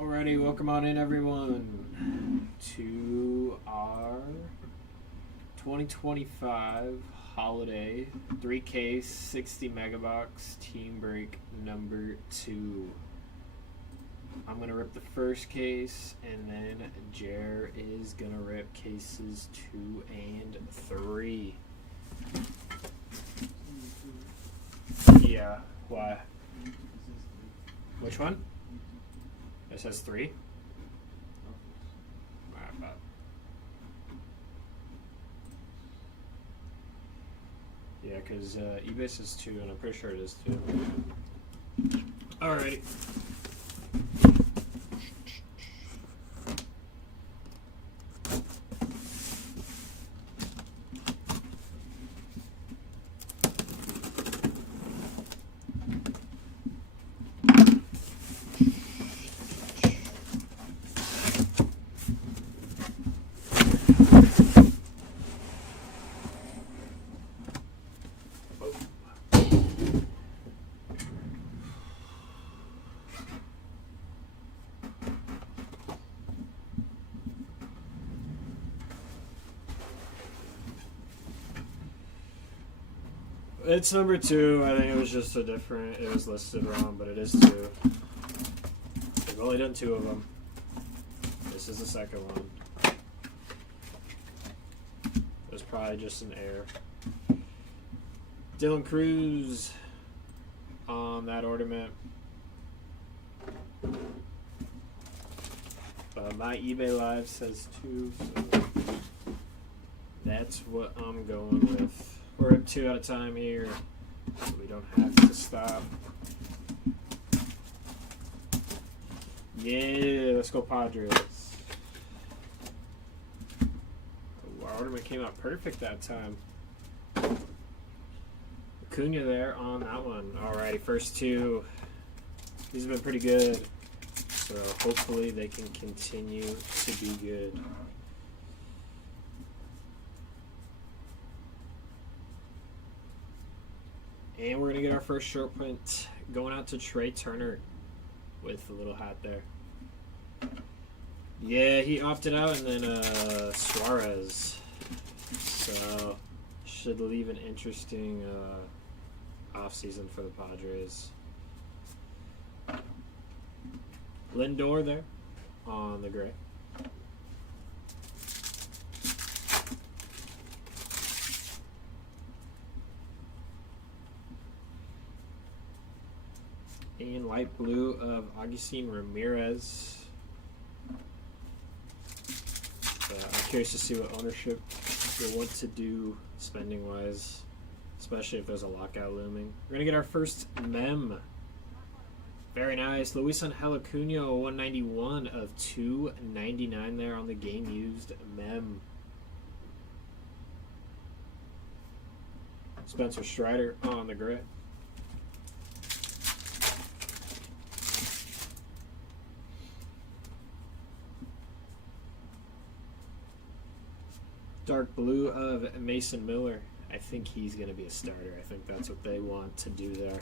Alrighty, welcome on in everyone to our 2025 holiday 3K 60 megabox team break number 2. I'm going to rip the first case and then Jer is going to rip cases 2 and 3. Yeah, why? Which one? This has 3? Alright, yeah, because eBay says 2, and I'm pretty sure it is 2. Alrighty. It's number 2. I think it was just it was listed wrong, but it is 2. They've only done 2 of them. This is the second one. It was probably just an error. Dylan Cruz on that ornament. My eBay Live says 2, so that's what I'm going with. We're at 2 at a time here, so we don't have to stop. Yeah, let's go Padres. Oh, our ornament came out perfect that time. Acuna there on that one. Alrighty, first 2. These have been pretty good, so hopefully they can continue to be good. And we're going to get our first short print going out to Trey Turner with the little hat there. Yeah, he opted out, and then Suarez. So, should leave an interesting offseason for the Padres. Lindor there on the gray. And light blue of Augustin Ramirez. I'm curious to see what ownership will want to do spending wise, especially if there's a lockout looming. We're going to get our first mem. Very nice. Luis Angel Acuna, 191 of 299 there on the game used mem. Spencer Strider on the gray. Dark blue of Mason Miller. I think he's going to be a starter. I think that's what they want to do there.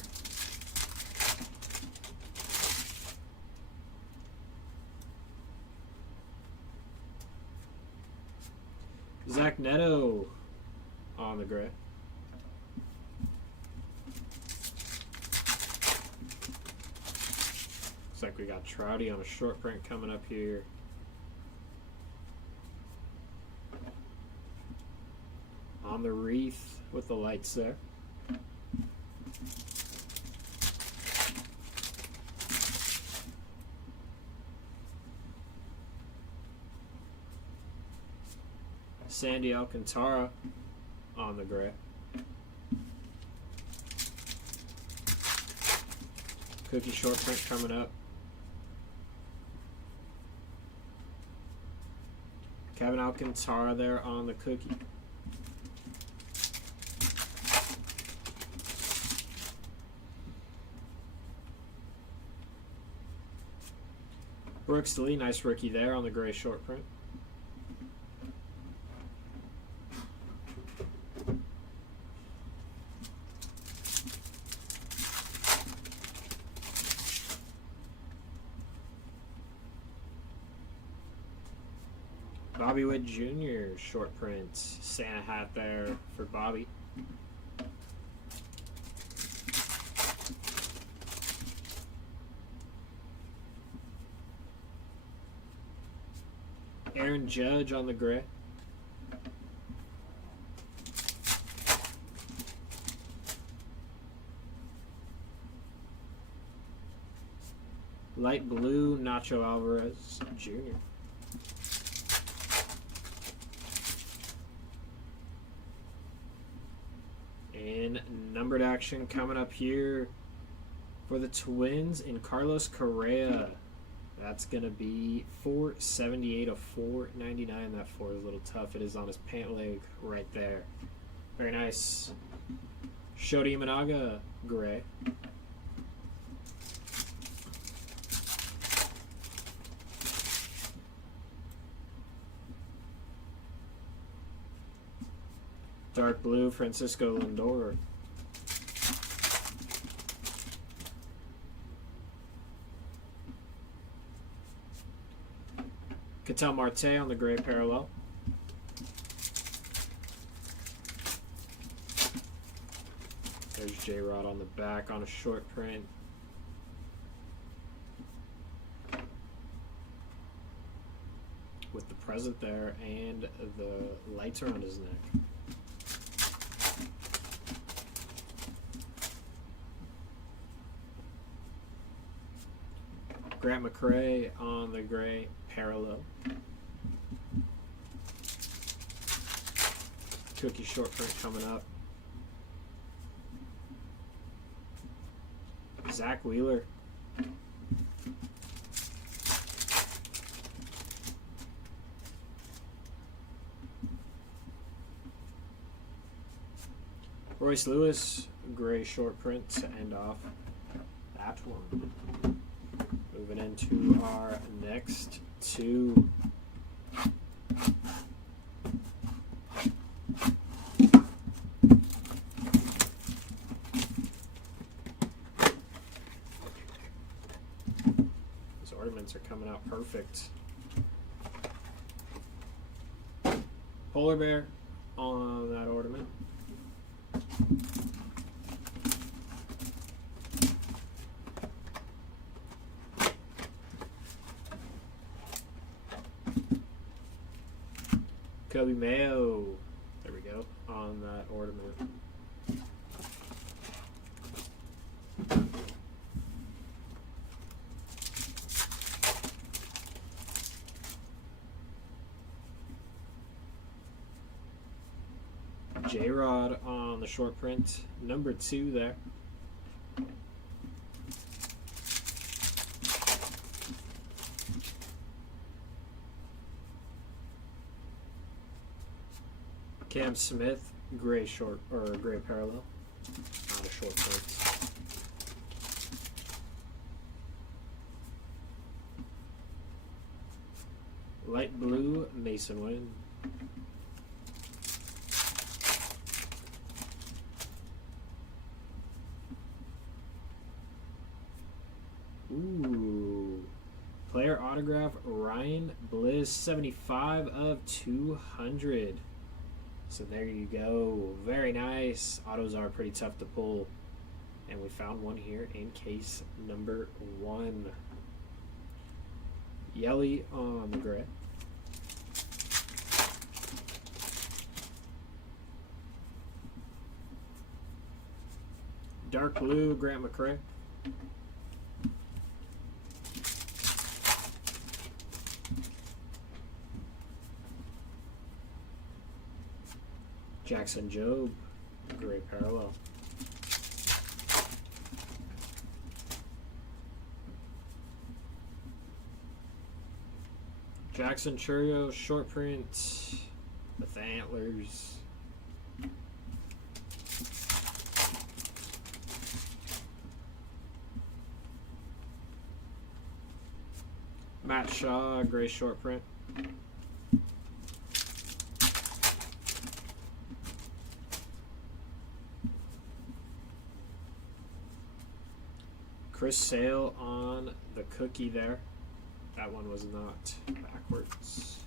Zach Neto on the gray. Looks like we got Trouty on a short print coming up here. On the wreath with the lights there. Sandy Alcantara on the gray. Cookie short print coming up. Kevin Alcantara there on the cookie. Brooks Lee, nice rookie there on the gray short print. Bobby Witt Jr. short print. Santa hat there for Bobby. Aaron Judge on the gray. Light blue, Nacho Alvarez Jr. And numbered action coming up here for the Twins in Carlos Correa. That's going to be 478 of 499. That 4 is a little tough. It is on his pant leg right there. Very nice. Shodi Imanaga, gray. Dark blue, Francisco Lindor. Ketel Marte on the gray parallel. There's J-Rod on the back on a short print. With the present there and the lights around his neck. Grant McCray on the gray parallel. Cookie short print coming up. Zach Wheeler. Royce Lewis, gray short print to end off that one. Moving into our next two. These ornaments are coming out perfect. Polar bear on that ornament. Kobe Mayo, there we go, on that ornament. J-Rod on the short print, number 2 there. Cam Smith, gray short or gray parallel, not a short print. Light blue, Mason Wynn. Ooh. Player autograph, Ryan Bliss, 75 of 200. So there you go. Very nice. Autos are pretty tough to pull. And we found one here in case number 1. Yelly on the gray. Dark blue, Grant McCray. Jackson Jobe, gray parallel. Jackson Churio, short print with the antlers. Matt Shaw, gray short print. Chris Sale on the cookie there. That one was not backwards.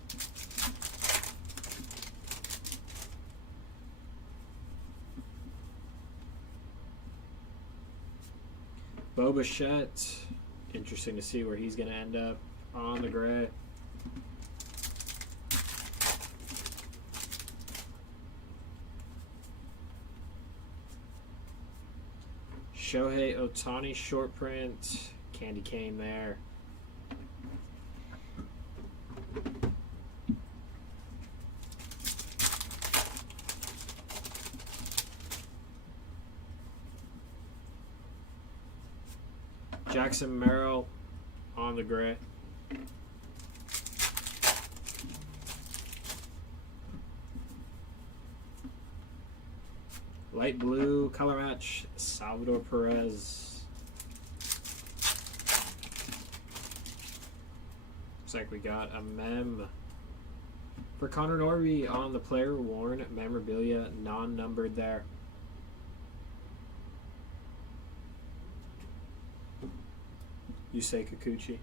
Bo Bichette. Interesting to see where he's going to end up on the gray. Shohei Ohtani short print. Candy cane there. Jackson Merrill on the gray. Light blue color match, Salvador Perez. Looks like we got a mem for Connor Norby on the player worn memorabilia, non-numbered there. Yusei Kikuchi.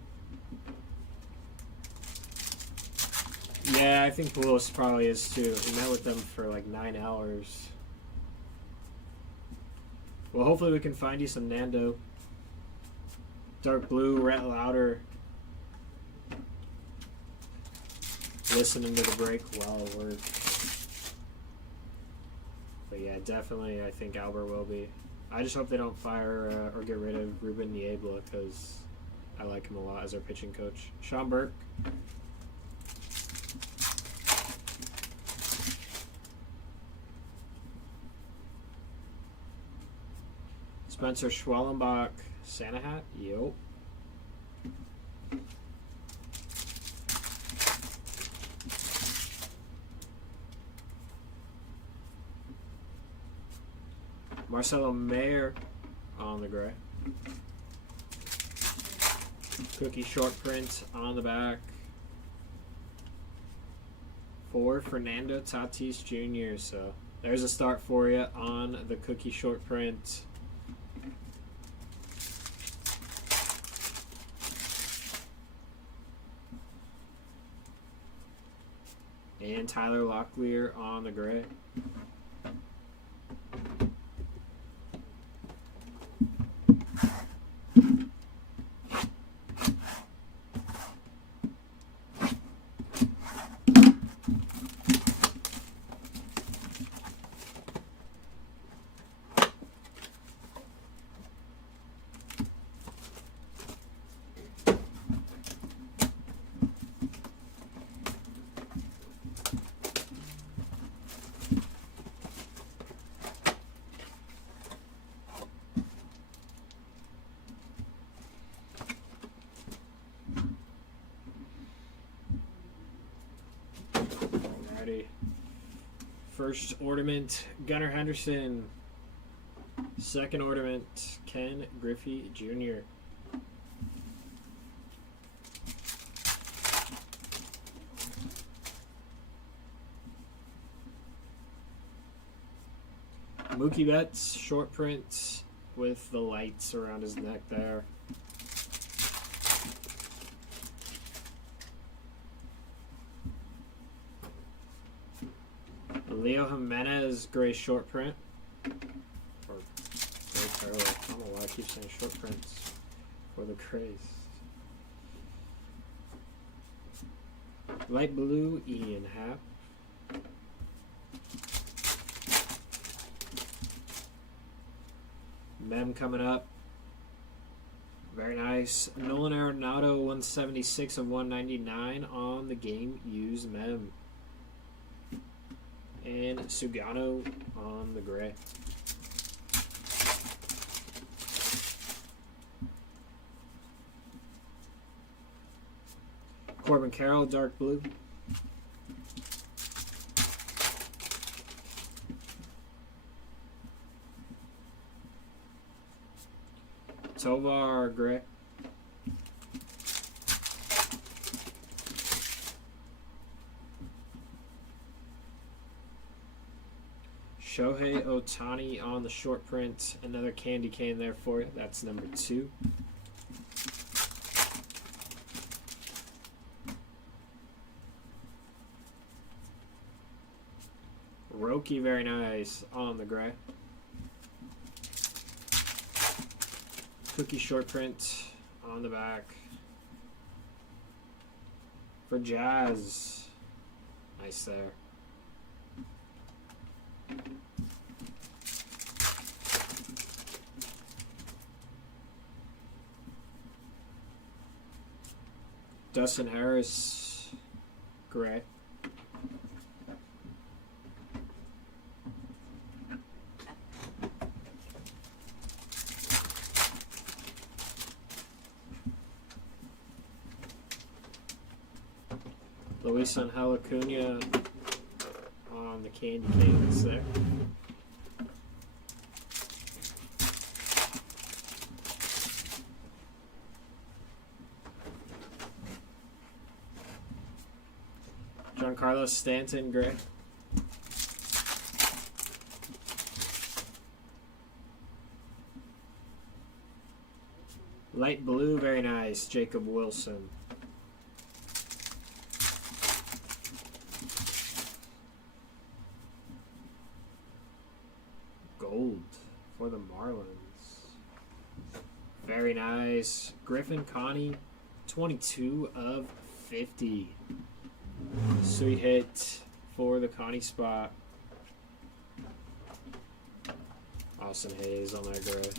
Yeah, I think Lewis probably is too. We met with them for like 9 hours. Well, hopefully we can find you some Nando. Dark blue, Rhett Lauder. Listening to the break while at work. But yeah, definitely I think Albert will be. I just hope they don't fire or get rid of Ruben Niebla because I like him a lot as our pitching coach. Sean Burke. Spencer Schwellenbach, Santa hat? Yo. Marcelo Mayer on the gray. Cookie short print on the back. For Fernando Tatis Jr. So there's a start for you on the cookie short print. And Tyler Locklear on the gray. First ornament, Gunnar Henderson. Second ornament, Ken Griffey Jr. Mookie Betts, short print with the lights around his neck there. Leo Jimenez, gray short print. Or gray parallel. I don't know why I keep saying short prints for the grays. Light blue, Ian Happ. Mem coming up. Very nice. Nolan Arenado, 176 of 199 on the game used mem. And Sugano on the gray. Corbin Carroll, dark blue. Tovar, gray. Shohei Ohtani on the short print. Another candy cane there for you. That's number 2. Roki, very nice on the gray. Cookie short print on the back. For Jazz. Nice there. Dustin Harris, gray. Luis Angel Acuna on the candy canes there. Giancarlo Stanton, gray. Light blue, very nice. Jacob Wilson. Gold for the Marlins. Very nice. Griffin Connie, 22 of 50. Sweet hit for the Connie spot. Austin Hayes on that gray.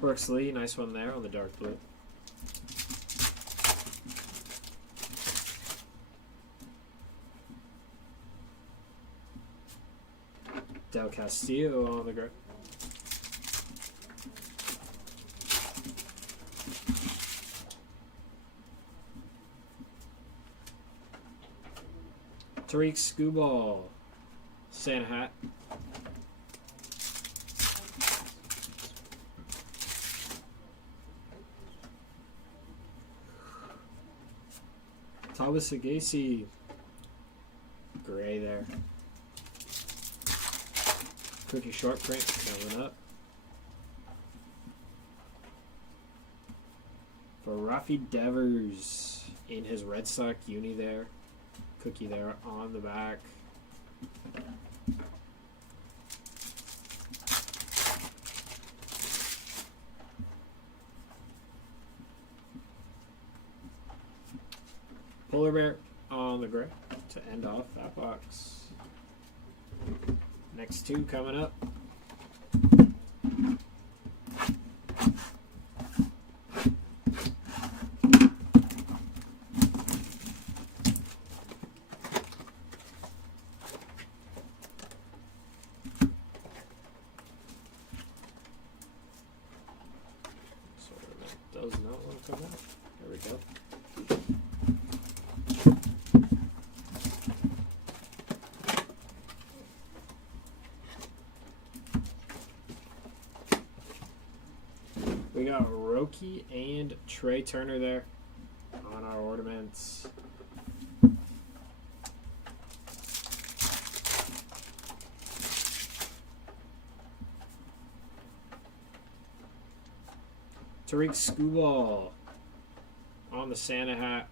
Brooks Lee, nice one there on the dark blue. Del Castillo on the gray. Tariq Skubal, Santa hat. Thomas Sagasi, gray there. Cookie short print coming up. For Rafi Devers in his Red Sox uni there. Cookie there on the back. Polar Bear on the gray to end off that box. Next two coming up. Does not want to come out. There we go. We got Roki and Trey Turner there on our ornaments. Tariq Skubal on the Santa hat.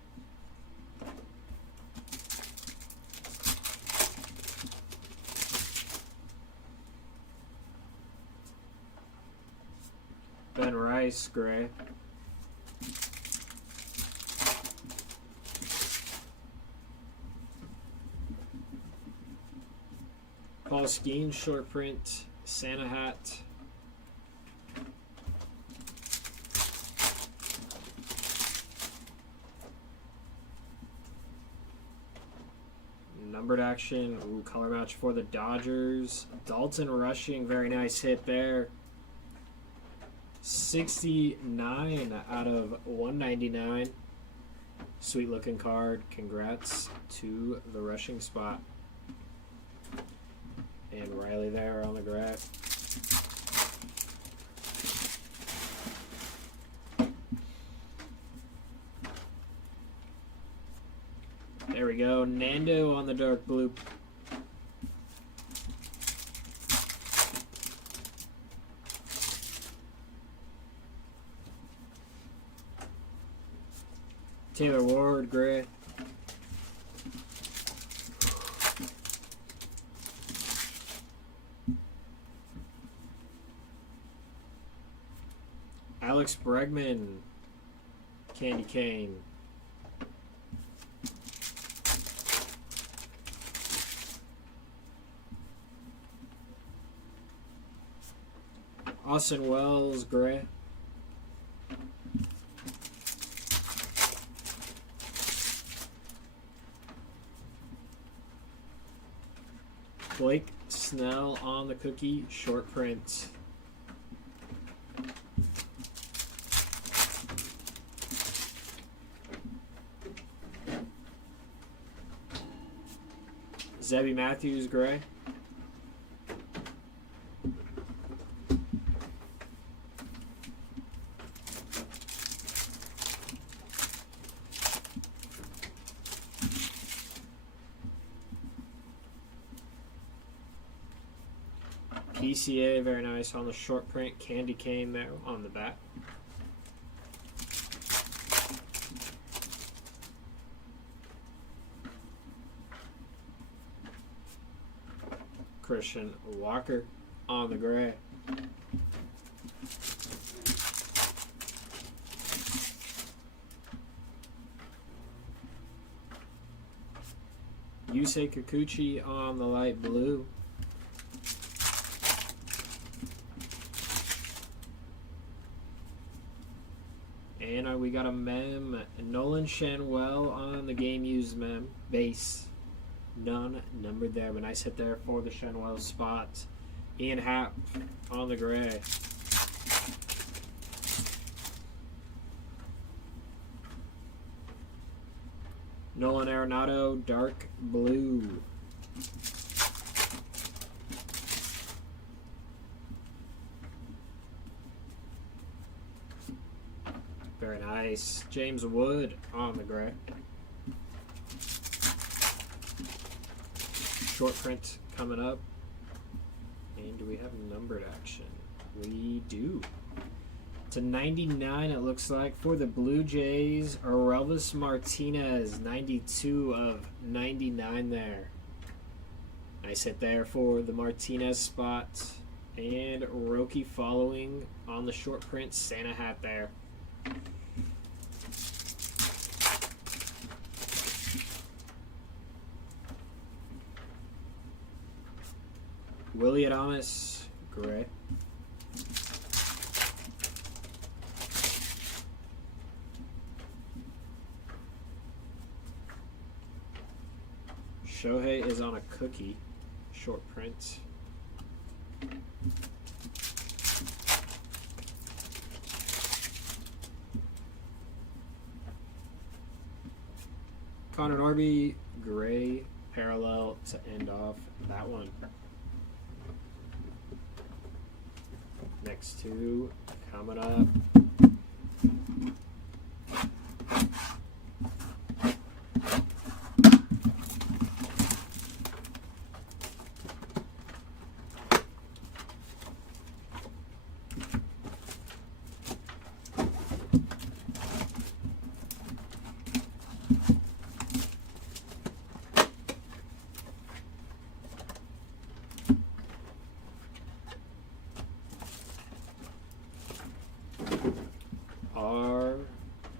Ben Rice, gray. Paul Skeen, short print, Santa hat. Numbered action. Ooh, color match for the Dodgers. Dalton Rushing, very nice hit there. 69 out of 199. Sweet looking card. Congrats to the rushing spot. And Riley there on the graph. There we go. Nando on the dark blue. Taylor Ward, gray. Alex Bregman, candy cane. Austin Wells, gray. Blake Snell on the cookie, short print. Zebby Matthews, gray. PCA, very nice on the short print. Candy cane there on the back. Christian Walker on the gray. Yusei Kikuchi on the light blue. And we got a mem. Nolan Shanwell on the game used mem. Base. None numbered there, but nice hit there for the Shanwell spot. Ian Happ on the gray. Nolan Arenado, dark blue. Very nice. James Wood on the gray. Short print coming up. And do we have numbered action? We do. To 99, it looks like, for the Blue Jays. Orelvis Martinez, 92 of 99 there. Nice hit there for the Martinez spot. And Roki following on the short print Santa hat there. Willie Adames, gray. Shohei is on a cookie, short print. Connor Norby, gray, parallel to end off that one. Next two coming up.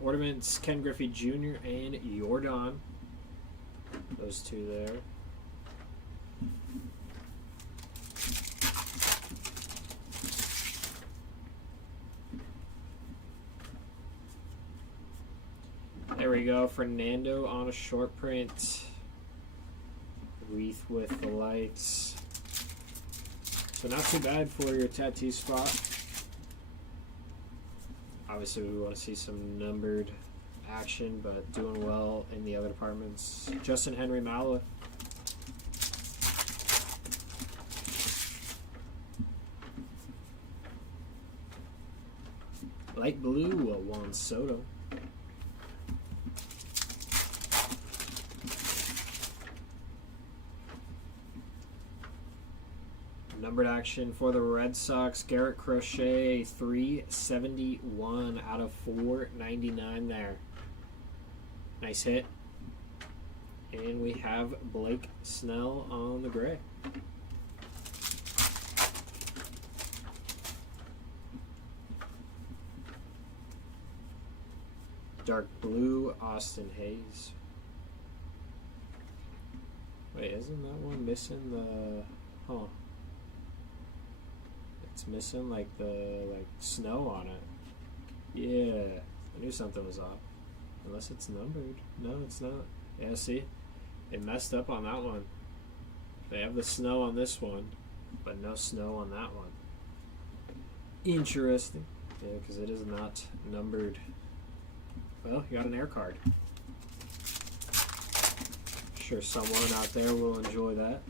Ornaments, Ken Griffey Jr. and Jordan. Those two there. There we go. Fernando on a short print. Wreath with the lights. So not too bad for your tattoo spot. Obviously, we want to see some numbered action, but doing well in the other departments. Justin Henry Mala. Light blue, Juan Soto. Numbered action for the Red Sox. Garrett Crochet, 371 out of 499 there. Nice hit. And we have Blake Snell on the gray. Dark blue, Austin Hayes. Wait, isn't that one missing the... Huh. It's missing like the snow on it. Yeah, I knew something was off. Unless it's numbered. No, it's not. Yeah, see? They messed up on that one. They have the snow on this one, but no snow on that one. Interesting. Yeah, because it is not numbered. Well, you got an air card. Sure someone out there will enjoy that.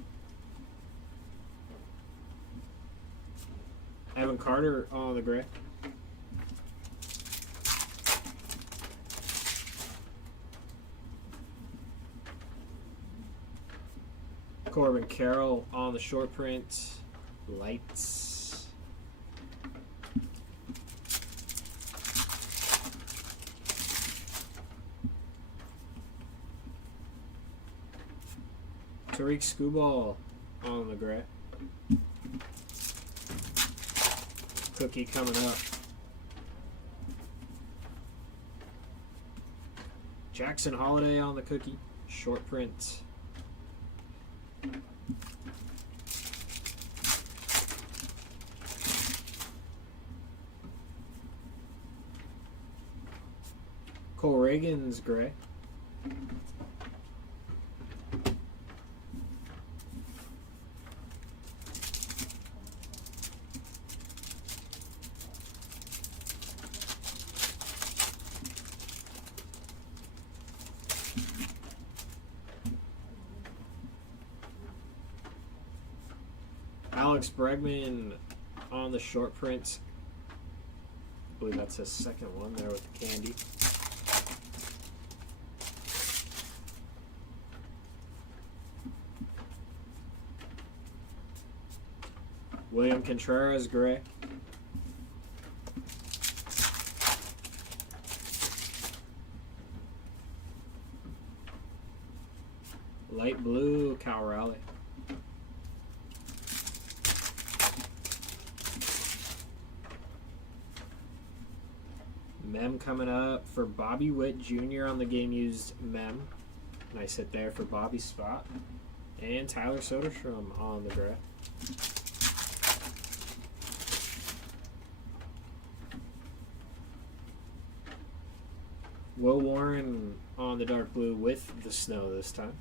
Evan Carter on the gray. Corbin Carroll on the short print. Lights. Tariq Skubal on the gray. Cookie coming up. Jackson Holiday on the cookie. Short print. Cole Reagan's gray. Alex Bregman on the short print. I believe that's his second one there with the candy. William Contreras gray. Light blue, Cal Raleigh. Mem coming up for Bobby Witt Jr. on the game used Mem. Nice hit there for Bobby's spot. And Tyler Soderstrom on the gray. Will Warren on the dark blue with the snow this time.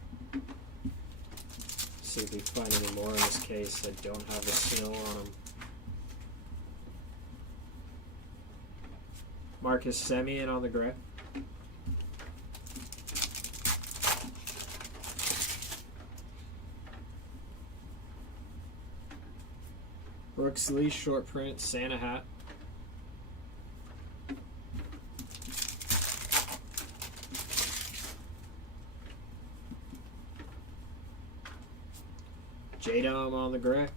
See if we find any more in this case that don't have the snow on them. Marcus Semien on the gray. Brooks Lee short print, Santa hat. J-Dom on the gray.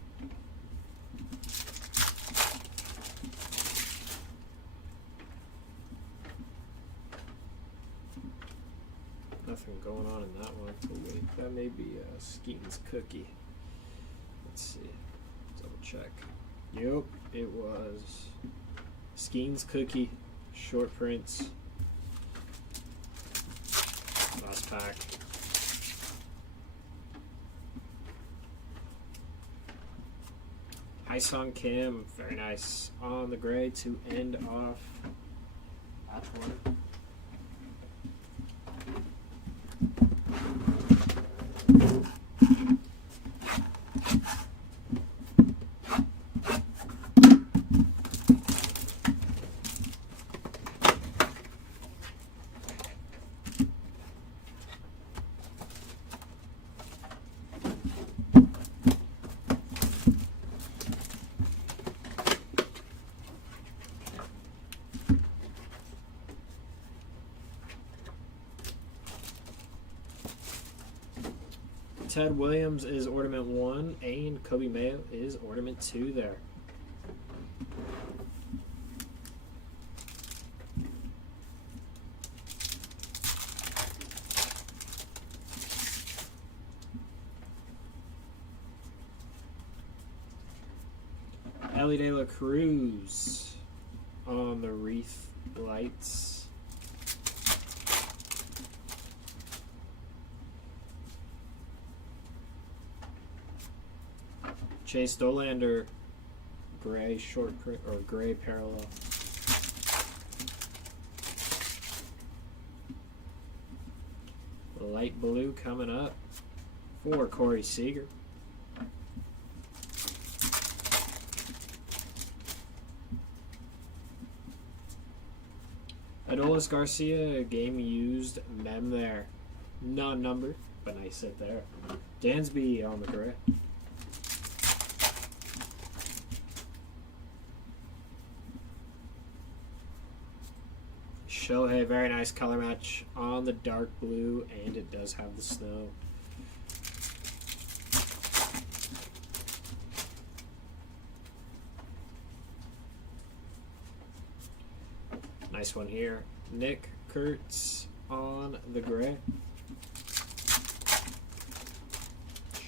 Nothing going on in that one. So wait, that may be Skeeton's cookie. Let's see. Double check. Yep, it was Skeen's cookie, short prints. Last pack. Hyesung Kim, very nice on the gray to end off that one. Ted Williams is ornament 1, and Kobe Mayo is ornament 2 there. Ellie De La Cruz on the wreath lights. Chase Dolander, gray short print or gray parallel. Light blue coming up for Corey Seager. Adolis Garcia, game used mem there. Non-numbered, but nice hit there. Dansby on the gray. Shohei, very nice color match on the dark blue, and it does have the snow. Nice one here. Nick Kurtz on the gray.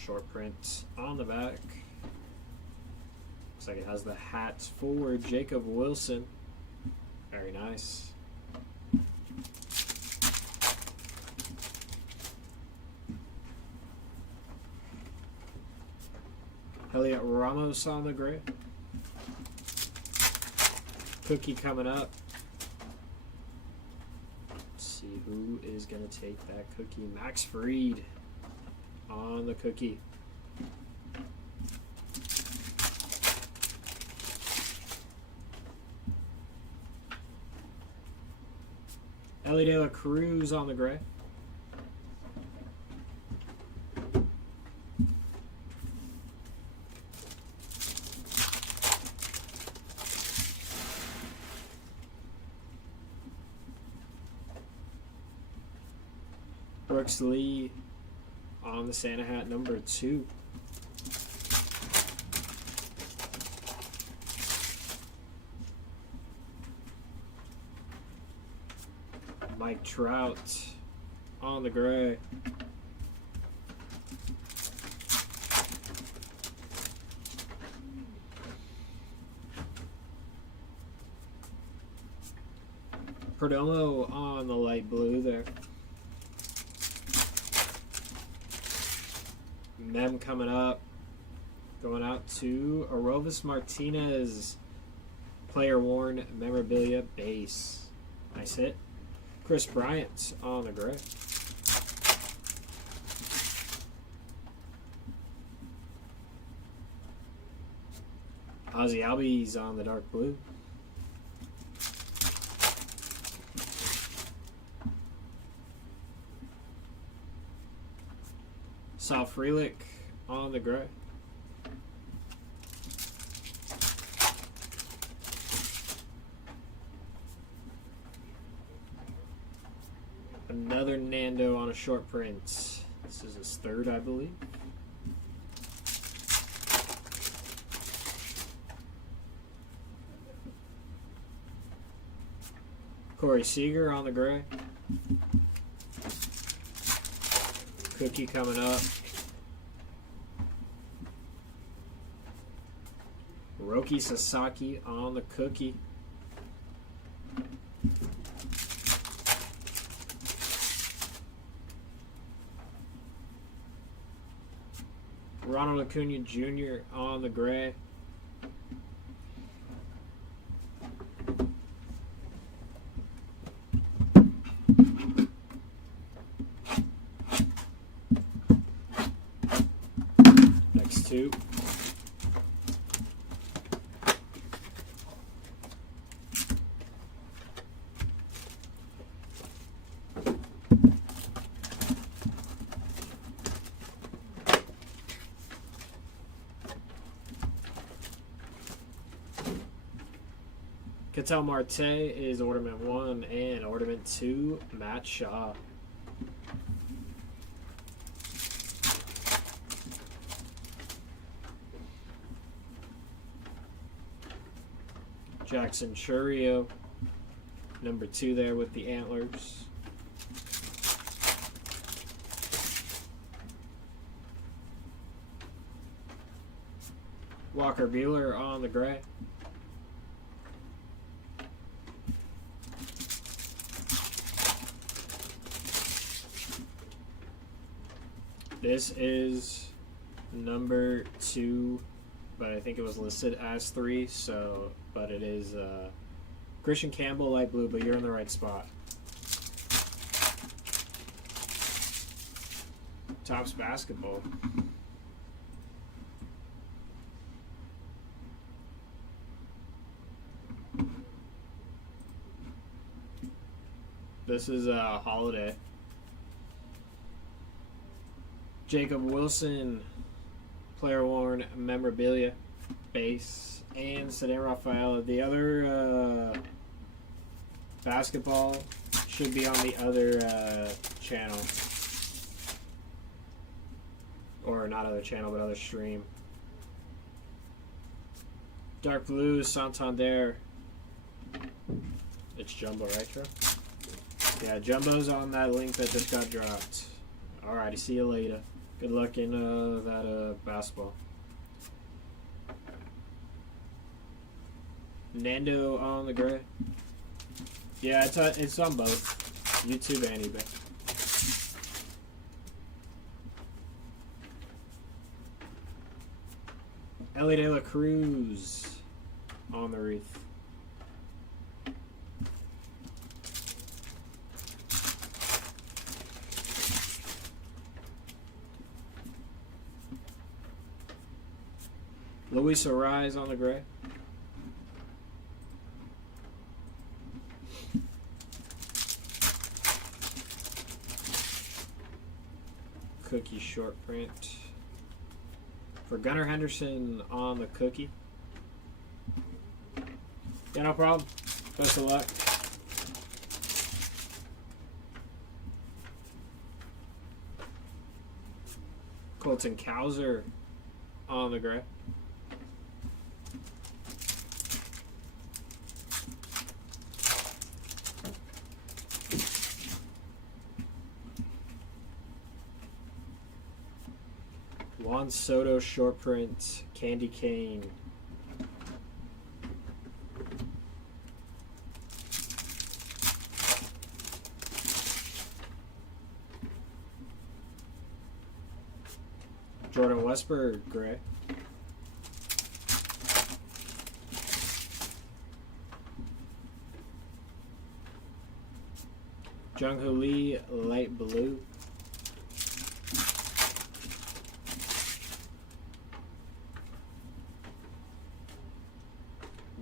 Short print on the back. Looks like it has the hats for Jacob Wilson. Very nice. Elliot Ramos on the gray. Cookie coming up. Let's see who is going to take that cookie. Max Fried on the cookie. Ellie De La Cruz on the gray. Brooks Lee on the Santa hat number 2. Mike Trout on the gray. Perdomo on the light blue there. Mem coming up. Going out to Arovis Martinez. Player worn memorabilia base. Nice hit. Chris Bryant on the gray. Ozzy Albies on the dark blue. Sal Frelick on the gray. Another Nando on a short print. This is his 3rd, I believe. Corey Seager on the gray. Cookie coming up. Roki Sasaki on the cookie. Ronald Acuna Jr. on the gray. Next 2. Ketel Marte is Ornament 1 and Ornament 2, Matt Shaw. Jackson Churio, number 2 there with the antlers. Walker Buehler on the gray. This is number 2, but I think it was listed as 3, so, but it is Christian Campbell, light blue, but you're in the right spot. Topps basketball. This is a holiday. Jacob Wilson, player worn memorabilia base, and Sedan Rafael. The other basketball should be on the other channel. Or not other channel, but other stream. Dark blue, Santander. It's Jumbo, right, Joe? Yeah, Jumbo's on that link that just got dropped. Alrighty, see you later. Good luck in that basketball. Nando on the gray. Yeah, it's on both YouTube and eBay. Ellie De La Cruz on the wreath. Luis Arise on the gray. Cookie short print. For Gunnar Henderson on the cookie. Yeah, no problem. Best of luck. Colton Cowser on the gray. Juan Soto short print, Candy Cane. Jordan Westberg gray. Jung-Hoo Lee light blue.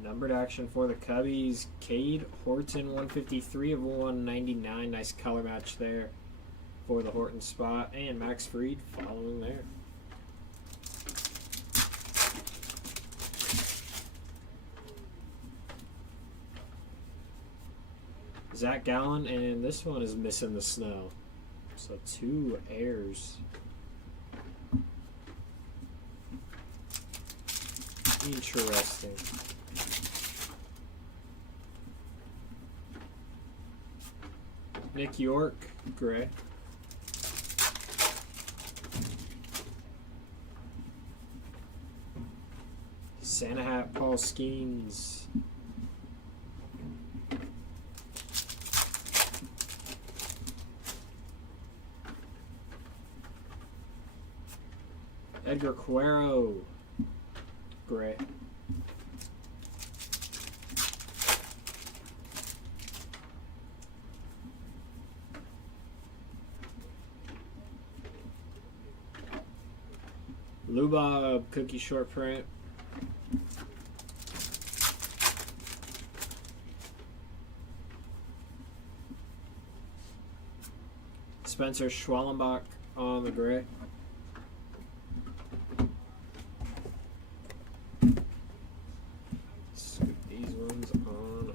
Numbered action for the Cubbies. Cade Horton, 153 of 199. Nice color match there for the Horton spot. And Max Fried following there. Zach Gallen, and this one is missing the snow. So 2 airs. Interesting. Nick York, gray. Santa Hat, Paul Skeens. Edgar Cuero, gray. Lubob, cookie short print. Spencer Schwallenbach on the gray. Scoop these ones on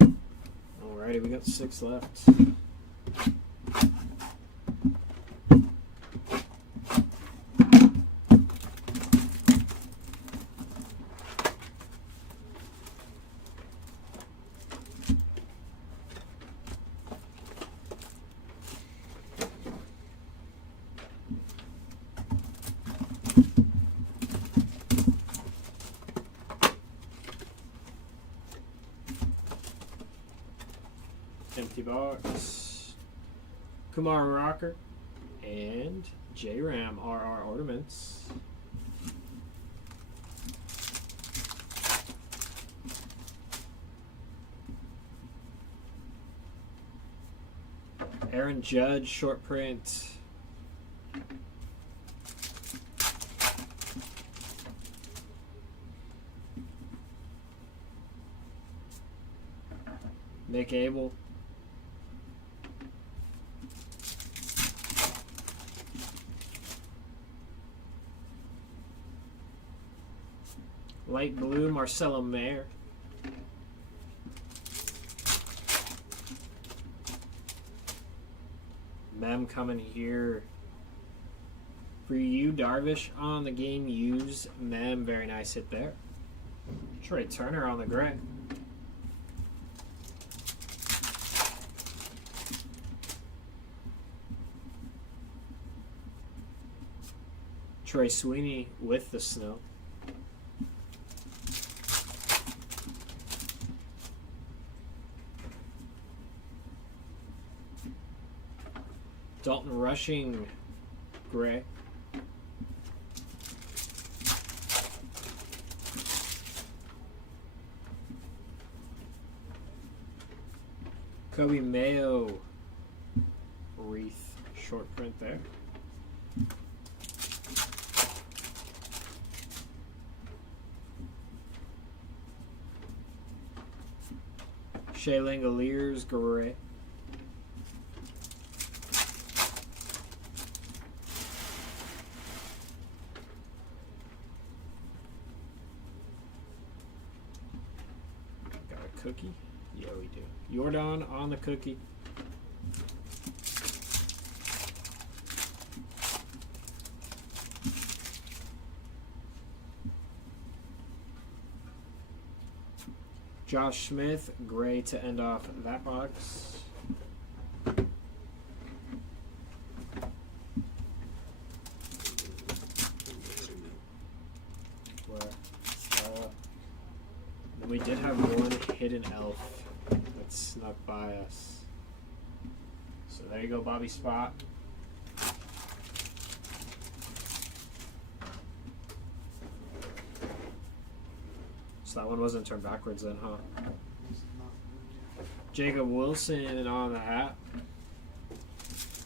up. Alrighty, we got 6 left. MEGABOX. Kumar Rocker and J-Ram RR Ornaments. Aaron Judge short print. Nick Abel. Light blue, Marcelo Mayer. Mem coming here for you, Darvish on the game. Use Mem, very nice hit there. Trey Turner on the gray. Trey Sweeney with the snow. Dalton Rushing, gray. Kobe Mayo, wreath, short print there. Shea Langoliers, gray. Cookie? Yeah, we do. Jordan on the cookie. Josh Smith, gray to end off that box. We did have one hidden elf that snuck by us. So there you go, Bobby Spot. So that one wasn't turned backwards then, huh? Jacob Wilson on the hat.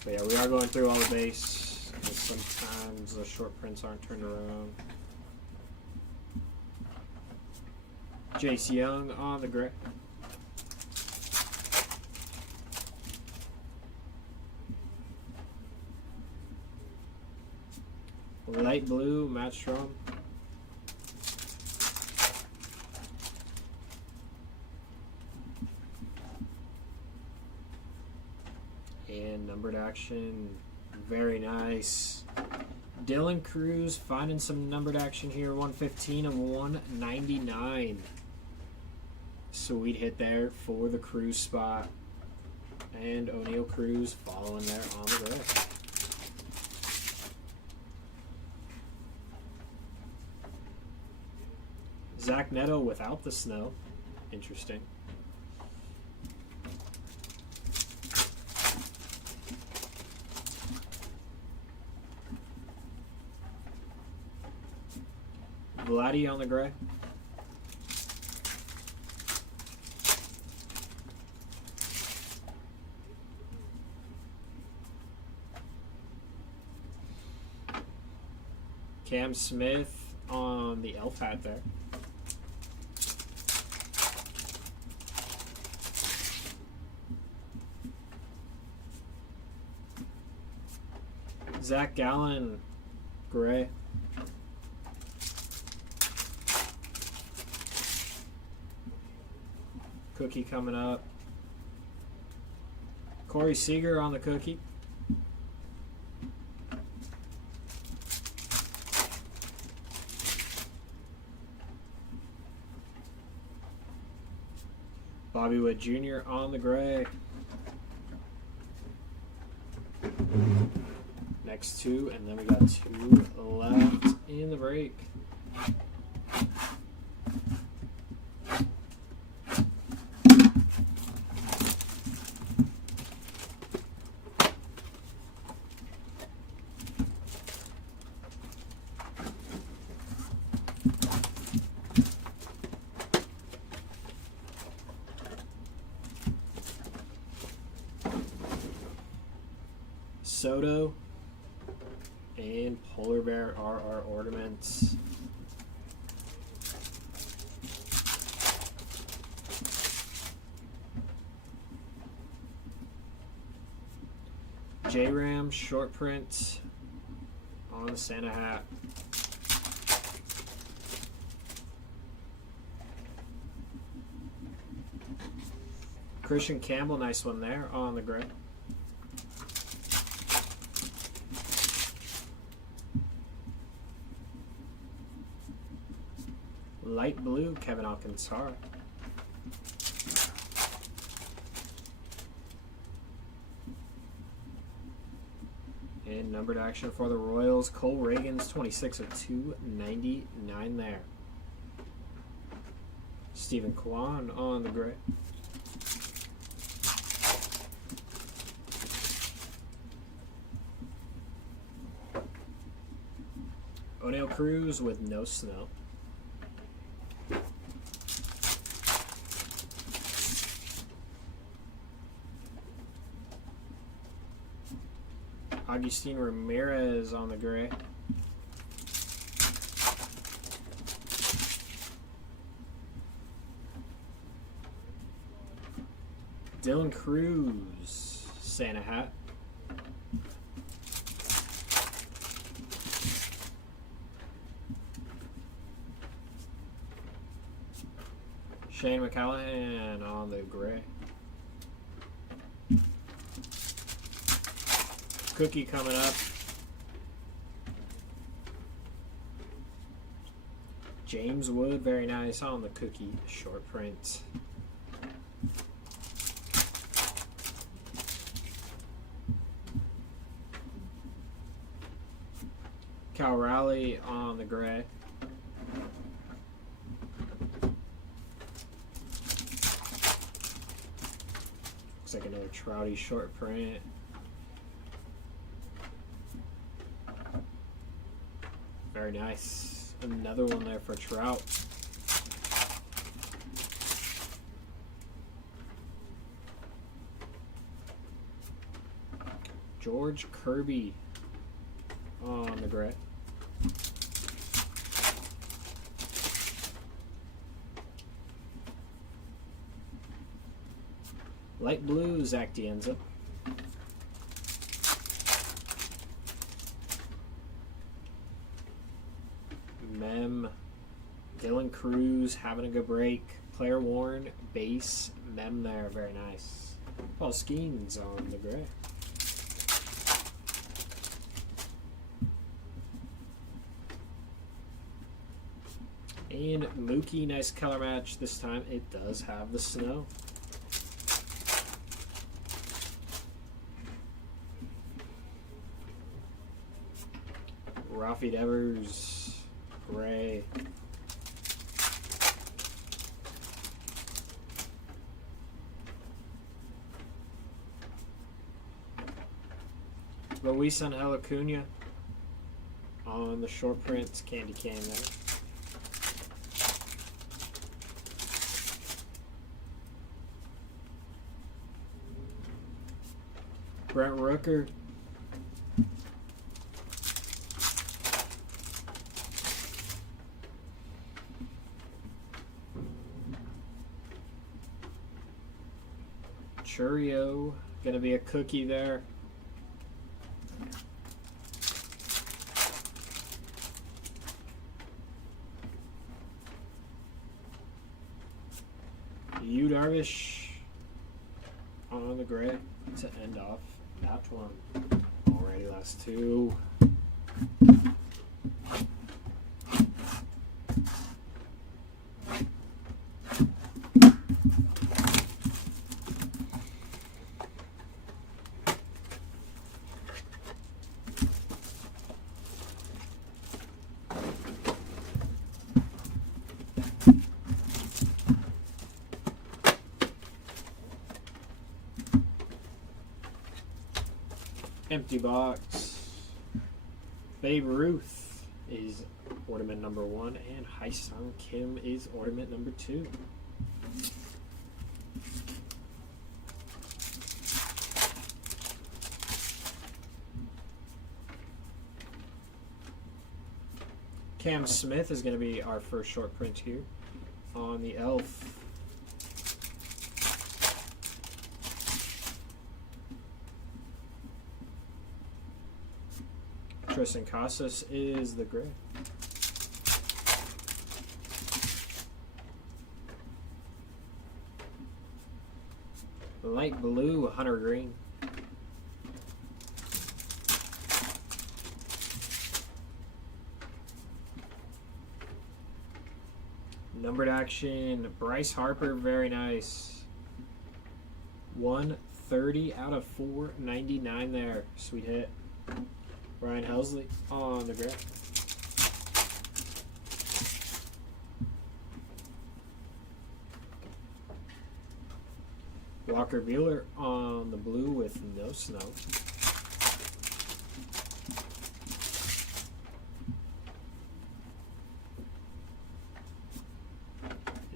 But yeah, we are going through all the base, because sometimes the short prints aren't turned around. Jace Young on the gray. Light blue, Matt Strom. And numbered action, very nice. Dylan Cruz finding some numbered action here, 115 of 199. Sweet hit there for the Cruz spot. And O'Neal Cruz following there on the gray. Zach Neto without the snow. Interesting. Vladdy on the gray. Cam Smith on the elf hat there. Zach Gallen, gray. Cookie coming up. Corey Seager on the cookie. Bobby Wood Jr. on the gray. Next two, and then we got two left in the break. Soto and Polar Bear RR Ornaments. J-Ram short print on the Santa hat. Christian Campbell, nice one there on the gray. Light blue, Kevin Alcantara. And numbered action for the Royals, Cole Reagans, 26 of 299 there. Stephen Kwan on the gray. O'Neal Cruz with no snow. Agustin Ramirez on the gray. Dylan Cruz, Santa hat. Shane McCallahan on the gray. Cookie coming up. James Wood, very nice on the Cookie short print. Cal Raleigh on the gray. Looks like another Trouty short print. Very nice. Another one there for Trout. George Kirby on the gray. Light blue, Zach Dienza. Mem, Dylan Cruz having a good break. Player worn base Mem there, very nice. Paul Skeens on the gray. And Mookie, nice color match. This time it does have the snow. Rafi Devers, gray. Luis Angel Acuna on the short print candy cane there. Brent Rooker. Churio, gonna be a cookie there. Yu Darvish on the gray to end off that one. Alrighty, last two. Empty box. Babe Ruth is ornament number 1, and Hai-Sung Kim is ornament number 2. Cam Smith is going to be our first short print here on the Elf. Tristan Casas is the gray. Light blue, Hunter Green. Numbered action, Bryce Harper, very nice. 130 out of 499 there. Sweet hit. Ryan Helsley on the gray. Walker Buehler on the blue with no snow.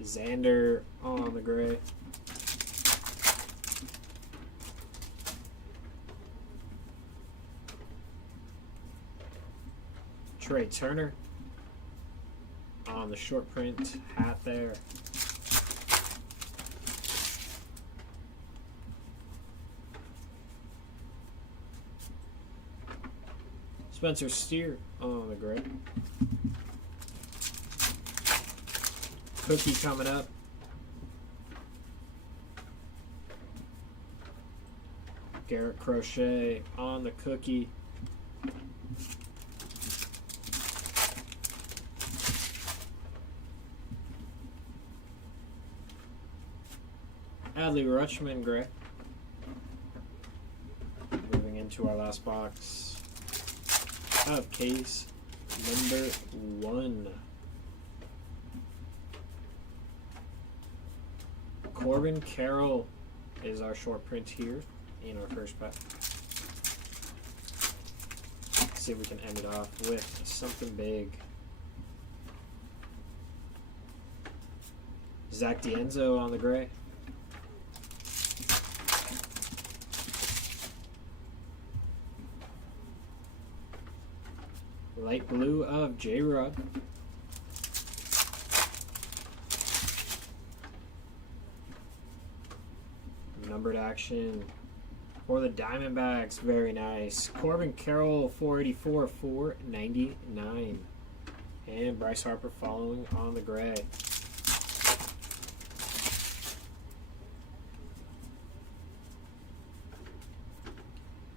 Xander on the gray. Trey Turner on the short print hat there. Spencer Steer on the gray. Cookie coming up. Garrett Crochet on the cookie. Adley Rutschman gray. Moving into our last box of case number 1. Corbin Carroll is our short print here in our first pack. Let's see if we can end it off with something big. Zach D'Enzo on the gray. Light blue of J-Rod. Numbered action for the Diamondbacks. Very nice. Corbin Carroll, 484, 499. And Bryce Harper following on the gray.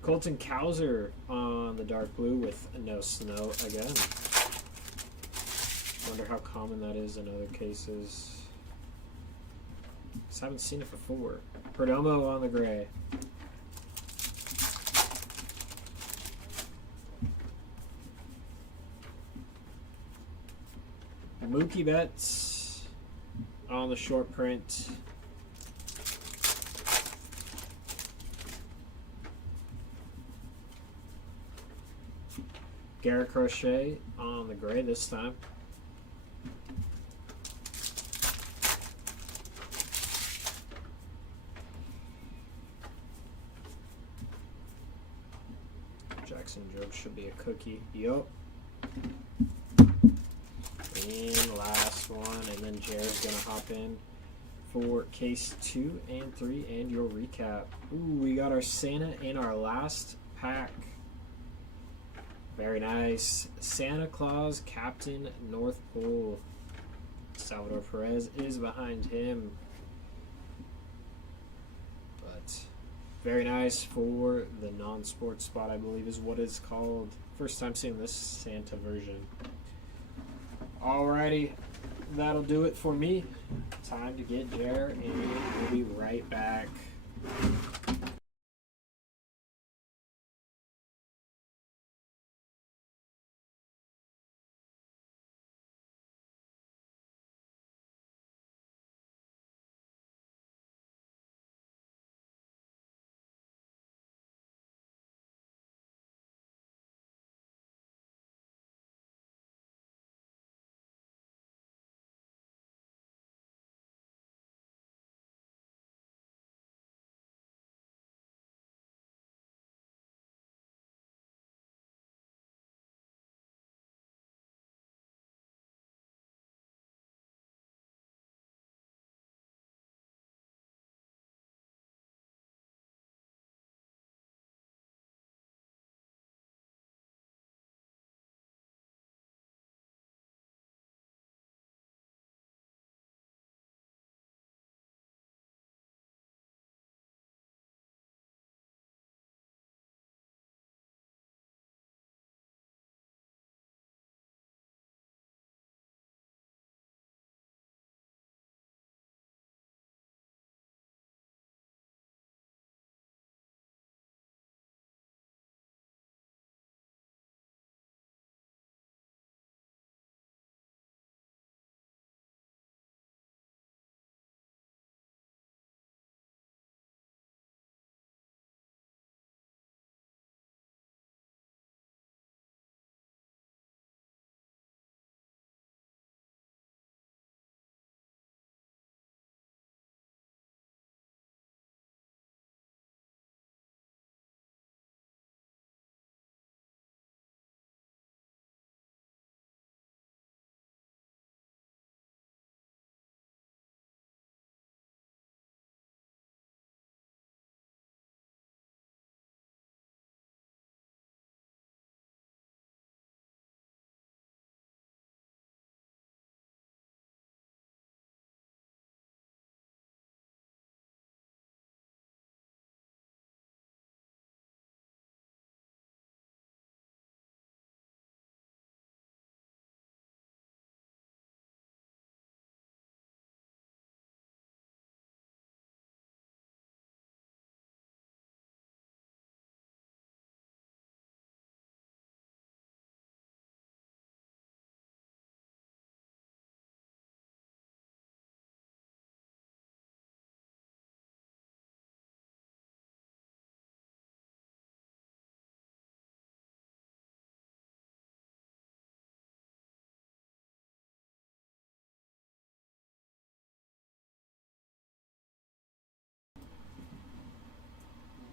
Colton Cowser on the dark blue with no snow again. Wonder how common that is in other cases. Just haven't seen it before. Perdomo on the gray. Mookie Betts on the short print. Garrett Crochet on the gray this time. Jackson Jobe should be a cookie. Yup. And last one, and then Jared's going to hop in for case 2 and 3 and your recap. Ooh, we got our Santa in our last pack. Very nice. Santa Claus, Captain North Pole. Salvador Perez is behind him. But very nice for the non-sports spot, I believe is what it's called. First time seeing this Santa version. Alrighty, that'll do it for me. Time to get Jer, and we'll be right back.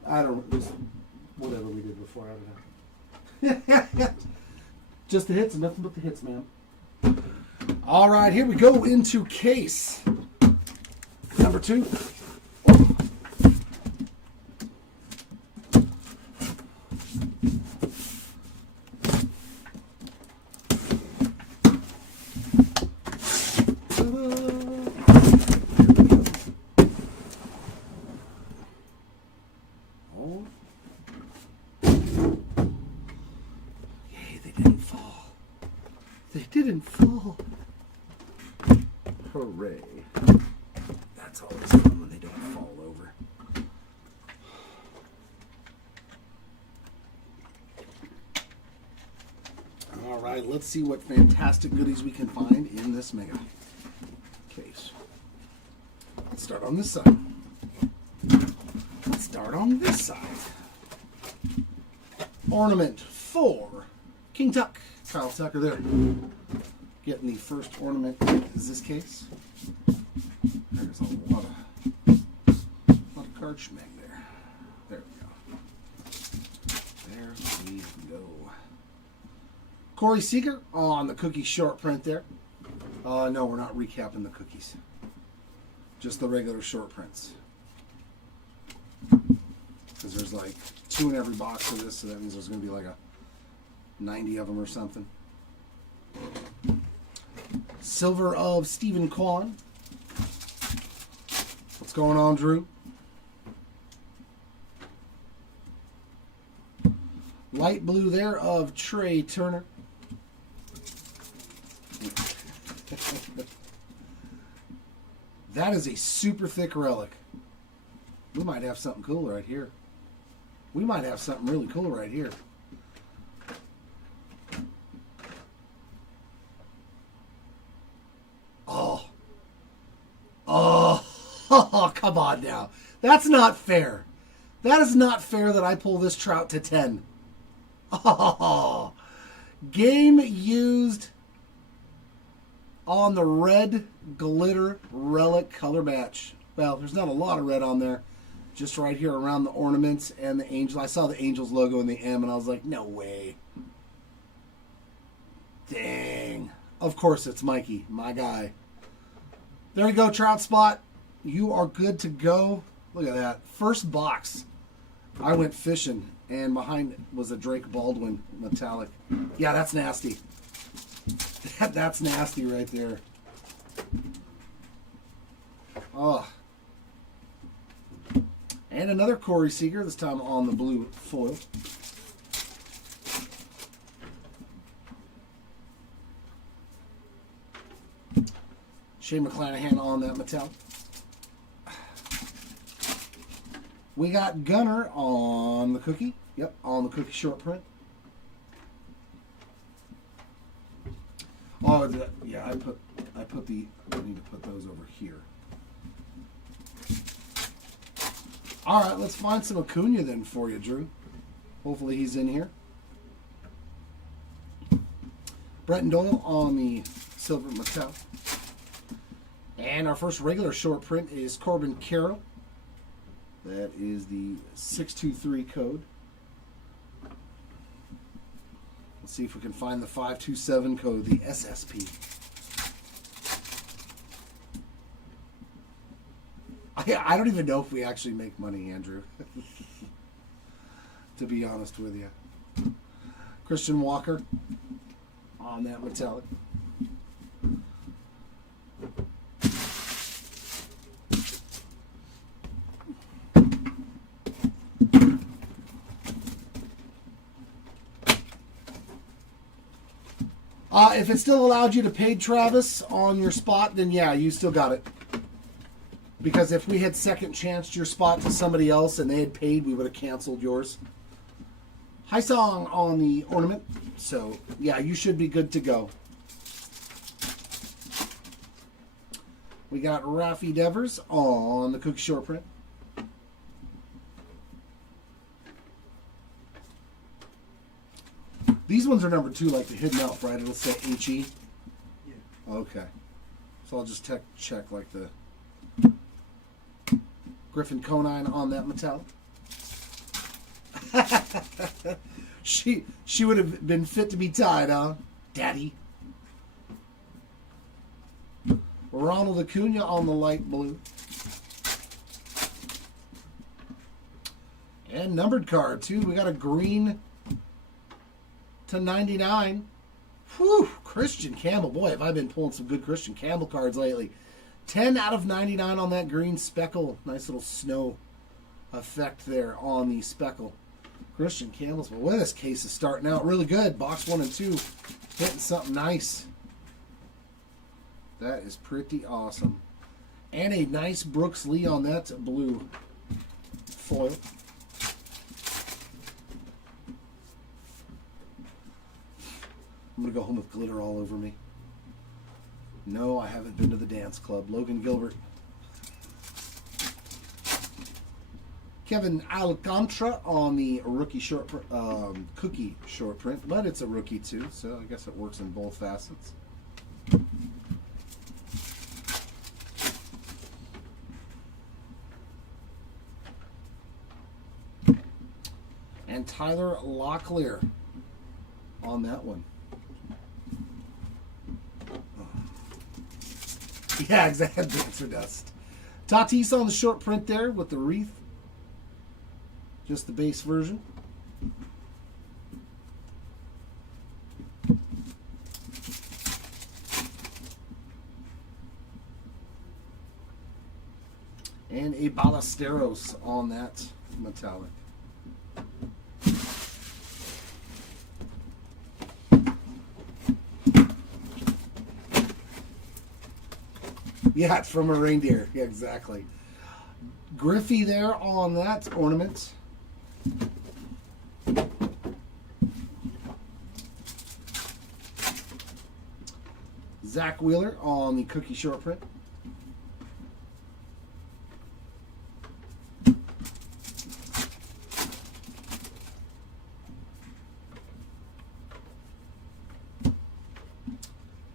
I don't know. Whatever we did before, I don't know. Just the hits and nothing but the hits, man. All right, here we go into case number 2. Didn't fall. Hooray. That's always fun when they don't fall over. All right, let's see what fantastic goodies we can find in this mega case. Let's start on this side. Let's start on this side. Ornament 4. King Tuck. Kyle Tucker there. Getting the first ornament is this case. There's a lot of card schmeg there. There we go. There we go. Corey Seager on the cookie short print there. No, we're not recapping the cookies. Just the regular short prints. Because there's like 2 in every box of this, so that means there's going to be like a 90 of them or something. Silver of Stephen Kwan. What's going on, Drew? Light blue there of Trey Turner. That is a super thick relic. We might have something cool right here. We might have something really cool right here. Oh, come on now. That's not fair. That is not fair that I pull this trout to 10. Oh, game used on the red glitter relic color match. Well, there's not a lot of red on there. Just right here around the ornaments and the angel. I saw the Angels logo in the M and I was like, no way. Dang. Of course it's Mikey, my guy. There you go, Trout Spot. You are good to go. Look at that. First box. I went fishing, and behind it was a Drake Baldwin metallic. Yeah, that's nasty. That's nasty right there. Oh. And another Corey Seager, this time on the blue foil. Shane McClanahan on that metallic. We got Gunner on the cookie. Yep, on the cookie short print. Oh, yeah, I need to put those over here. All right, let's find some Acuna then for you, Drew. Hopefully he's in here. Bretton Doyle on the silver metallic. And our first regular short print is Corbin Carroll. That is the 623 code. Let's see if we can find the 527 code, the SSP. I don't even know if we actually make money, Andrew. To be honest with you. Christian Walker on that metallic. If it still allowed you to pay Travis on your spot, then yeah, you still got it. Because if we had second chanced your spot to somebody else and they had paid, we would have canceled yours. High Song on the ornament. So, yeah, you should be good to go. We got Raffy Devers on the cookie short print. These ones are number 2, like the Hidden Elf, right? It'll say HE. Yeah. Okay. So I'll just check like the Griffin Conine on that metallic. She would have been fit to be tied, huh? Daddy. Ronald Acuna on the light blue. And numbered card, too. We got a green /99. Whew, Christian Campbell. Boy, have I been pulling some good Christian Campbell cards lately. 10 out of 99 on that green speckle. Nice little snow effect there on the speckle. Christian Campbell's. Boy, this case is starting out really good. Box 1 and 2 hitting something nice. That is pretty awesome. And a nice Brooks Lee on that blue foil. I'm going to go home with glitter all over me. No, I haven't been to the dance club. Logan Gilbert. Kevin Alcantara on the rookie short cookie short print, but it's a rookie too, so I guess it works in both facets. And Tyler Locklear on that one. Yeah, exactly. Dancer dust. Tatis on the short print there with the wreath. Just the base version. And a Ballesteros on that metallic. Yeah, it's from a reindeer. Yeah, exactly. Griffey there on that ornament. Zach Wheeler on the cookie short print.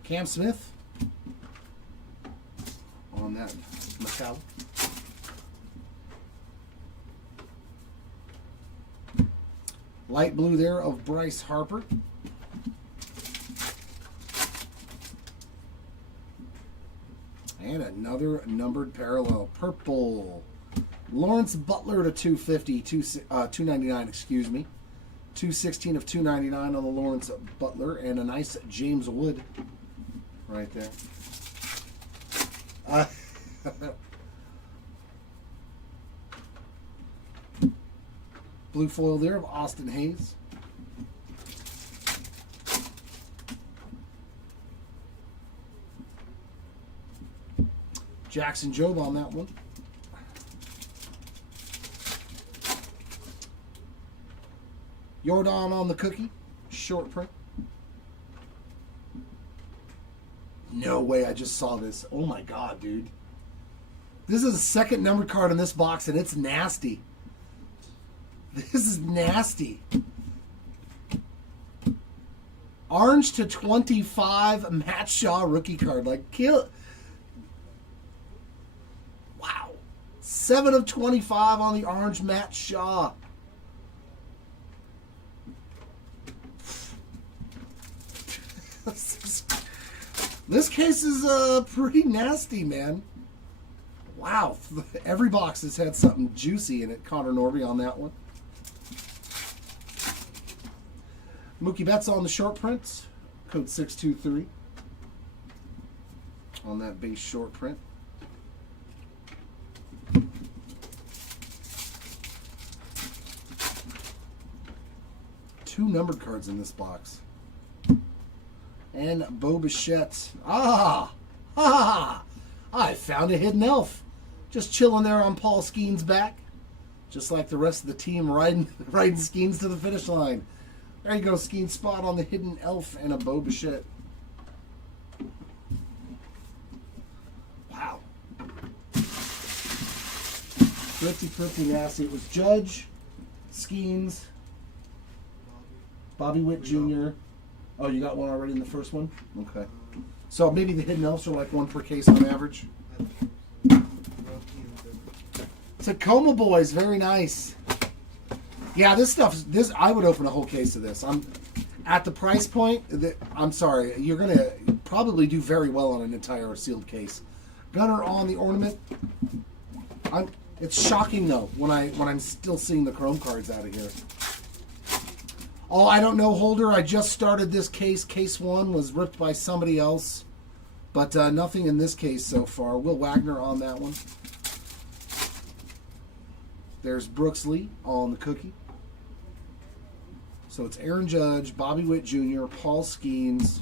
Cam Smith on that metallic. Light blue there of Bryce Harper. And another numbered parallel. Purple. Lawrence Butler to 250, 299, excuse me. 216 of 299 on the Lawrence Butler. And a nice James Wood right there. Blue foil there of Austin Hayes. Jackson Jobe on that one. Jordan on the cookie. Short print. No way, I just saw this. Oh my god, dude. This is the second numbered card in this box, and it's nasty. This is nasty. Orange to 25, Matt Shaw rookie card. Like, kill. Wow. 7 of 25 on the orange Matt Shaw. This case is pretty nasty, man. Wow. Every box has had something juicy in it. Connor Norby on that one. Mookie Betts on the short prints. Code 623. On that base short print. Two numbered cards in this box. And Bo Bichette. I found a hidden elf. Just chilling there on Paul Skeen's back. Just like the rest of the team riding Skeens to the finish line. There you go, Skeen spot on the hidden elf and a Bo Bichette. Wow. Pretty nasty. It was Judge, Skeens, Bobby Witt Jr. Oh, you got one already in the first one? Okay. So maybe the hidden elves are like one per case on average. Tacoma Boys, very nice. Yeah, this stuff. This I would open a whole case of this. I'm at the price point. I'm sorry, you're gonna probably do very well on an entire sealed case. Gunner on the ornament. It's shocking though when I'm still seeing the chrome cards out of here. Oh, I don't know, Holder. I just started this case. Case 1 was ripped by somebody else, but nothing in this case so far. Will Wagner on that one. There's Brooks Lee on the cookie. So it's Aaron Judge, Bobby Witt Jr., Paul Skeens,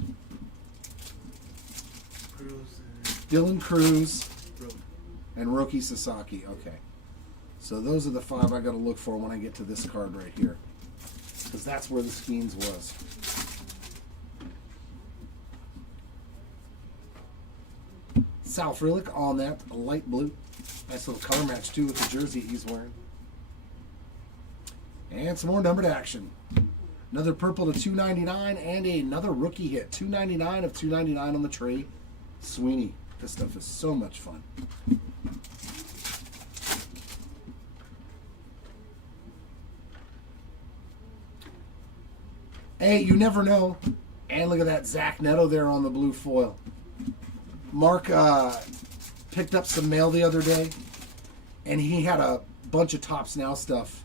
Dylan Cruz, and Roki Sasaki. Okay. So those are the 5 I got to look for when I get to this card right here. Because that's where the Skeens was. Sal Frelick on that light blue. Nice little color match too with the jersey he's wearing. And some more numbered action. Another purple to 299 and another rookie hit. 299 of 299 on the tray. Sweeney. This stuff is so much fun. Hey, you never know. And look at that Zach Neto there on the blue foil. Mark picked up some mail the other day, and he had a bunch of Topps Now stuff.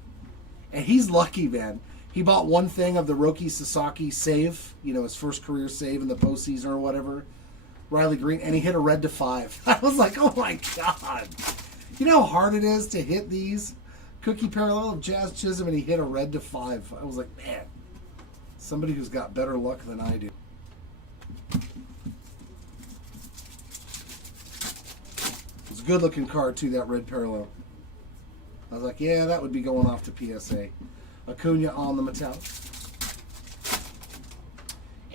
And he's lucky, man. He bought one thing of the Roki Sasaki save, you know, his first career save in the postseason or whatever. Riley Green, and he hit a red to 5. I was like, oh my God. You know how hard it is to hit these? Cookie parallel of Jazz Chisholm, and he hit a red to 5. I was like, man, somebody who's got better luck than I do. It's a good looking card too, that red parallel. I was like, yeah, that would be going off to PSA. Acuna on the metallic.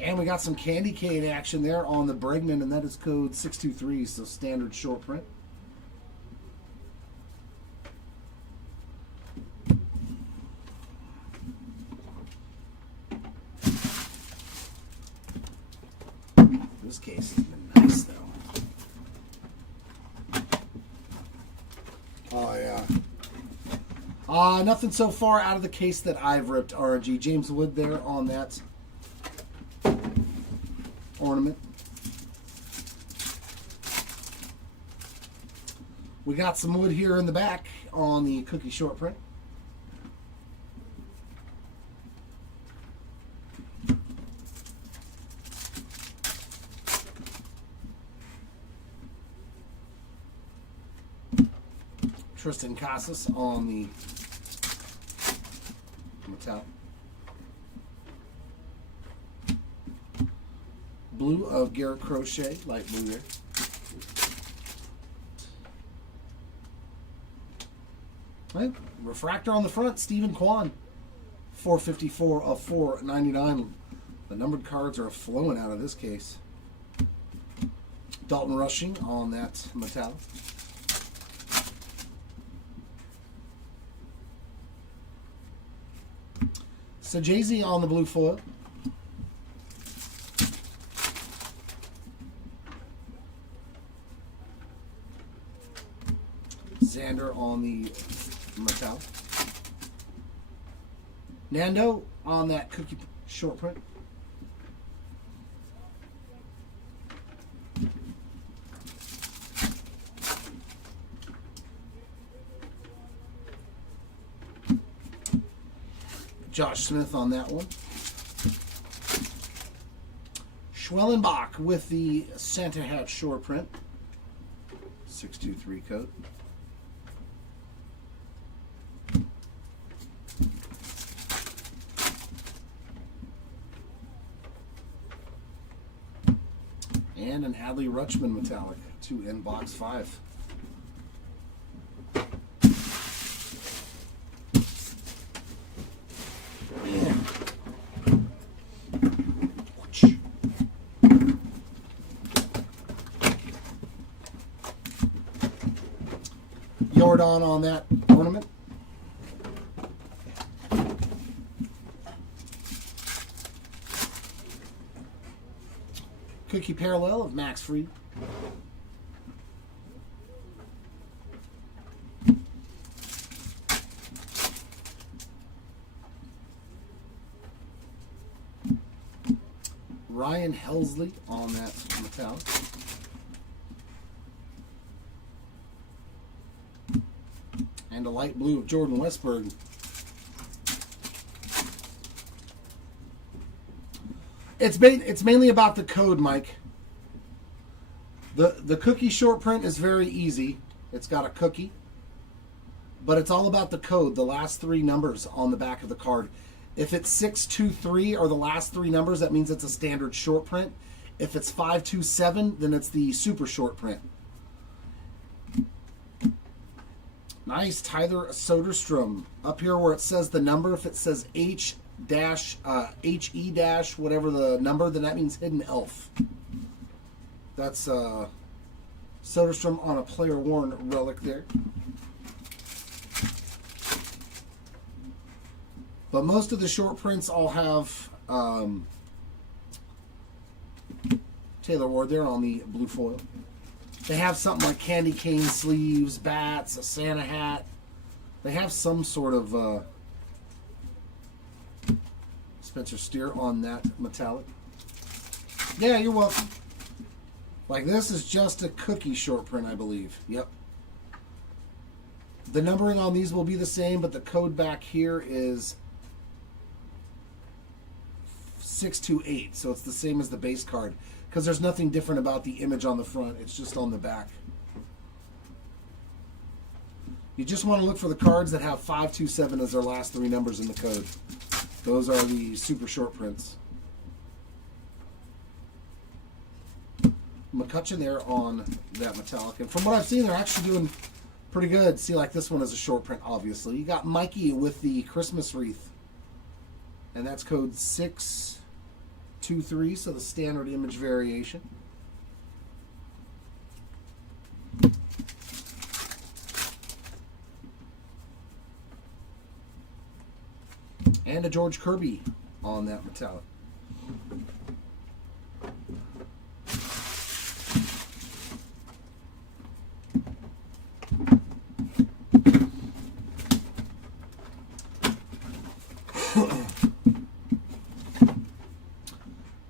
And we got some candy cane action there on the Bregman, and that is code 623, so standard short print. This case has been nice, though. Oh, yeah. Nothing so far out of the case that I've ripped, RNG. James Wood there on that ornament. We got some wood here in the back on the cookie short print. Tristan Casas on the metallic. Blue of Garrett Crochet, light blue there. Right. Refractor on the front, Stephen Kwan. 454 of 499. The numbered cards are flowing out of this case. Dalton Rushing on that metallic. So Jay-Z on the blue foil. Xander on the metallic. Nando on that cookie short print. Josh Smith on that one. Schwellenbach with the Santa Hat short print. 623 code. And an Adley Rutschman metallic, 2 in box 5. Jordan on that ornament. Cookie parallel of Max Fried. Ryan Helsley on that metallic. And a light blue of Jordan Westberg. It's mainly about the code, Mike. The cookie short print is very easy. It's got a cookie. But it's all about the code, the last 3 numbers on the back of the card. If it's 623 or the last 3 numbers, that means it's a standard short print. If it's 527, then it's the super short print. Nice, Tyler Soderstrom. Up here where it says the number, if it says H dash, HE dash, whatever the number, then that means hidden elf. That's Soderstrom on a player worn relic there. But most of the short prints all have Taylor Ward there on the blue foil. They have something like candy cane sleeves, bats, a Santa hat. They have some sort of Spencer Steer on that metallic. Yeah, you're welcome. Like this is just a cookie short print, I believe. Yep. The numbering on these will be the same, but the code back here is 628, so it's the same as the base card. Because there's nothing different about the image on the front. It's just on the back. You just want to look for the cards that have 527 as their last 3 numbers in the code. Those are the super short prints. McCutcheon there on that metallic. And from what I've seen, they're actually doing pretty good. See, like this one is a short print, obviously. You got Mikey with the Christmas wreath. And that's code 623, so the standard image variation. And a George Kirby on that metallic.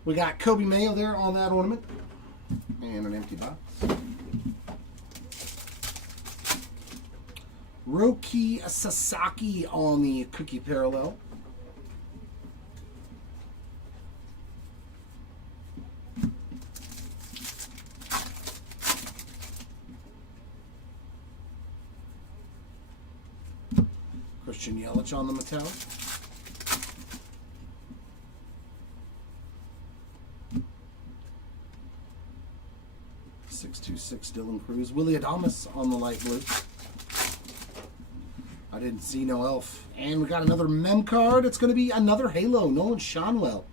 We got Kobe Mayo there on that ornament. And an empty box. Roki Sasaki on the cookie parallel. Christian Yelich on the metallic. Dylan Cruz. Willie Adames on the light blue. I didn't see no elf. And we got another mem card. It's going to be another Halo. Nolan Shanwell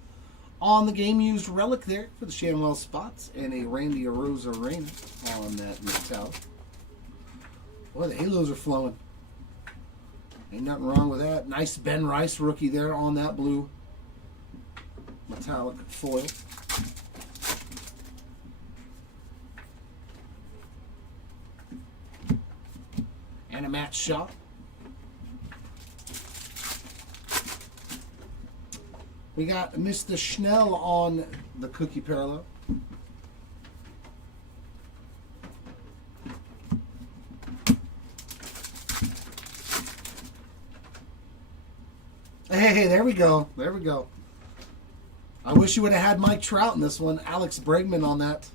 on the game used relic there for the Shanwell spots. And a Randy Arozarena on that metallic. Boy, the Halos are flowing. Ain't nothing wrong with that. Nice Ben Rice rookie there on that blue metallic foil. And a Matt Shaw. We got Mr. Schnell on the cookie parallel. Hey, there we go. There we go. I wish you would have had Mike Trout in this one. Alex Bregman on that.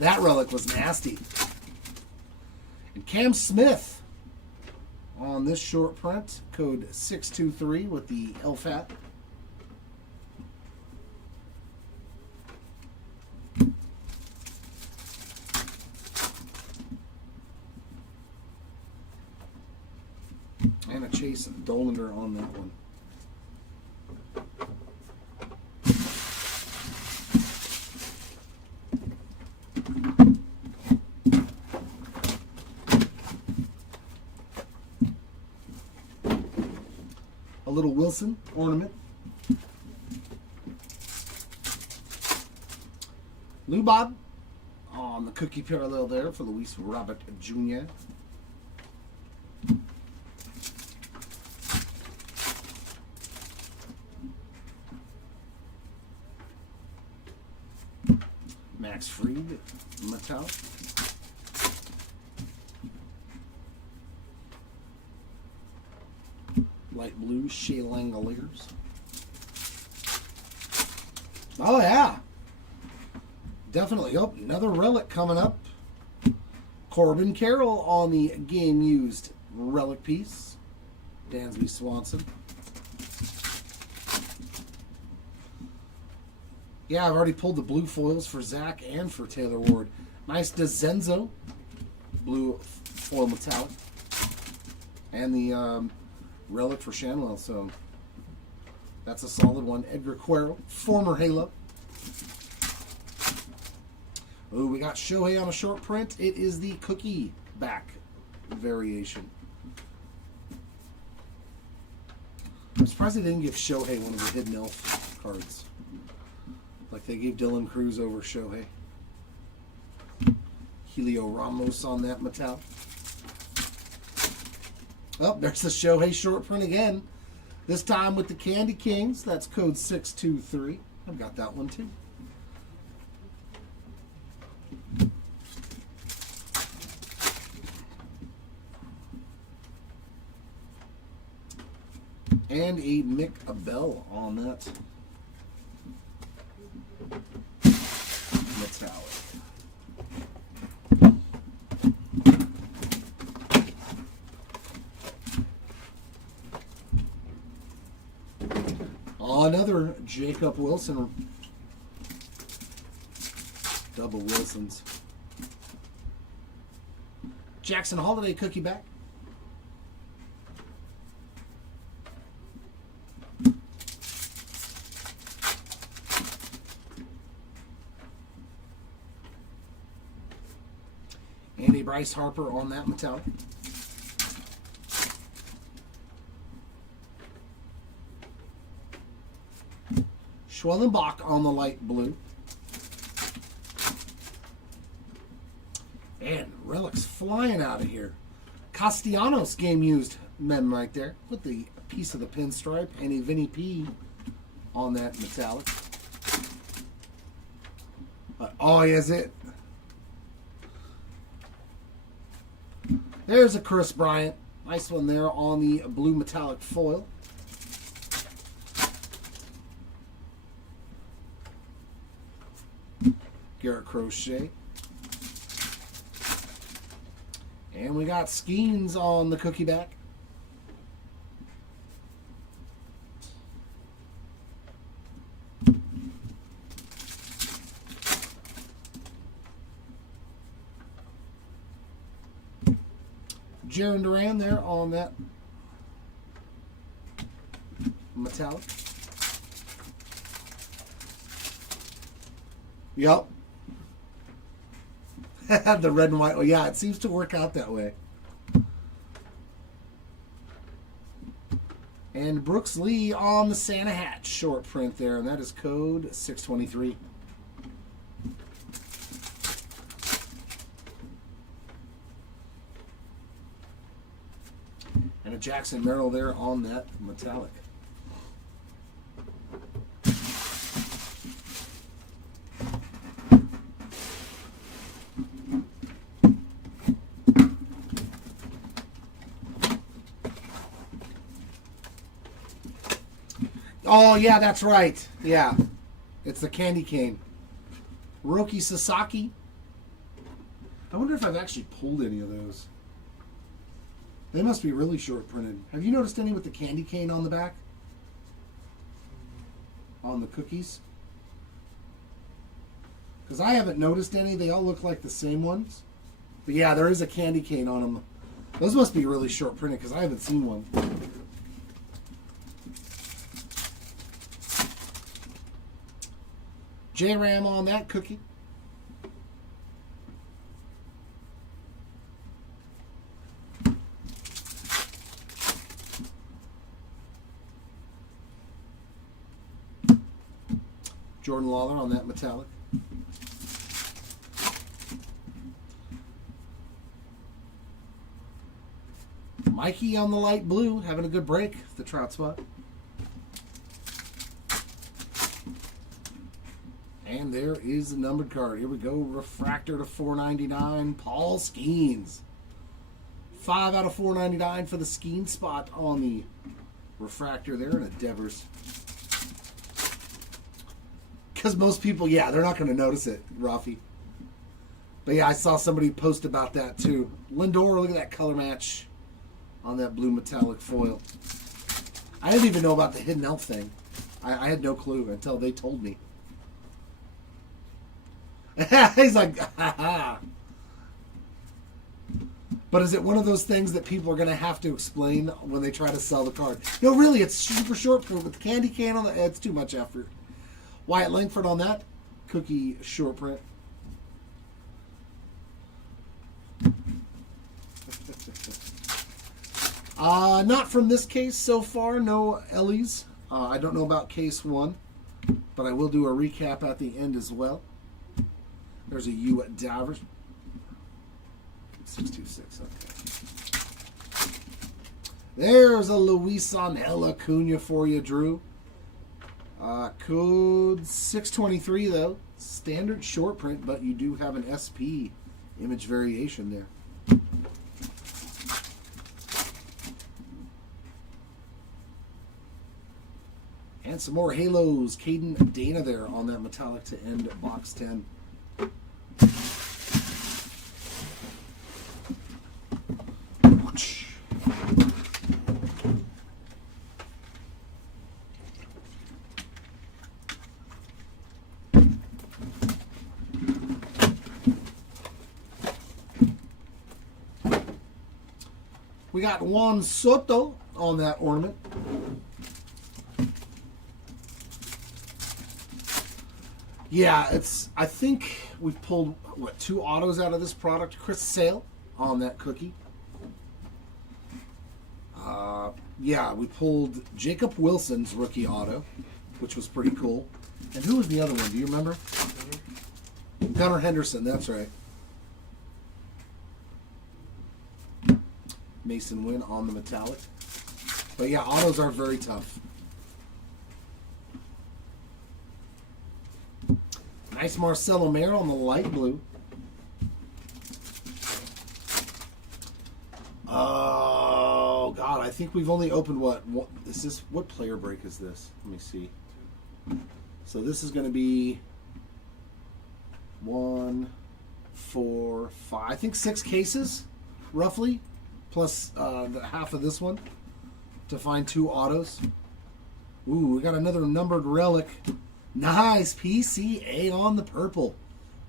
That relic was nasty. And Cam Smith on this short print, code 623 with the elf hat. And a Chase Dolander on that one. A little Wilson ornament. Lou Bob on the cookie parallel there for Luis Robert Jr. League metallic. Light blue Shea Langoliers. Oh yeah, definitely. Oh, another relic coming up. Corbin Carroll on the game used relic piece. Dansby Swanson. Yeah, I've already pulled the blue foils for Zach and for Taylor Ward. Nice DeZenzo blue foil metallic. And the relic for Shanwell, so that's a solid one. Edgar Cuero, former Halo. Oh, we got Shohei on a short print. It is the cookie back variation. I'm surprised they didn't give Shohei one of the Hidden Elf cards. Like they gave Dylan Cruz over Shohei. Helio Ramos on that metallic. Oh, there's the Shohei short print again. This time with the Candy Kings. That's code 623. I've got that one too. And a Mick Abel on that metallic. Another Jacob Wilson. Double Wilsons. Jackson Holiday cookie back. Andy Bryce Harper on that metallic. Schwellenbach on the light blue. And relics flying out of here. Castellanos game used mem right there with the piece of the pinstripe and a Vinny P on that metallic. Oh, is it? There's a Chris Bryant. Nice one there on the blue metallic foil. Garrett Crochet. And we got Skeens on the cookie back. Jaron Duran there on that metallic. Yup. The red and white. Oh, yeah, it seems to work out that way. And Brooks Lee on the Santa hat short print there, and that is code 623. And a Jackson Merrill there on that metallic. Oh, yeah, that's right. Yeah. It's the candy cane. Roki Sasaki. I wonder if I've actually pulled any of those. They must be really short printed. Have you noticed any with the candy cane on the back? On the cookies? Because I haven't noticed any. They all look like the same ones. But yeah, there is a candy cane on them. Those must be really short printed because I haven't seen one. J-Ram on that cookie. Jordan Lawler on that metallic. Mikey on the light blue, having a good break, the Trout spot. And And there is the numbered card. Here we go. Refractor to 499. Paul Skeens. 5 out of 499 for the Skeen spot on the refractor there in a Devers. Because most people, yeah, they're not going to notice it, Rafi. But yeah, I saw somebody post about that too. Lindor, look at that color match on that blue metallic foil. I didn't even know about the Hidden Elf thing. I had no clue until they told me. He's like, ha ha. But is it one of those things that people are going to have to explain when they try to sell the card? No, really, it's super short print with the candy can on the. It's too much effort. Wyatt Langford on that cookie short print. Not from this case so far. No Ellie's. I don't know about case 1, but I will do a recap at the end as well. There's a U at Davers. 626. Okay. There's a Luis Angel Acuna for you, Drew. Code 623 though. Standard short print, but you do have an SP image variation there. And some more Halos. Caden Dana there on that metallic to end box 10. We got Juan Soto on that ornament. Yeah, I think we've pulled, 2 autos out of this product. Chris Sale on that cookie. Yeah, we pulled Jacob Wilson's rookie auto, which was pretty cool. And who was the other one? Do you remember? Gunnar Henderson, that's right. Mason Wynn on the metallic. But yeah, autos are very tough. Nice Marcelo Mayer on the light blue. Oh, God. I think we've only opened what is this? What player break is this? Let me see. So this is going to be 1, 4, 5. I think 6 cases, roughly, plus the half of this one to find 2 autos. Ooh, we got another numbered relic. Nice PCA on the purple.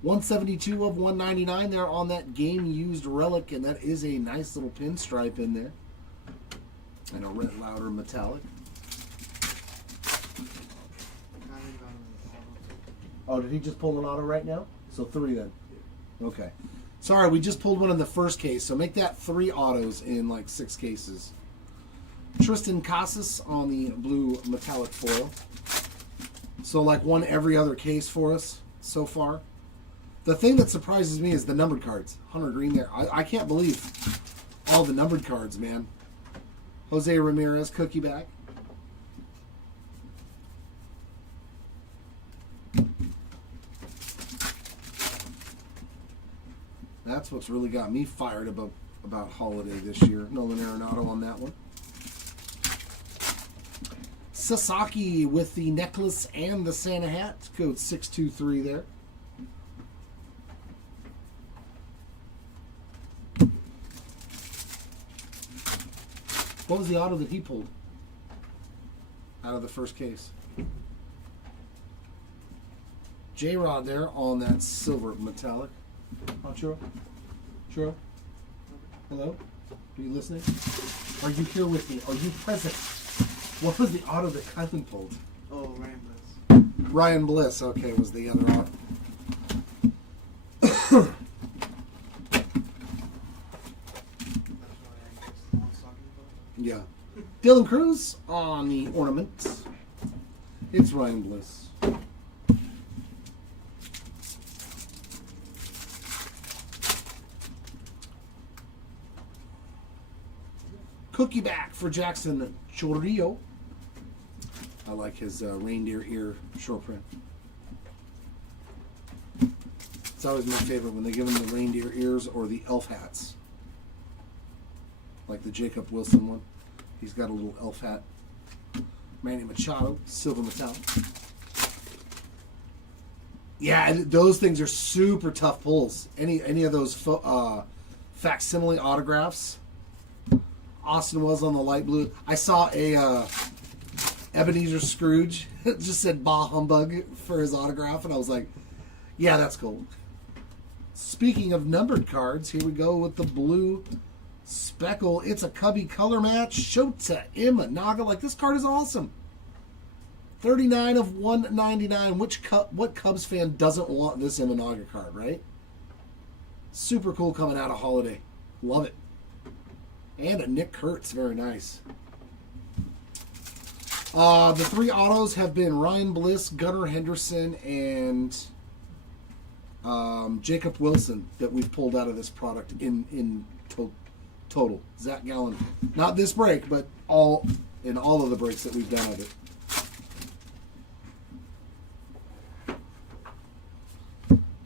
172 of 199 there on that game-used relic, and that is a nice little pinstripe in there. And a red louder metallic. Oh, did he just pull an auto right now? So 3 then. Okay. Sorry, we just pulled one in the first case, so make that 3 autos in like 6 cases. Tristan Casas on the blue metallic foil. So like one every other case for us so far. The thing that surprises me is the numbered cards. Hunter Green there. I can't believe all the numbered cards, man. Jose Ramirez, cookie back. That's what's really got me fired about Holiday this year. Nolan Arenado on that one. Sasaki with the necklace and the Santa hat. Code 623 there. What was the auto that he pulled out of the first case? J-Rod there on that silver metallic. Oh, Churro? Churro? Hello? Are you listening? Are you here with me? Are you present? What was the auto that Kylan pulled? Oh, Ryan Bliss. Ryan Bliss, okay, was the other auto. Yeah. Dylan Cruz on the ornament. It's Ryan Bliss. Cookie back for Jackson Chorrillo. I like his reindeer ear short print. It's always my favorite when they give them the reindeer ears or the elf hats. Like the Jacob Wilson one. He's got a little elf hat. Manny Machado, silver metallic. Yeah, those things are super tough pulls. Any of those facsimile autographs. Austin was on the light blue. I saw a Ebenezer Scrooge. It just said "Bah Humbug" for his autograph, and I was like, "Yeah, that's cool." Speaking of numbered cards, here we go with the blue speckle. It's a Cubby color match. Shota Imanaga. Like, this card is awesome. 39 of 199. What Cubs fan doesn't want this Imanaga card, right? Super cool coming out of Holiday. Love it. And a Nick Kurtz. Very nice. The three autos have been Ryan Bliss, Gunnar Henderson, and Jacob Wilson that we've pulled out of this product in total. Zach Gallen. Not this break, but all of the breaks that we've done of it.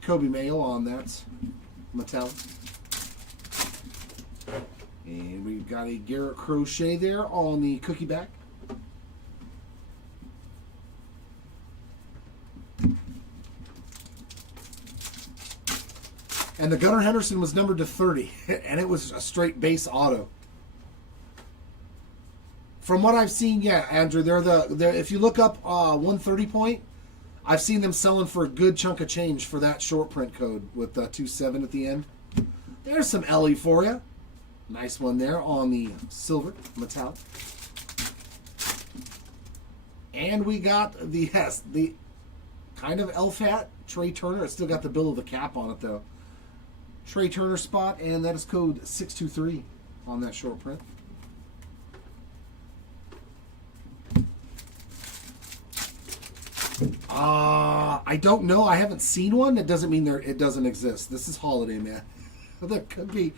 Kobe Mayo on that metallic. And we've got a Garrett Crochet there on the cookie back. And the Gunnar Henderson was numbered to 30, and it was a straight base auto. From what I've seen, yeah, Andrew, they're if you look up 130 point, I've seen them selling for a good chunk of change for that short print code with 27 at the end. There's some Ellie for you. Nice one there on the silver metallic. And we got the kind of elf hat, Trey Turner. It's still got the bill of the cap on it, though. Trey Turner spot, and that is code 623 on that short print. I don't know. I haven't seen one. It doesn't mean it doesn't exist. This is Holiday, man. There could be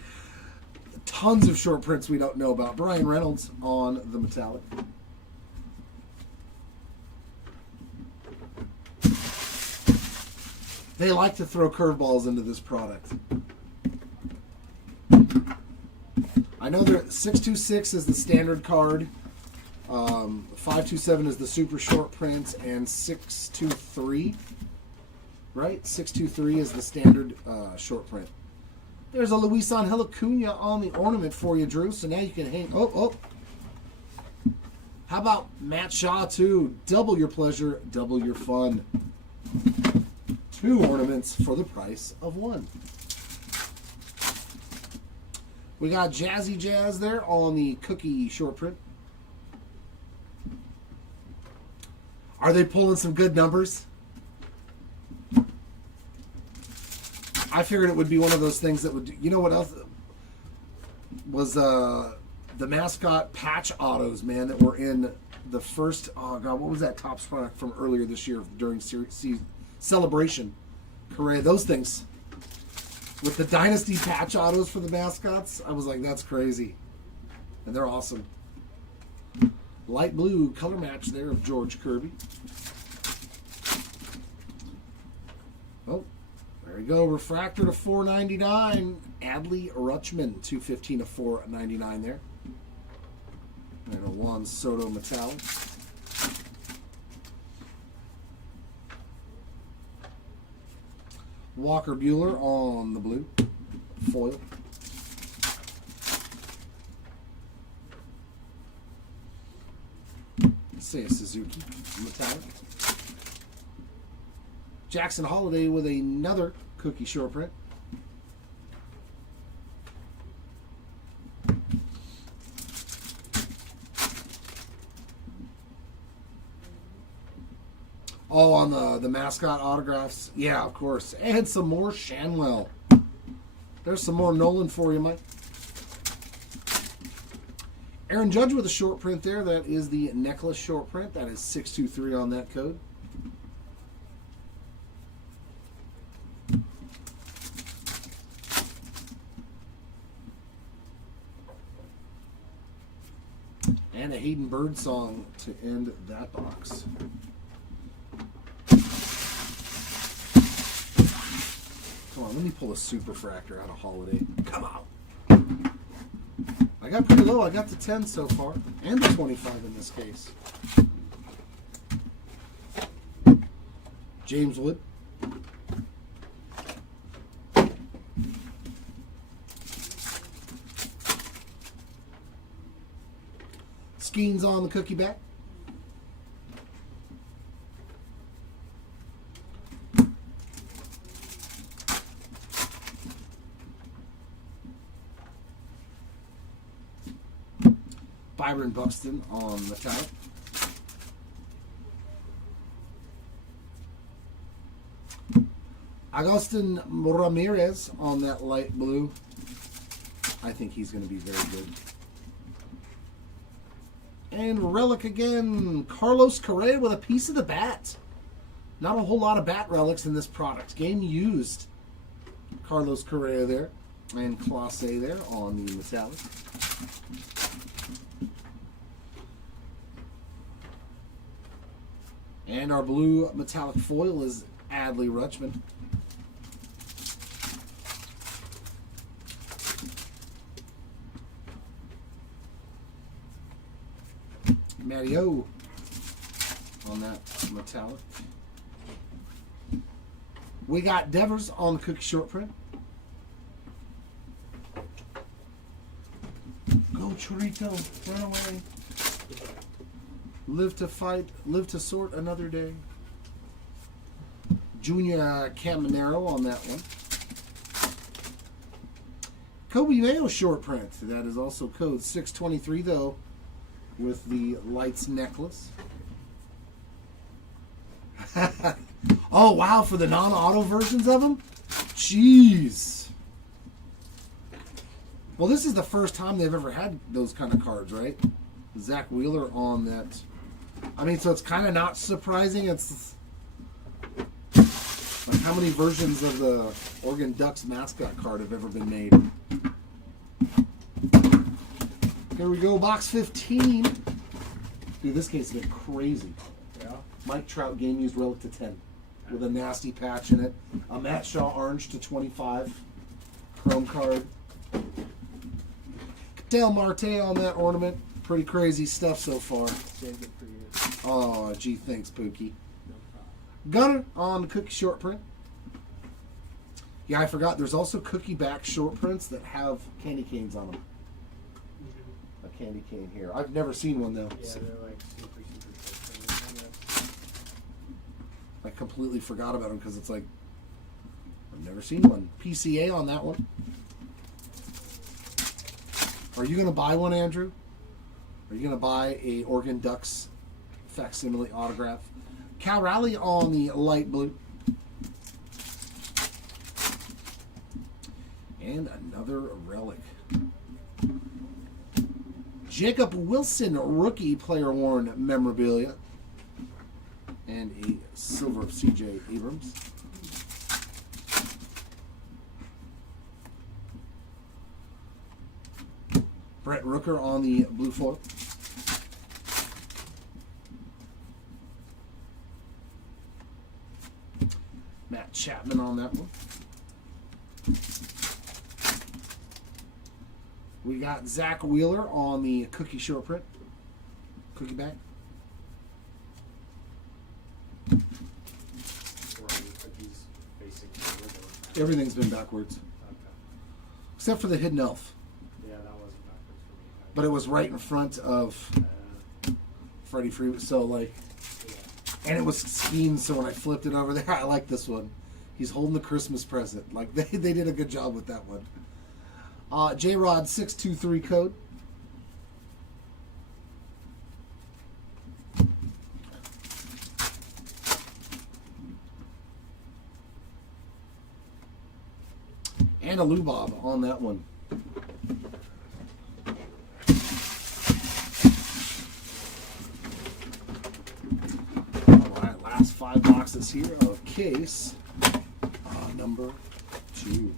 tons of short prints we don't know about. Brian Reynolds on the metallic. They like to throw curveballs into this product. I know 626 is the standard card. 527 is the super short print, and 623, right? 623 is the standard short print. There's a Luis Angel Acuna on the ornament for you, Drew. So now you can hang. Oh. How about Matt Shaw too? Double your pleasure, double your fun. 2 ornaments for the price of 1. We got Jazzy Jazz there on the cookie short print. Are they pulling some good numbers? I figured it would be one of those things that would... You know what else was the mascot patch autos, man, that were in the first... Oh, God, what was that Topps product from earlier this year during Celebration? Hooray, those things. With the Dynasty patch autos for the mascots, I was like, that's crazy. And they're awesome. Light blue color match there of George Kirby. Oh, there we go. Refractor to $4.99. Adley Rutschman, $2.15 to $4.99 there. And a Juan Soto metallic. Walker Buehler on the blue foil. Seiya Suzuki metallic. Jackson Holiday with another cookie short print. Oh, on the mascot autographs. Yeah, of course. And some more Shanwell. There's some more Nolan for you, Mike. Aaron Judge with a short print there. That is the necklace short print. That is 623 on that code. And a Hayden Bird song to end that box. Let me pull a Superfractor out of Holiday. Come on. I got pretty low. I got to 10 so far. And the 25 in this case. James Wood. Skeens on the cookie back. Byron Buxton on metallic. Agustin Ramirez on that light blue. I think he's going to be very good. And relic again, Carlos Correa with a piece of the bat. Not a whole lot of bat relics in this product. Game used. Carlos Correa there. And Clase there on the metallic. And our blue metallic foil is Adley Rutschman. Matty O on that metallic. We got Devers on the cookie short print. Go Chorito, run away. Live to fight, live to sort another day. Junior Caminero on that one. Kobe Mayo short print. That is also code 623 though, with the lights necklace. Oh wow, for the non-auto versions of them? Jeez. Well, this is the first time they've ever had those kind of cards, right? Zach Wheeler on that. I mean, so it's kind of not surprising. It's like how many versions of the Oregon Ducks mascot card have ever been made? Here we go, box 15. Dude, this case has been crazy. Yeah. Mike Trout game used relic to 10 with a nasty patch in it. A Matt Shaw orange to 25. Chrome card. Del Marte on that ornament. Pretty crazy stuff so far. Saved it for you. Oh, gee, thanks, Pookie. No problem. Gunner on the cookie short print. Yeah, I forgot. There's also cookie back short prints that have candy canes on them. A candy cane here. I've never seen one though. Yeah, they're like super short. I completely forgot about them because it's like I've never seen one. PCA on that one. Are you going to buy one, Andrew? Are you going to buy a Oregon Ducks facsimile autograph? Cal Raleigh on the light blue. And another relic. Jacob Wilson, rookie player worn memorabilia. And a silver of CJ Abrams. Brett Rooker on the blue foil. Matt Chapman on that one. We got Zach Wheeler on the cookie short print. Cookie back. Everything's been backwards. Okay. Except for the hidden elf. Yeah, that wasn't backwards for me. But it was right in front of Freddie Freeman. So, like, Yeah. and it was schemed, so when I flipped it over there, I like this one. He's holding the Christmas present. Like, they did a good job with that one. J-Rod 623 code. And a Lou Bob on that one. All right, last 5 boxes here of case number 2.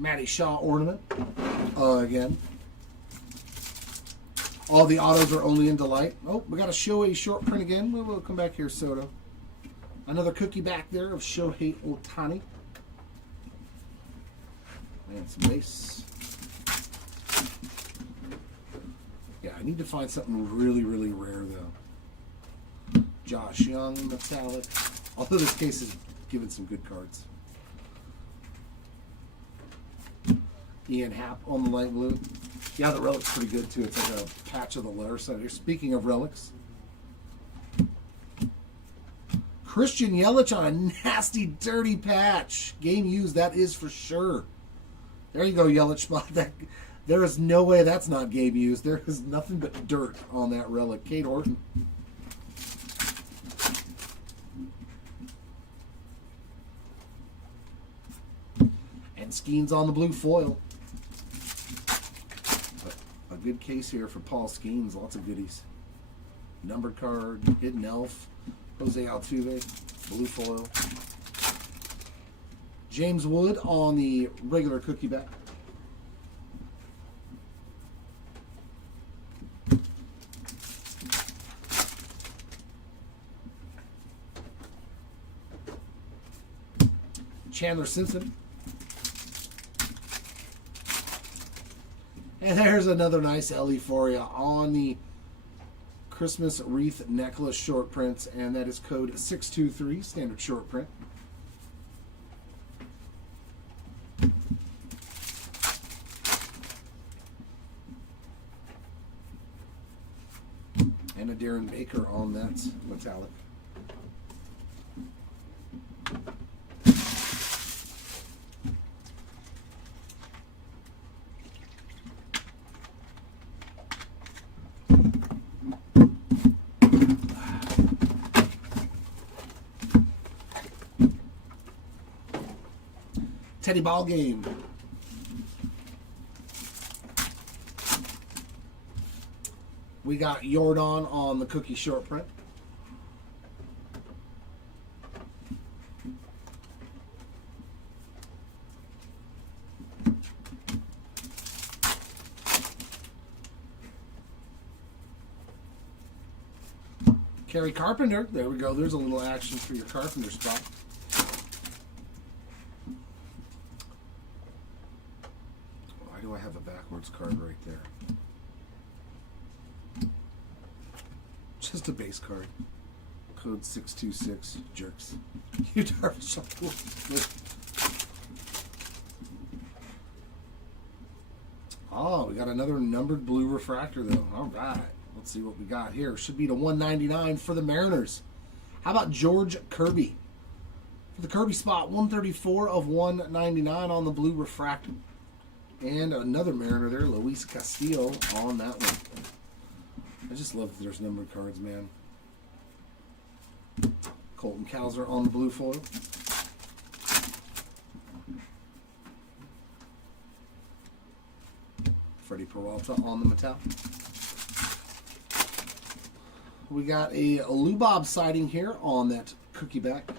Matty Shaw ornament again. All the autos are only in Delight. Oh, we got to show a short print again. We'll come back here, Soto. Another cookie back there of Shohei Ohtani. And some base. Yeah, I need to find something really, really rare, though. Josh Young, metallic. Although this case is giving some good cards. Ian Happ on the light blue. Yeah, the relic's pretty good, too. It's like a patch of the letter set here. Speaking of relics. Christian Yelich on a nasty, dirty patch. Game used, that is for sure. There you go, Yelich spot. There is no way that's not game used. There is nothing but dirt on that relic. Kate Horton. And Skeens on the blue foil. A good case here for Paul Skeens. Lots of goodies. Numbered card, hidden elf, Jose Altuve, blue foil. James Wood on the regular cookie back. Chandler Simpson. And there's another nice LE for you on the Christmas wreath necklace short prints, and that is code 623, standard short print. And a Darren Baker on that metallic. Teddy Ball Game. We got Jordan on the cookie short print. Kerry Carpenter. There we go. There's a little action for your Carpenter spot. Why do I have a backwards card right there? Just a base card. Code 626. Jerks. You Darvish. Oh, we got another numbered blue refractor though. All right. Let's see what we got here. Should be to 199 for the Mariners. How about George Kirby? For the Kirby spot, 134 of 199 on the blue refractor. And another Mariner there, Luis Castillo on that one. I just love that there's numbered cards, man. Colton Cowser on the blue foil. Freddie Peralta on the metal. We got a Lou Bob sighting here on that cookie back.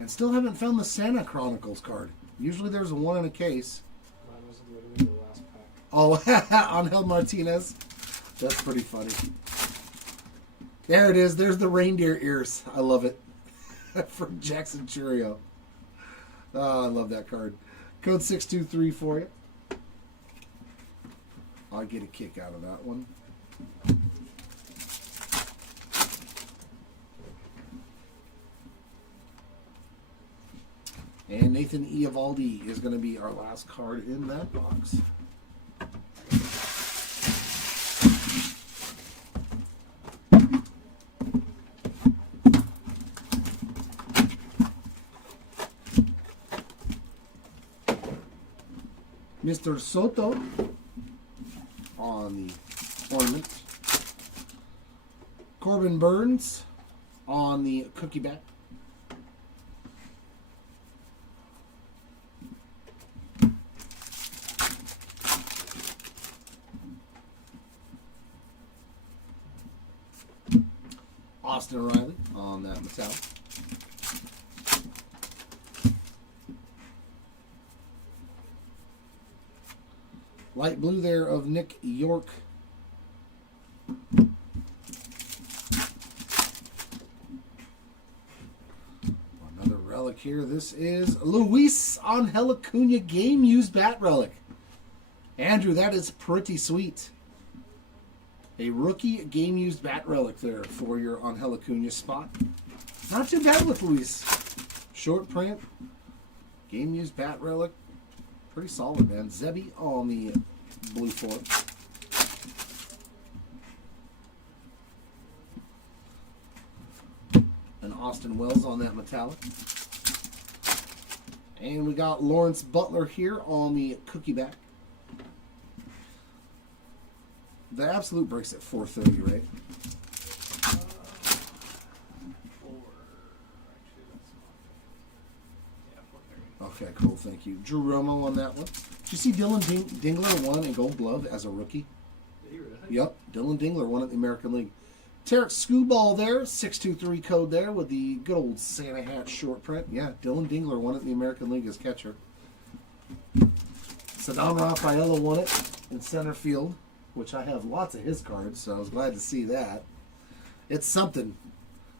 And still haven't found the Santa Chronicles card. Usually there's a one in a case. Mine was literally the last pack. Oh, Angel Martinez. That's pretty funny. There it is. There's the reindeer ears. I love it. From Jackson Churio. Oh, I love that card. Code 623 for you. I get a kick out of that one. And Nathan Eovaldi is going to be our last card in that box. Mr. Soto on the ornament. Corbin Burns on the cookie back. Austin Riley on that metallic. light blue there of Nick York. Another relic here. This is Luis Angel Acuna game used bat relic. Andrew, that is pretty sweet. A rookie game used bat relic there for your Angel Acuna spot. Not too bad with Luis. Short print. Game used bat relic. Pretty solid, man. Zebby on the blue foil. And Austin Wells on that metallic. And we got Lawrence Butler here on the cookie back. The absolute breaks at 430, right? Okay, cool. Thank you. Drew Romo on that one. Did you see Dylan Dingler won a Gold Glove as a rookie? Did he really? Yep. Dylan Dingler won at the American League. Tarek Skubal there, 623 code there with the good old Santa hat short print. Yeah, Dylan Dingler won it in the American League as catcher. Saddam Rafaela won it in center field, which I have lots of his cards, so I was glad to see that. It's something,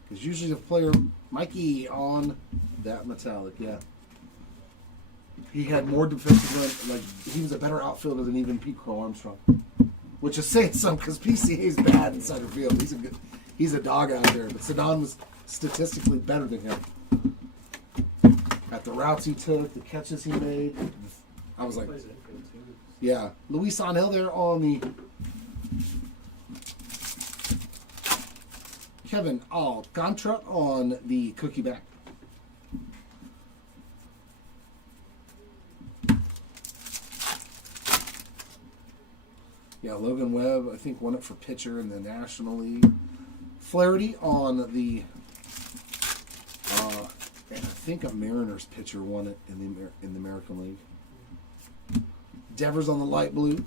because usually the player, Mikey, on that metallic, yeah. He had more defensive run, like, he was a better outfielder than even Pete Crow Armstrong. Which is saying something, because PCA is bad in center field. He's a dog out there, but Saddam was statistically better than him. At the routes he took, the catches he made, I was like, yeah. Luis Angel there on the Kevin Alcantara on the cookie back. Yeah, Logan Webb, I think, won it for pitcher in the National League. Flaherty on the, and I think a Mariners pitcher won it in the American League. Devers on the light blue.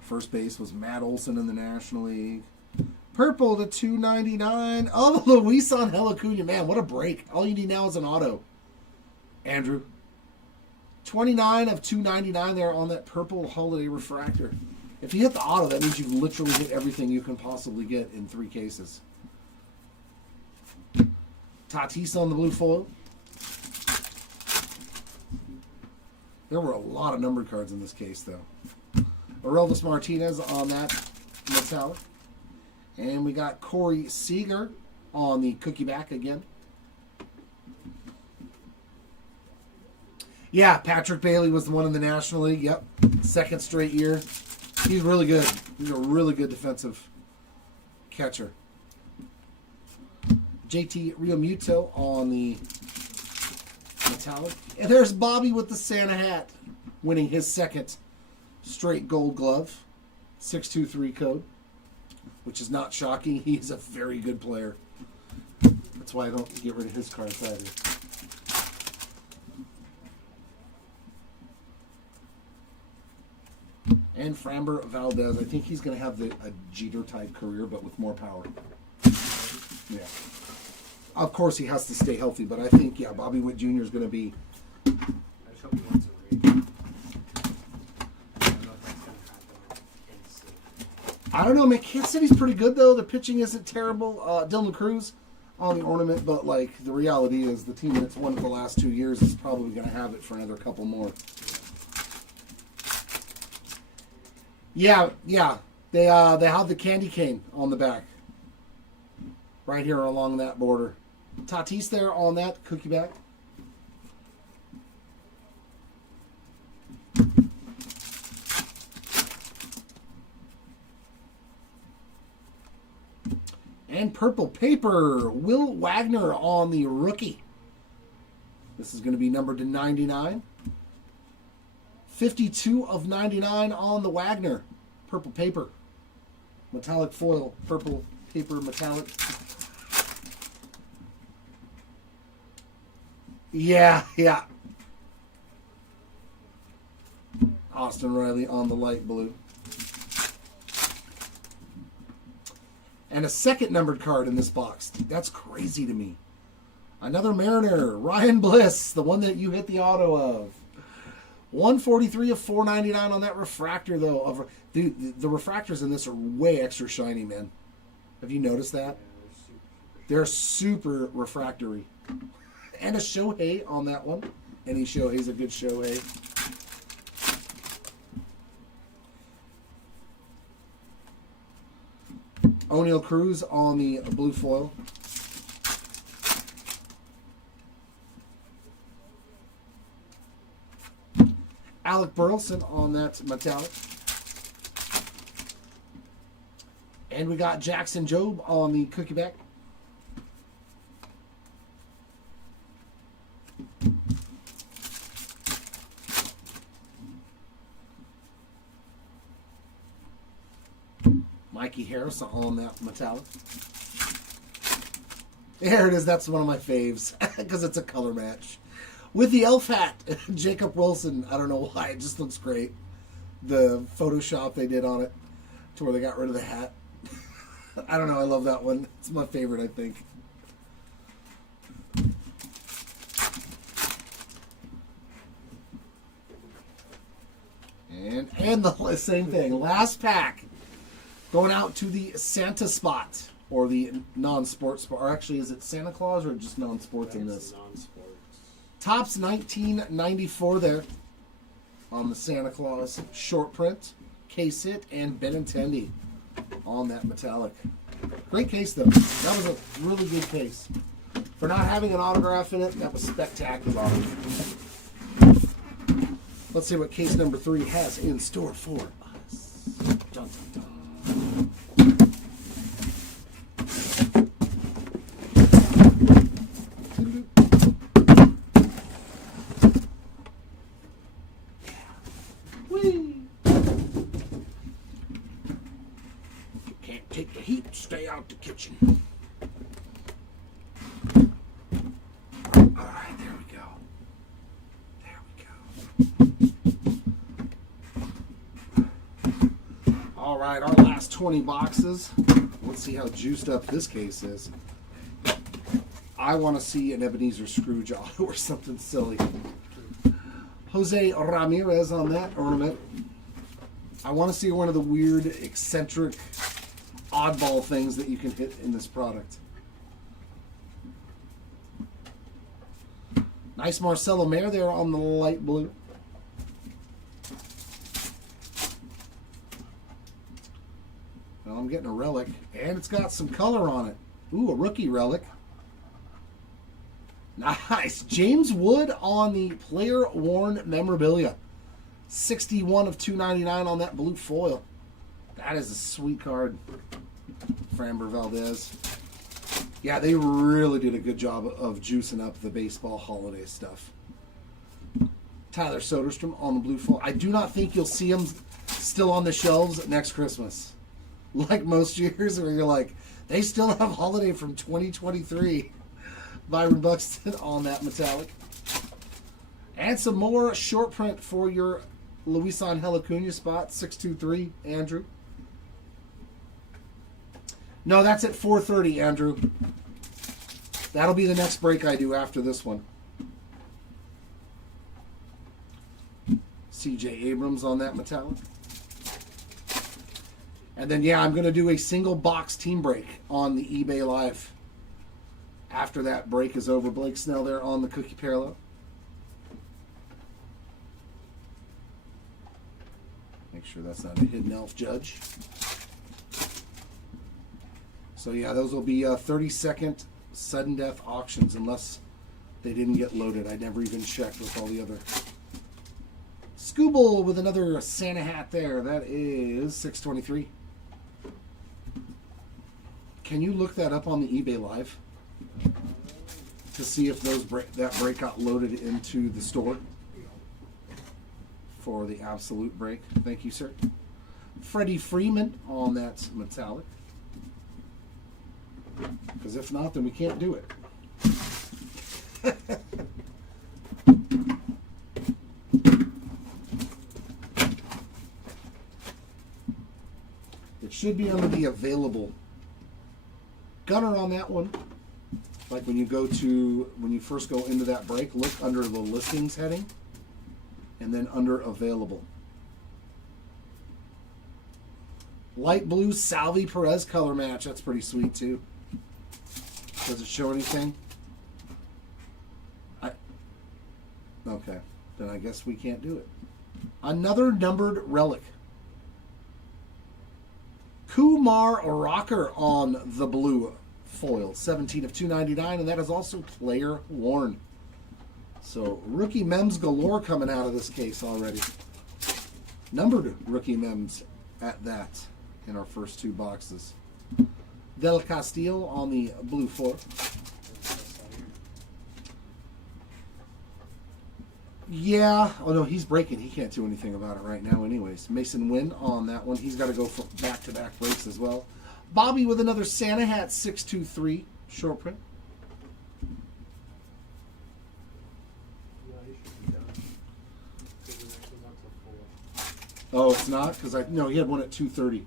First base was Matt Olson in the National League. Purple to 299. Oh, Luis Angel Acuna. Man, what a break. All you need now is an auto. Andrew. 29 of 299 there on that purple holiday refractor. If you hit the auto, that means you've literally hit everything you can possibly get in 3 cases. Tatis on the blue foil. There were a lot of numbered cards in this case, though. Aurelvis Martinez on that metallic. And we got Corey Seager on the cookie back again. Yeah, Patrick Bailey was the one in the National League. Yep. Second straight year. He's really good. He's a really good defensive catcher. JT Realmuto on the metallic. And there's Bobby with the Santa hat, winning his second straight Gold Glove. 623 code, which is not shocking. He's a very good player. That's why I don't get rid of his cards either. And Framber Valdez, I think he's going to have a Jeter-type career, but with more power. Yeah. Of course, he has to stay healthy, but I think, yeah, Bobby Witt Jr. is going to be... I just hope he wants a ring. I don't know if that's going to happen in City. I don't know, man. Kansas City's pretty good, though. The pitching isn't terrible. Dylan Cruz on the ornament, but, like, the reality is the team that's won it the last 2 years is probably going to have it for another couple more. Yeah. They have the candy cane on the back. Right here along that border. Tatis there on that cookie back. And purple paper. Will Wagner on the rookie. This is going to be numbered to 99. 52 of 99 on the Wagner. Purple paper. Metallic foil. Purple paper metallic. Yeah. Austin Riley on the light blue. And a second numbered card in this box. That's crazy to me. Another Mariner. Ryan Bliss. The one that you hit the auto of. 143 of 499 on that refractor, though. Of the refractors in this are way extra shiny, man. Have you noticed that? They're super refractory. And a Shohei on that one. Any Shohei's a good Shohei. O'Neal Cruz on the blue foil. Alec Burleson on that metallic. And we got Jackson Jobe on the cookie back. Mikey Harris on that metallic. There it is. That's one of my faves because it's a color match. With the elf hat, Jacob Wilson. I don't know why. It just looks great. The Photoshop they did on it to where they got rid of the hat. I don't know. I love that one. It's my favorite, I think. And the same thing. Last pack. Going out to the Santa spot. Or the non-sports spot. Or actually, is it Santa Claus or just non-sports in this? Non-sports. Topps 1994 there. On the Santa Claus short print. Case hit and Benintendi on that metallic. Great case, though. That was a really good case. For not having an autograph in it, that was spectacular. Let's see what case number 3 has in store for us. Dun, dun, dun. Take the heat, stay out the kitchen. Alright, there we go. Alright, our last 20 boxes. Let's see how juiced up this case is. I want to see an Ebenezer Scrooge auto or something silly. Jose Ramirez on that ornament. I want to see one of the weird, eccentric, oddball things that you can hit in this product. Nice Marcelo Mayer there on the light blue. Well, I'm getting a relic, and it's got some color on it. Ooh, a rookie relic. Nice. James Wood on the player-worn memorabilia. 61 of 299 on that blue foil. That is a sweet card. Framber Valdez. Yeah, they really did a good job of juicing up the baseball holiday stuff. Tyler Soderstrom on the blue foil. I do not think you'll see him still on the shelves next Christmas. Like most years where you're like, they still have holiday from 2023. Byron Buxton on that metallic. And some more short print for your Luis Angel Acuna spot. 623, Andrew. No, that's at 4:30, Andrew. That'll be the next break I do after this one. CJ Abrams on that metallic. And then, yeah, I'm going to do a single box team break on the eBay Live. After that break is over, Blake Snell there on the cookie parallel. Make sure that's not a hidden elf judge. So yeah, those will be 30-second sudden death auctions unless they didn't get loaded. I never even checked with all the other. Scooble with another Santa hat there. That is 623. Can you look that up on the eBay Live to see if those that break got loaded into the store for the absolute break? Thank you, sir. Freddie Freeman on that metallic. Because if not, then we can't do it. It should be under the available. Gunner on that one. Like when you first go into that break, look under the listings heading. And then under available. Light blue Salvi Perez color match. That's pretty sweet too. Does it show anything? Okay. Then I guess we can't do it. Another numbered relic. Kumar Rocker on the blue foil. 17 of 299, and that is also player worn. So rookie mems galore coming out of this case already. Numbered rookie mems at that in our first two boxes. Del Castillo on the blue foil. Yeah. Oh, no, he's breaking. He can't do anything about it right now anyways. Mason Wynn on that one. He's got to go for back-to-back breaks as well. Bobby with another Santa Hat 623 short print. Yeah, he should be done. Because the next one's not till 4. Oh, it's not? Because no, he had one at 2:30.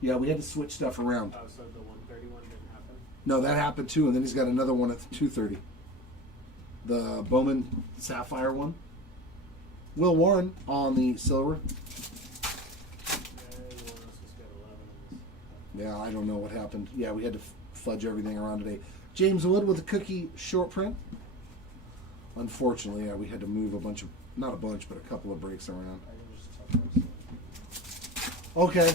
Yeah, we had to switch stuff around. Oh, so the 131 didn't happen? No, that happened too, and then he's got another one at 2:30. The Bowman Sapphire one. Will Warren on the silver. Yeah, I don't know what happened. Yeah, we had to fudge everything around today. James Wood with a cookie short print. Unfortunately, yeah, we had to move a bunch of, not a bunch, but a couple of breaks around. Okay.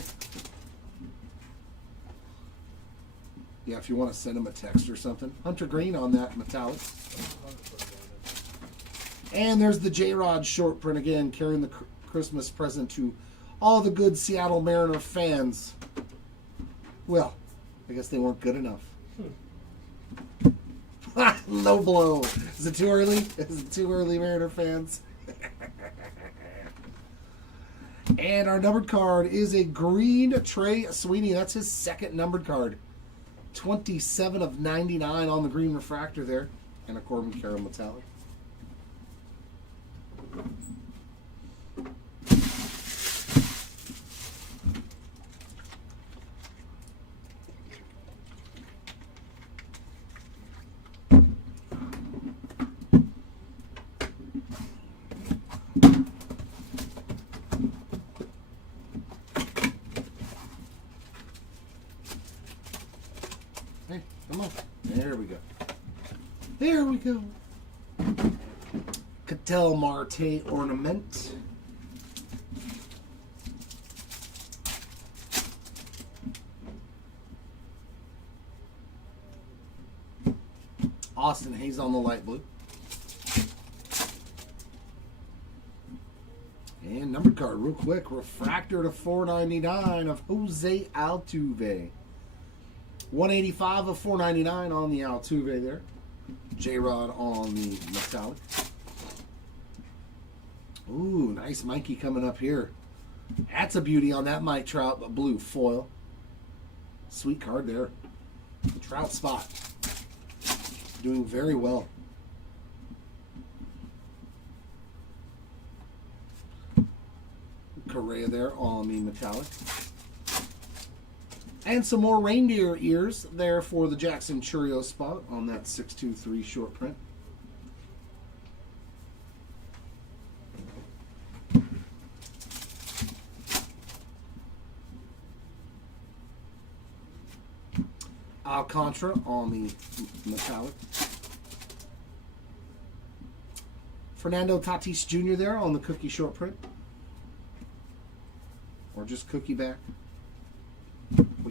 Yeah, if you want to send him a text or something. Hunter Green on that metallic. And there's the J-Rod short print again, carrying the Christmas present to all the good Seattle Mariner fans. Well, I guess they weren't good enough. Low blow. Is it too early? Is it too early, Mariner fans? And our numbered card is a green Trey Sweeney. That's his second numbered card. 27 of 99 on the green refractor there. And a Corbin Carroll metallic. Hey, come on. There we go. There we go. Cattell Marte ornament. Austin Hayes on the light blue. And numbered card, real quick. Refractor to 499 of Jose Altuve. 185 of 499 on the Altuve there. J-Rod on the metallic. Ooh, nice Mikey coming up here. That's a beauty on that Mike Trout, but blue foil. Sweet card there. Trout spot. Doing very well. Correa there on the metallic. And some more reindeer ears there for the Jackson Churio spot on that 623 short print. Alcantara on the metallic. Fernando Tatis Jr. there on the cookie short print. Or just cookie back.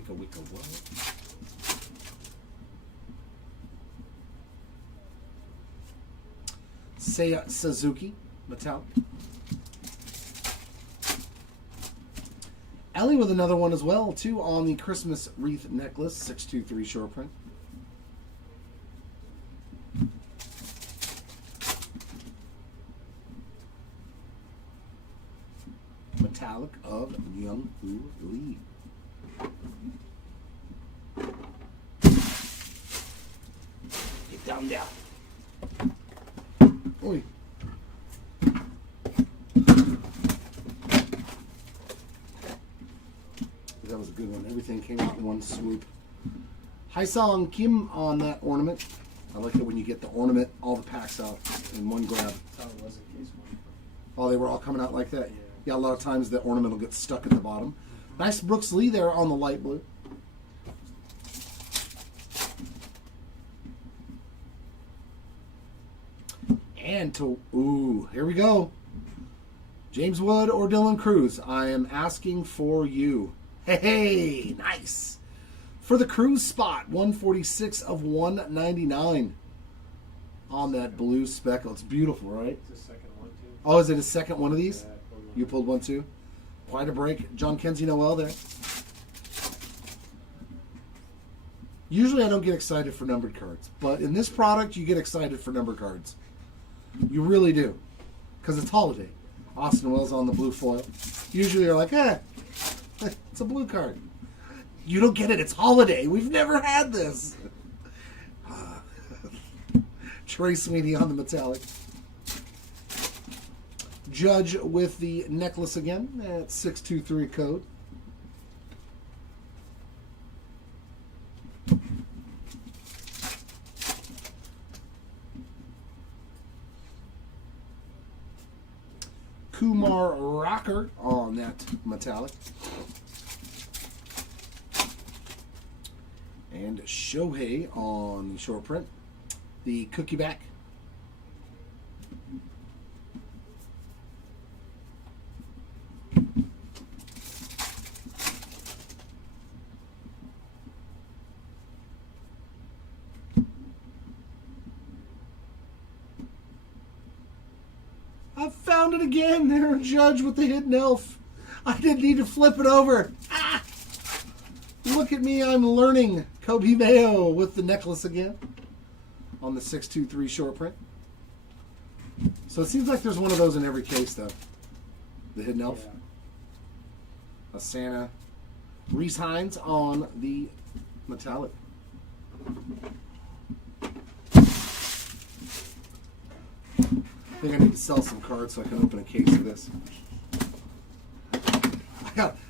Wicca what? Seiya Suzuki metallic. Ellie with another one as well, too, on the Christmas wreath necklace, 623 short print. Metallic of Young Woo Lee. Get down there. Oi. That was a good one. Everything came out in one swoop. Haesung Kim on that ornament. I like it when you get the ornament, all the packs out in one grab. That's how it was in case Oh, they were all coming out like that? Yeah. Yeah, a lot of times the ornament will get stuck at the bottom. Nice Brooks Lee there on the light blue. And to, ooh, here we go. James Wood or Dylan Cruz, I am asking for you. Hey, nice. For the Cruz spot, 146 of 199 on that blue speckle. It's beautiful, right? It's the second one, too. Oh, is it a second one of these? Yeah, pulled one. You pulled one too? Quite a break. John Kenzie Noel there. Usually I don't get excited for numbered cards, but in this product you get excited for numbered cards. You really do. Because it's holiday. Austin Wells on the blue foil. Usually you're like, it's a blue card. You don't get it. It's holiday. We've never had this. Trey Sweeney on the metallic. Judge with the necklace again at 623 code. Kumar Rocker on that metallic. And Shohei on the short print. The cookie back. I found it again. There, Judge with the hidden elf. I didn't need to flip it over. Ah! Look at me, I'm learning. Kobe Mayo with the necklace again on the 623 short print. So it seems like there's one of those in every case, though. The hidden elf. Yeah. A Santa. Reese Hines on the metallic. I think I need to sell some cards so I can open a case of this.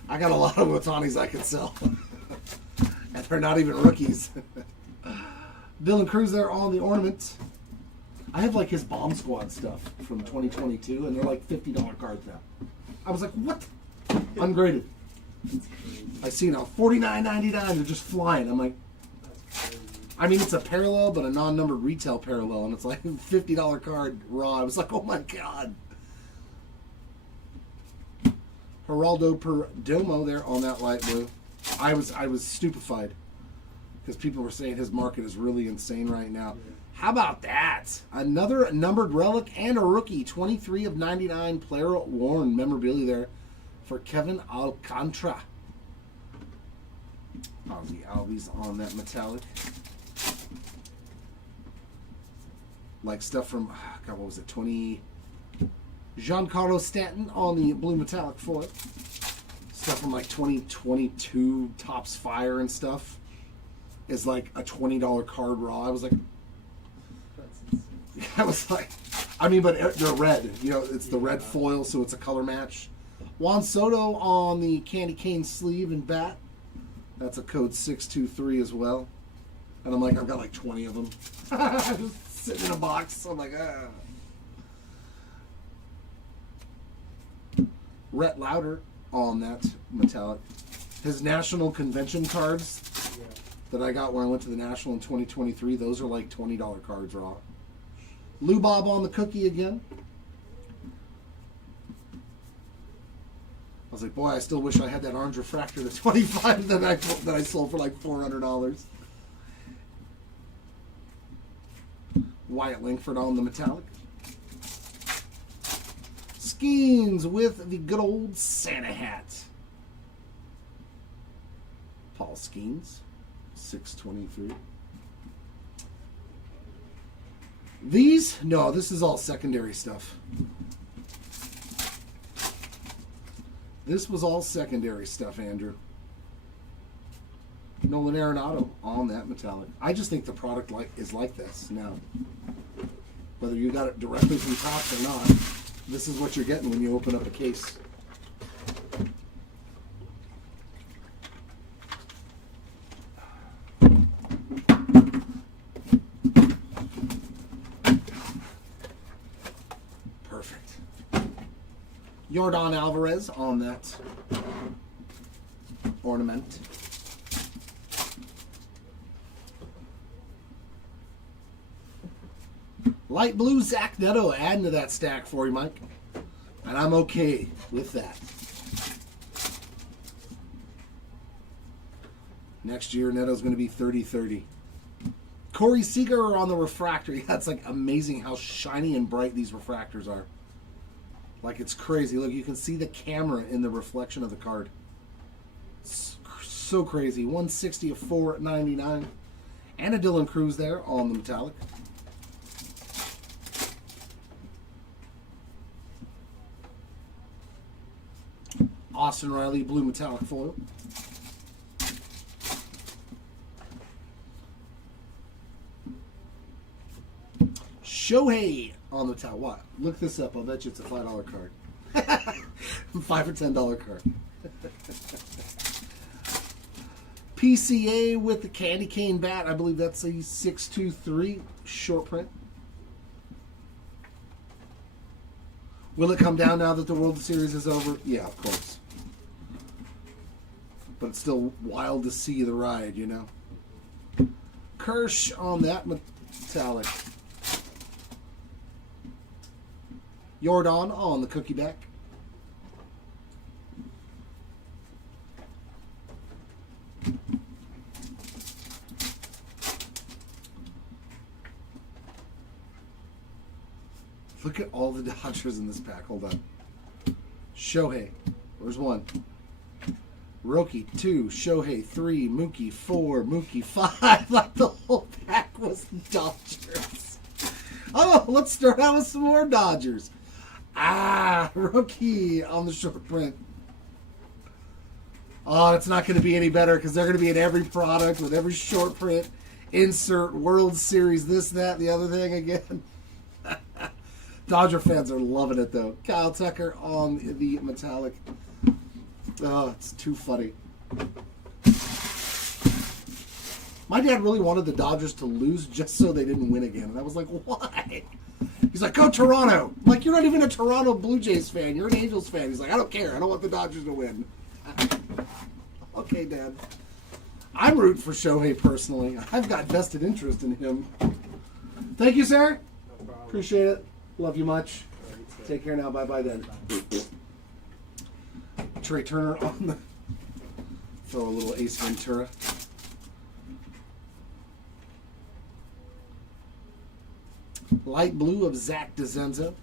I got a lot of Watanis I could sell. And they're not even rookies. Dylan Cruz there on the ornament. I have like his Bomb Squad stuff from 2022, and they're like $50 cards now. I was like, what? Ungraded. I see now, $49.99. They're just flying. I'm like, That's crazy. I mean, it's a parallel, but a non-numbered retail parallel, and it's like $50 card raw. I was like, oh my god. Geraldo Perdomo there on that light blue. I was stupefied because people were saying his market is really insane right now. Yeah. How about that? Another numbered relic and a rookie. 23 of 99 player worn memorabilia there for Kevin Alcantara. Ozzy Albies on that metallic. Like stuff from, God, what was it, 20... Giancarlo Stanton on the blue metallic foil. Stuff from like 2022 Topps Fire and stuff is like a $20 card raw. I was like, I mean, but they're red. You know, it's the red foil, so it's a color match. Juan Soto on the candy cane sleeve and bat. That's a code 623 as well. And I'm like, I've got like 20 of them. Just sitting in a box. I'm like, ah. Rhett Lauder on that metallic. His national convention cards Yeah. that I got when I went to the national in 2023, those are like $20 cards raw. Lou Bob on the cookie again. I was like, boy, I still wish I had that orange refractor, the 25 that I sold for like $400. Wyatt Langford on the metallic. Skeens with the good old Santa hat. Paul Skeens, 623. These? No, this is all secondary stuff. This was all secondary stuff, Andrew. Nolan Arenado on that metallic. I just think the product is like this now. Whether you got it directly from Topps or not, this is what you're getting when you open up a case. Perfect. Yordan Alvarez on that ornament. Light blue Zach Neto adding to that stack for you, Mike. And I'm okay with that. Next year, Neto's going to be 30-30. Corey Seager on the refractor. Yeah, it's like amazing how shiny and bright these refractors are. Like, it's crazy. Look, you can see the camera in the reflection of the card. It's so crazy. 160 of 499. And a Dylan Cruz there on the metallic. Austin Riley, blue metallic foil. Shohei on the metallic. What? Look this up. I'll bet you it's a $5 card. $5 or $10 card. PCA with the candy cane bat. I believe that's a 623 short print. Will it come down now that the World Series is over? Yeah, of course. But it's still wild to see the ride, you know. Kirsch on that metallic. Yordan on the cookie back. Look at all the Dodgers in this pack. Hold on. Shohei. Where's one? Roki, 2. Shohei, 3. Mookie, 4. Mookie, 5. Like the whole pack was Dodgers. Oh, let's start out with some more Dodgers. Roki on the short print. Oh, it's not going to be any better because they're going to be in every product with every short print. Insert World Series, this, that, the other thing again. Dodger fans are loving it, though. Kyle Tucker on the metallic. Oh, it's too funny. My dad really wanted the Dodgers to lose just so they didn't win again. And I was like, why? He's like, go Toronto. I'm like, you're not even a Toronto Blue Jays fan. You're an Angels fan. He's like, I don't care. I don't want the Dodgers to win. Okay, Dad. I'm rooting for Shohei personally. I've got vested interest in him. Thank you, sir. No problem. Appreciate it. Love you much. Take care now. Bye-bye then. Trey Turner on the... Throw a little Ace Ventura. Light blue of Zach DeZenza.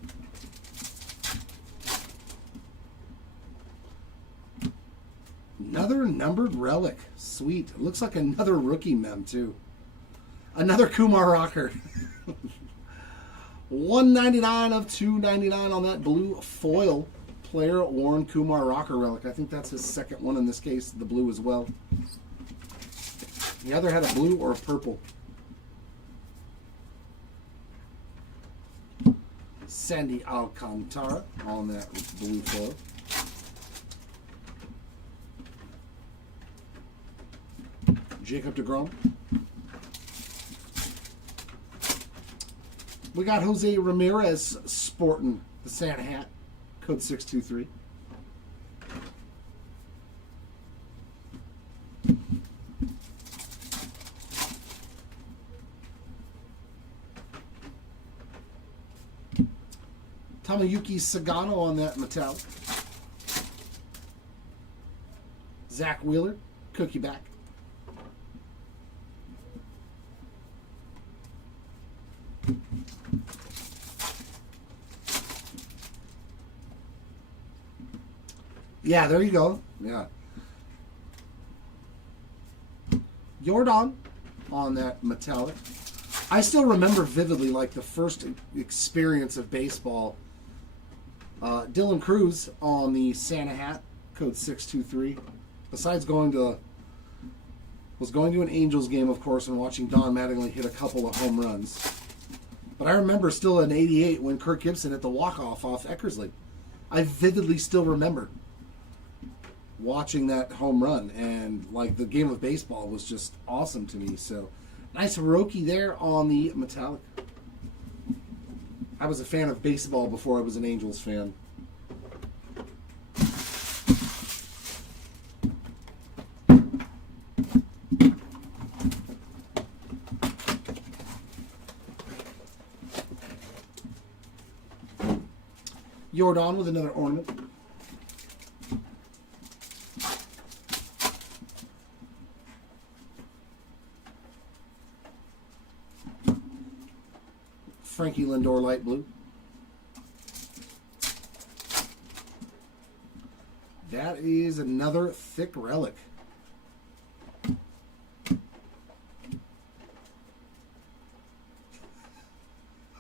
Another numbered relic. Sweet. It looks like another rookie mem, too. Another Kumar Rocker. 199 of 299 on that blue foil player worn Kumar Rocker relic. I think that's his second one in this case, the blue as well. He either had a blue or a purple. Sandy Alcantara on that blue foil. Jacob deGrom. We got Jose Ramirez sporting the Santa hat, code 623. Tamayuki Sagano on that metallic. Zach Wheeler, cookie back. Yeah, there you go. Yeah. Yordan on that metallic. I still remember vividly, like, the first experience of baseball. Dylan Cruz on the Santa hat, code 623. Besides was going to an Angels game, of course, and watching Don Mattingly hit a couple of home runs. But I remember still in '88 when Kirk Gibson hit the walk-off off Eckersley. I vividly still remember watching that home run, and like the game of baseball was just awesome to me. So nice Roki there on the metallic. I was a fan of baseball before I was an Angels fan. Jordan with another ornament. Frankie Lindor light blue. That is another thick relic.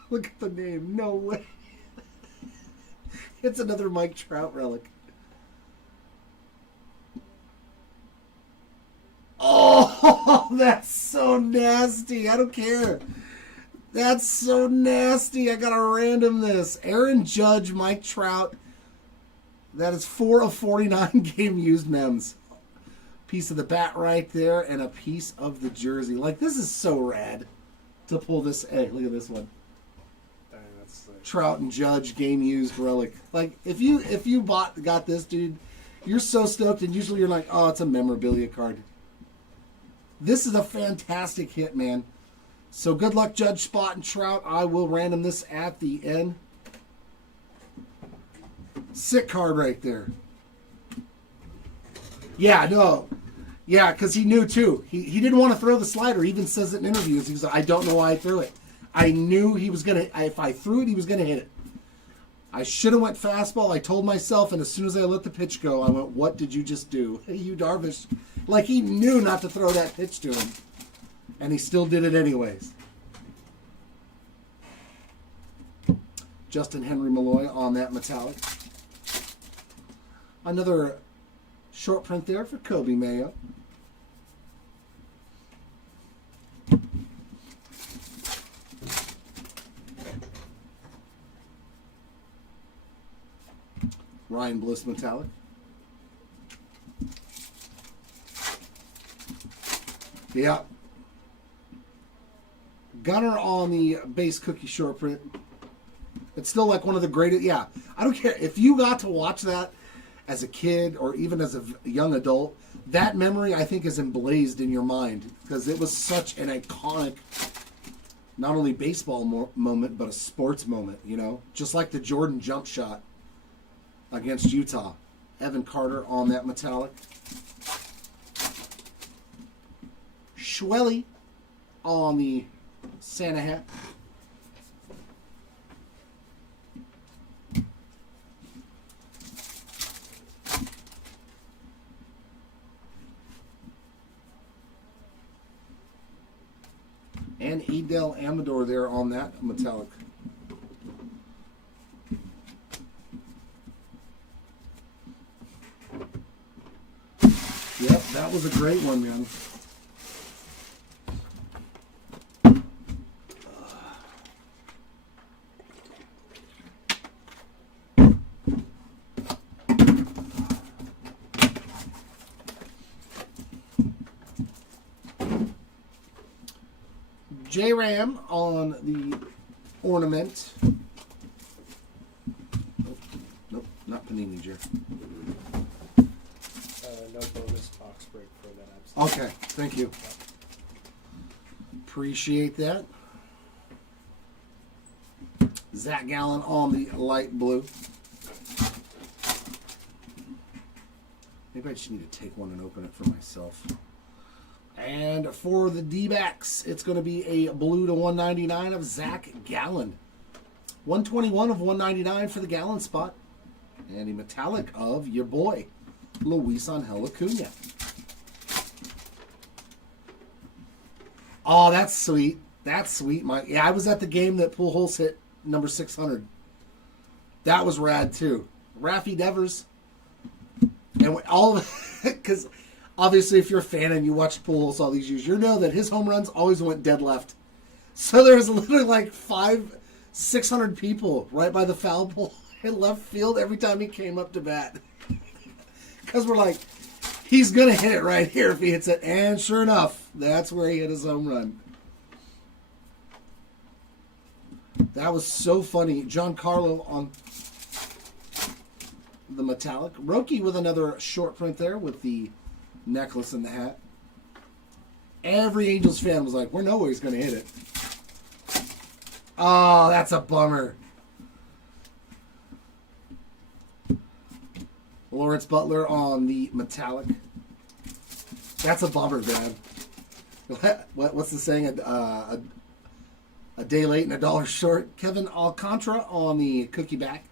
Look at the name. No way. It's another Mike Trout relic. Oh, that's so nasty. I don't care. That's so nasty. I gotta random this. Aaron Judge, Mike Trout. That is 4 of 49 game used mems. Piece of the bat right there and a piece of the jersey. Like, this is so rad to pull this. Hey, look at this one. Dang, that's sick. Trout and Judge game used relic. Like, if you got this, dude, you're so stoked, and usually you're like, oh, it's a memorabilia card. This is a fantastic hit, man. So good luck, Judge, Spot, and Trout. I will random this at the end. Sick card right there. Yeah, no. Yeah, because he knew, too. He didn't want to throw the slider. He even says it in interviews. He was like, I don't know why I threw it. I knew he was going to, if I threw it, he was going to hit it. I should have went fastball. I told myself, and as soon as I let the pitch go, I went, what did you just do? Hey, you Darvish. Like, he knew not to throw that pitch to him. And he still did it anyways. Justin Henry Malloy on that metallic. Another short print there for Kobe Mayo. Ryan Bliss metallic. Yeah. Gunner on the base cookie short print. It's still like one of the greatest. Yeah, I don't care if you got to watch that as a kid or even as a young adult. That memory, I think, is emblazed in your mind because it was such an iconic, not only baseball moment but a sports moment. You know, just like the Jordan jump shot against Utah. Evan Carter on that metallic. Schwelly on the Santa hat. And Edel Amador there on that metallic. Yep, that was a great one, man. J-Ram on the ornament. Nope, not Panini, Jer. No bonus box break for that. Absolutely. Okay, thank you. Appreciate that. Zach Gallen on the light blue. Maybe I just need to take one and open it for myself. And for the D-backs, it's going to be a blue to 199 of Zach Gallen. 121 of 199 for the Gallen spot. And a metallic of your boy, Luis Angel Acuna. Oh, that's sweet. That's sweet, Mike. Yeah, I was at the game that Pujols hit number 600. That was rad, too. Raffy Devers. And all of it, because obviously, if you're a fan and you watched Pujols all these years, you know that his home runs always went dead left. So there's literally like 600 people right by the foul pole in left field every time he came up to bat. Because we're like, he's going to hit it right here if he hits it. And sure enough, that's where he hit his home run. That was so funny. Giancarlo on the metallic. Roki with another short print there with the necklace and the hat. Every Angels fan was like, we know where he's going to hit it. Oh, that's a bummer. Lawrence Butler on the metallic. That's a bummer, Dad. What's the saying? A day late and a dollar short. Kevin Alcantara on the cookie back.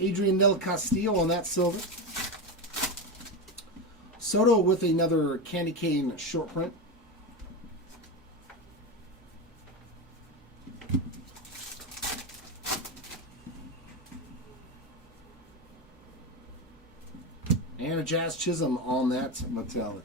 Adrian Del Castillo on that silver. Soto with another candy cane short print. And a Jazz Chisholm on that metallic.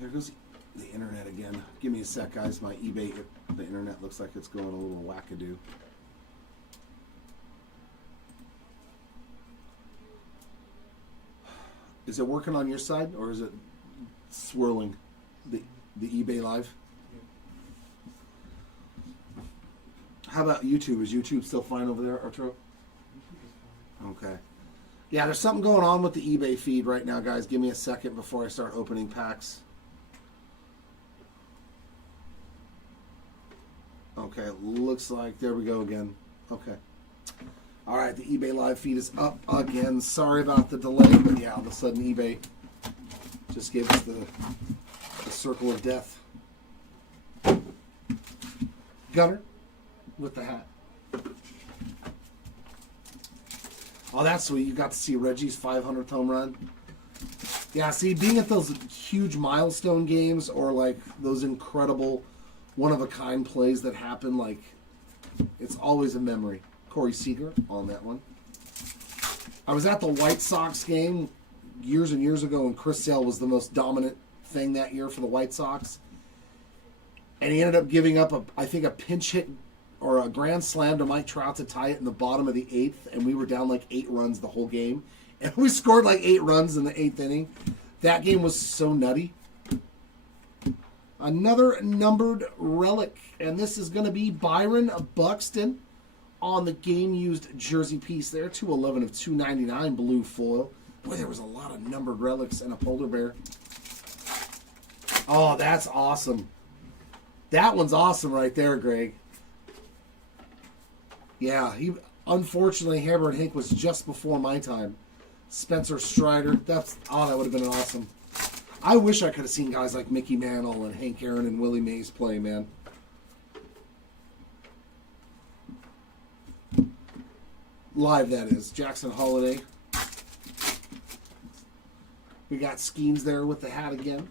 There goes the internet again. Give me a sec, guys. My eBay, the internet looks like it's going a little wackadoo. Is it working on your side, or is it swirling the eBay live? How about YouTube? Is YouTube still fine over there, Arturo? Okay. Yeah, there's something going on with the eBay feed right now, guys. Give me a second before I start opening packs. Okay, looks like there we go again. Okay. All right, the eBay live feed is up again. Sorry about the delay, but yeah, all of a sudden eBay just gave us the circle of death. Gunner with the hat. Oh, that's sweet. You got to see Reggie's 500th home run. Yeah, see, being at those huge milestone games or like those incredible one-of-a-kind plays that happen, like, it's always a memory. Corey Seager on that one. I was at the White Sox game years and years ago when Chris Sale was the most dominant thing that year for the White Sox. And he ended up giving up, I think, a pinch hit or a grand slam to Mike Trout to tie it in the bottom of the 8th, and we were down like 8 runs the whole game. And we scored like 8 runs in the 8th inning. That game was so nutty. Another numbered relic, and this is going to be Byron Buxton on the game-used jersey piece there. 211 of 299 blue foil. Boy, there was a lot of numbered relics and a polar bear. Oh, that's awesome. That one's awesome right there, Greg. Yeah, unfortunately, Hammer and Hank was just before my time. Spencer Strider, that would have been awesome. I wish I could have seen guys like Mickey Mantle and Hank Aaron and Willie Mays play, man. Live, that is. Jackson Holiday. We got Skeens there with the hat again.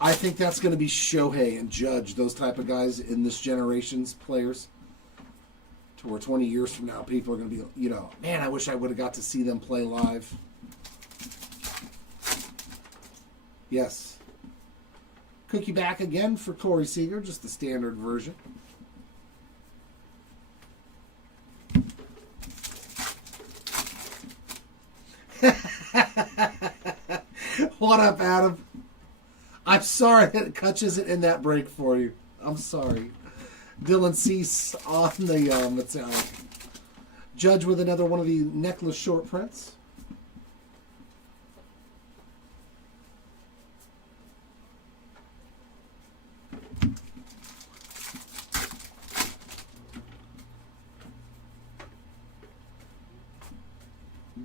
I think that's going to be Shohei and Judge, those type of guys in this generation's players. To where 20 years from now, people are going to be, man, I wish I would have got to see them play live. Yes. Cookie back again for Corey Seager, just the standard version. What up, Adam? I'm sorry that Kutch isn't in that break for you. I'm sorry. Dylan Cease on the metallic. Judge with another one of the necklace short prints.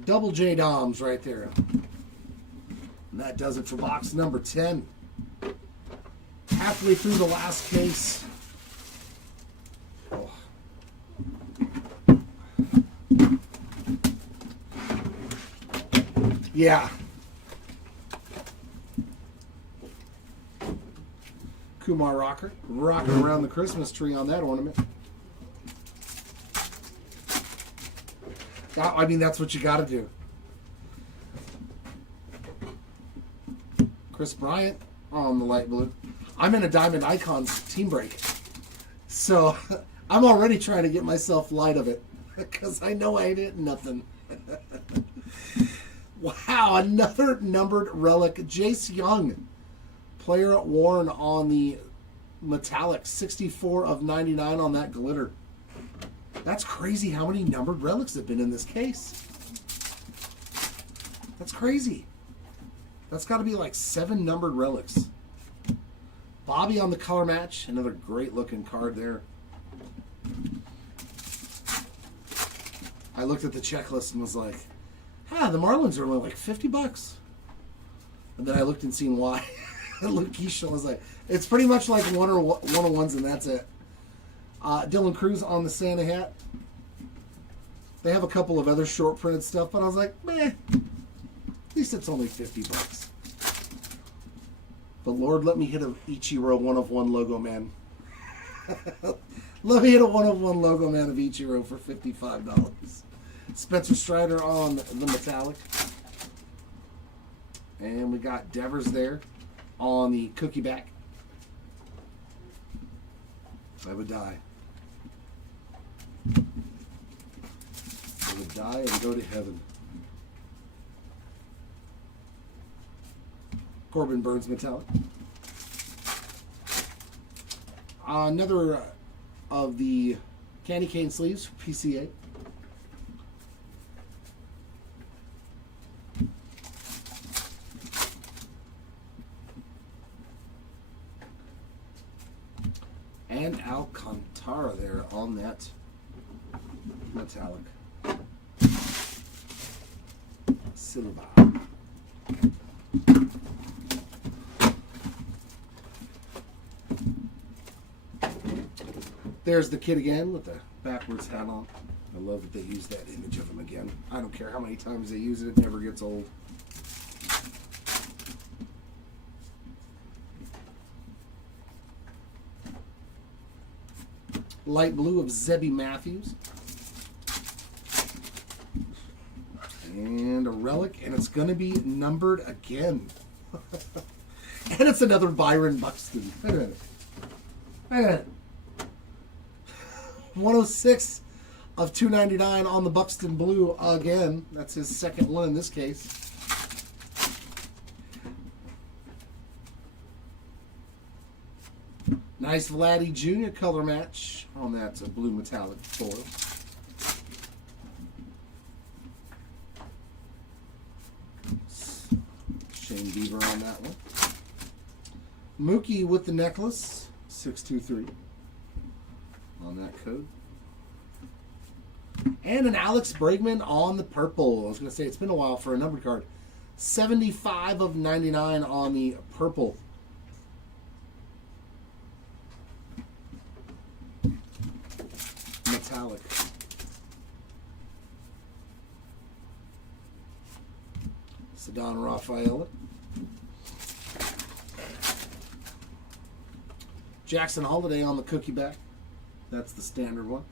Double J Doms right there. And that does it for box number 10. Halfway through the last case. Oh. Yeah. Kumar Rocker. Rocking around the Christmas tree on that ornament. I mean, that's what you got to do. Chris Bryant on the light blue. I'm in a Diamond Icons team break. So I'm already trying to get myself light of it because I know I ain't hitting nothing. Wow, another numbered relic. Jace Young Player worn on the metallic. 64 of 99 on that glitter. That's crazy how many numbered relics have been in this case. That's crazy. That's got to be like 7 numbered relics. Bobby on the color match. Another great looking card there. I looked at the checklist and was like, the Marlins are only like $50. And then I looked and seen why. And Lakeisha was like, it's pretty much like 101s and that's it. Dylan Cruz on the Santa hat. They have a couple of other short printed stuff, but I was like, meh. At least it's only $50. But Lord, let me hit a Ichiro 1/1 logo man. Let me hit a 1/1 logo man of Ichiro for $55. Spencer Strider on the metallic. And we got Devers there on the cookie back. I would die. I would die and go to heaven. Corbin Burns metallic. Another of the candy cane sleeves, PCA. And Alcantara there on that metallic. Silva. There's the kid again with the backwards hat on. I love that they use that image of him again. I don't care how many times they use it, it never gets old. Light blue of Zebby Matthews. And a relic, and it's going to be numbered again. And it's another Byron Buxton. Wait a minute. Wait a minute. 106 of 299 on the Buxton blue again. That's his second one in this case. Nice Vladdy Jr. color match on that blue metallic foil. Shane Bieber on that one. Mookie with the necklace, 623 on that code. And an Alex Bregman on the purple. I was going to say, it's been a while for a numbered card. 75 of 99 on the purple. Metallic. Ceddanne Rafaela. Jackson Holiday on the cookie back. That's the standard one.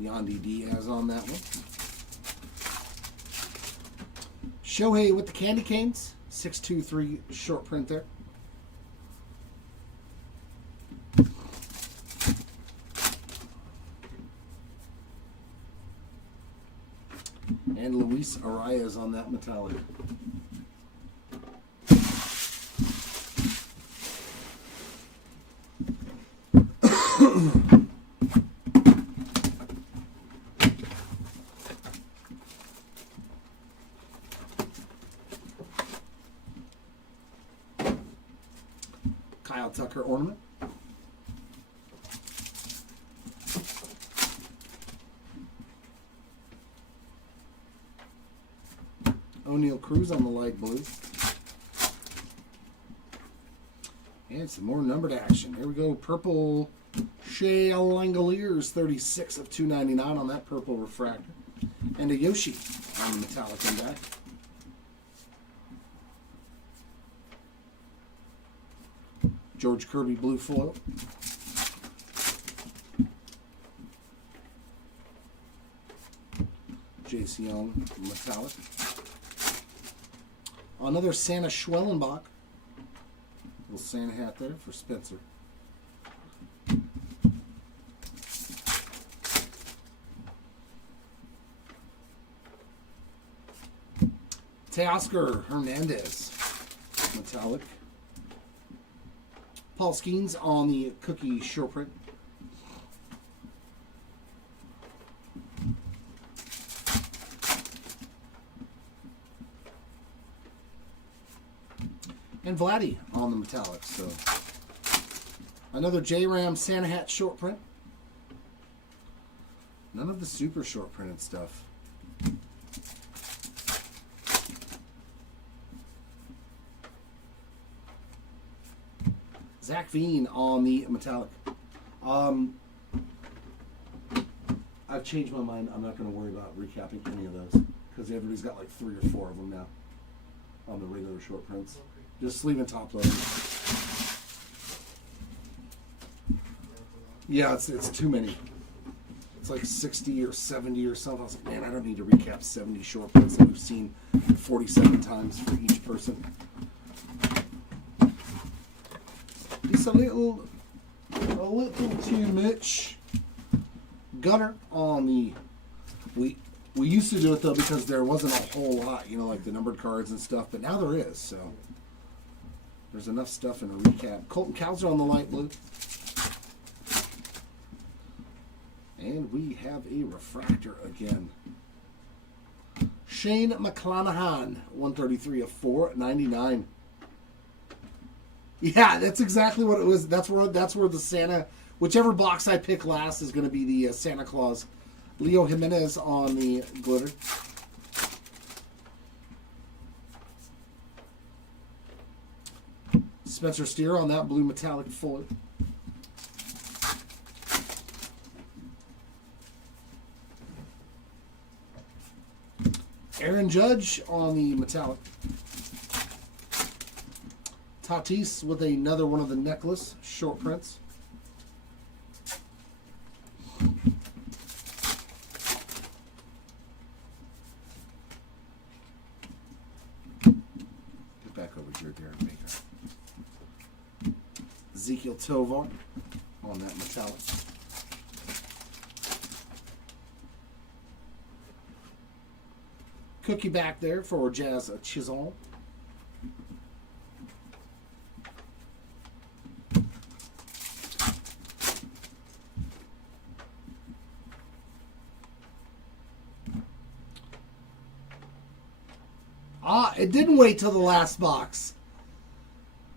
Yandy Diaz on that one. Shohei with the candy canes. 623 short print there. And Luis Arias on that metallic. Kyle Tucker ornament. O'Neal Cruz on the light blue. And some more numbered action. Here we go. Purple Shea Langoliers, 36 of 299 on that purple refractor. And a Yoshi on the metallic and back. George Kirby blue foil. Jace Young metallic. Another Santa Schwellenbach. Little Santa hat there for Spencer. Teoscar Hernandez, metallic. Paul Skeens on the cookie short print. And Vladdy on the metallic. So another J-Ram Santa Hat short print. None of the super short printed stuff. Zach Veen on the metallic. I've changed my mind. I'm not going to worry about recapping any of those because everybody's got like 3 or 4 of them now on the regular short prints. Just leaving top loading. Yeah, it's too many. It's like 60 or 70 or something. I was like, man, I don't need to recap 70 short prints that we've seen 47 times for each person. It's a little too much. Gunner on the. We used to do it though because there wasn't a whole lot, you know, like the numbered cards and stuff. But now there is, so there's enough stuff in a recap. Colton Cowser on the light blue, and we have a refractor again. Shane McClanahan, 133 of 499. Yeah, that's exactly what it was. That's where the Santa, whichever box I pick last is going to be the Santa Claus. Leo Jimenez on the glitter. Spencer Steer on that blue metallic foil. Aaron Judge on the metallic. Tatis with another one of the necklace short prints. Get back over here, Darren Baker. Ezekiel Tovar on that metallic. Cookie back there for Jazz Chisholm. It didn't wait till the last box.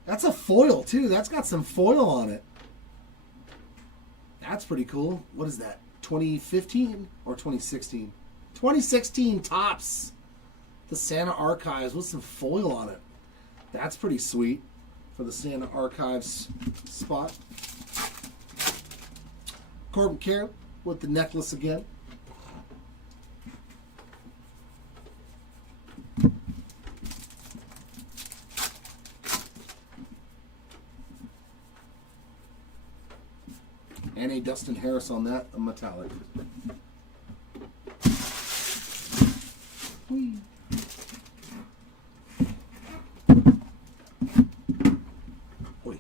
That's a foil, too. That's got some foil on it. That's pretty cool. What is that? 2015 or 2016? 2016 Topps. The Santa Archives with some foil on it. That's pretty sweet for the Santa Archives spot. Corbin Carroll with the necklace again. And a Dustin Harris on that, a metallic. Whee. Oy.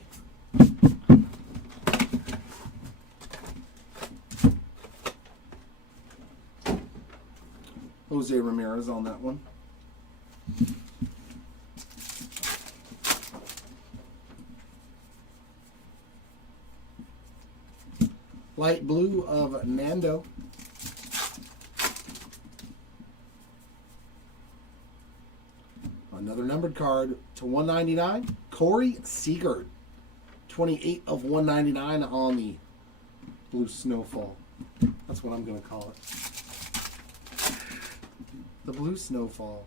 Jose Ramirez on that one. Light blue of Nando. Another numbered card to 199. Corey Seager. 28 of 199 on the blue snowfall. That's what I'm going to call it. The blue snowfall.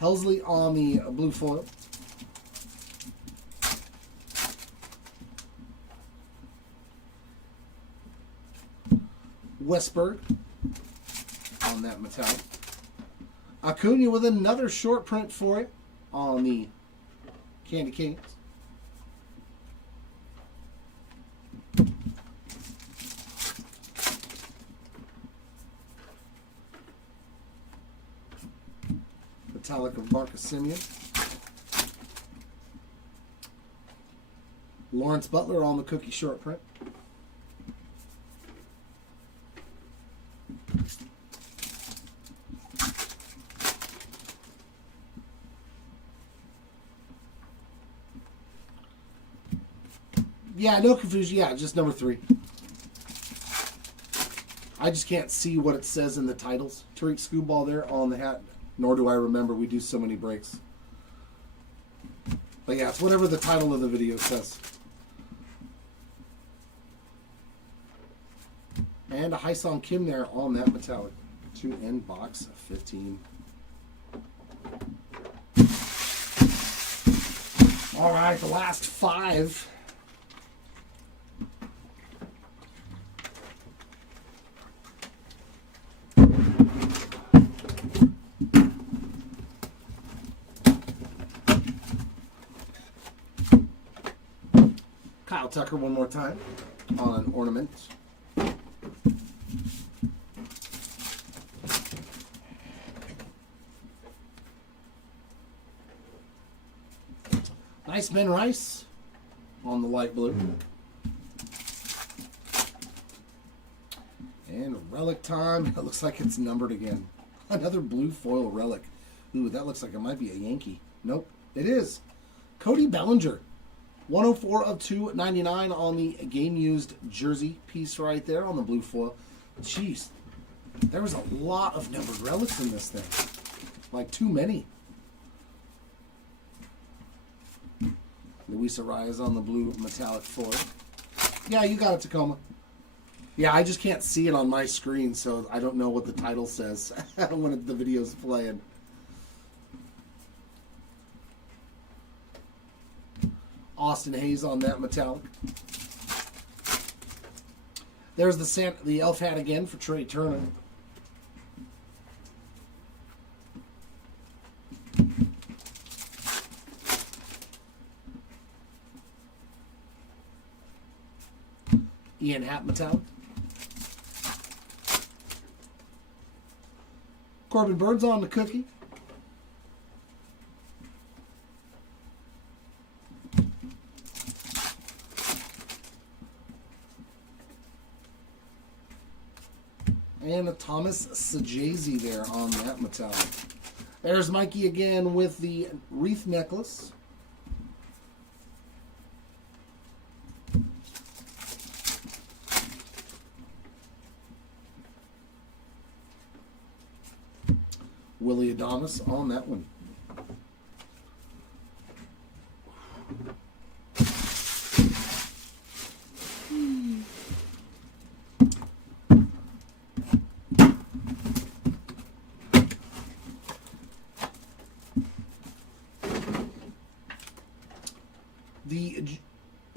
Helsley on the blue foil. Westberg on that metallic. Acuna with another short print for it on the Candy Canes. Metallic of Marcus Simeon. Lawrence Butler on the cookie short print. Yeah, no confusion. Yeah, just number 3. I just can't see what it says in the titles. Tariq Scooball there on the hat. Nor do I remember. We do so many breaks. But yeah, it's whatever the title of the video says. And a Hyesung Kim there on that metallic. 2 in box 15. All right, the last 5. Kyle Tucker one more time on an ornament. Nice Ben Rice on the light blue. And relic time. It looks like it's numbered again. Another blue foil relic. Ooh, that looks like it might be a Yankee. Nope, it is. Cody Bellinger. 104 of 299 on the game-used jersey piece right there on the blue foil. Jeez, there was a lot of numbered relics in this thing. Like, too many. Luis Arias on the blue metallic foil. Yeah, you got it, Tacoma. Yeah, I just can't see it on my screen, so I don't know what the title says when the video's playing. Austin Hayes on that metallic. There's the elf hat again for Trey Turner. Ian Happ metallic. Corbin Burns on the cookie. And a Thomas Sajazi there on that metallic. There's Mikey again with the wreath necklace. Willie Adames on that one. The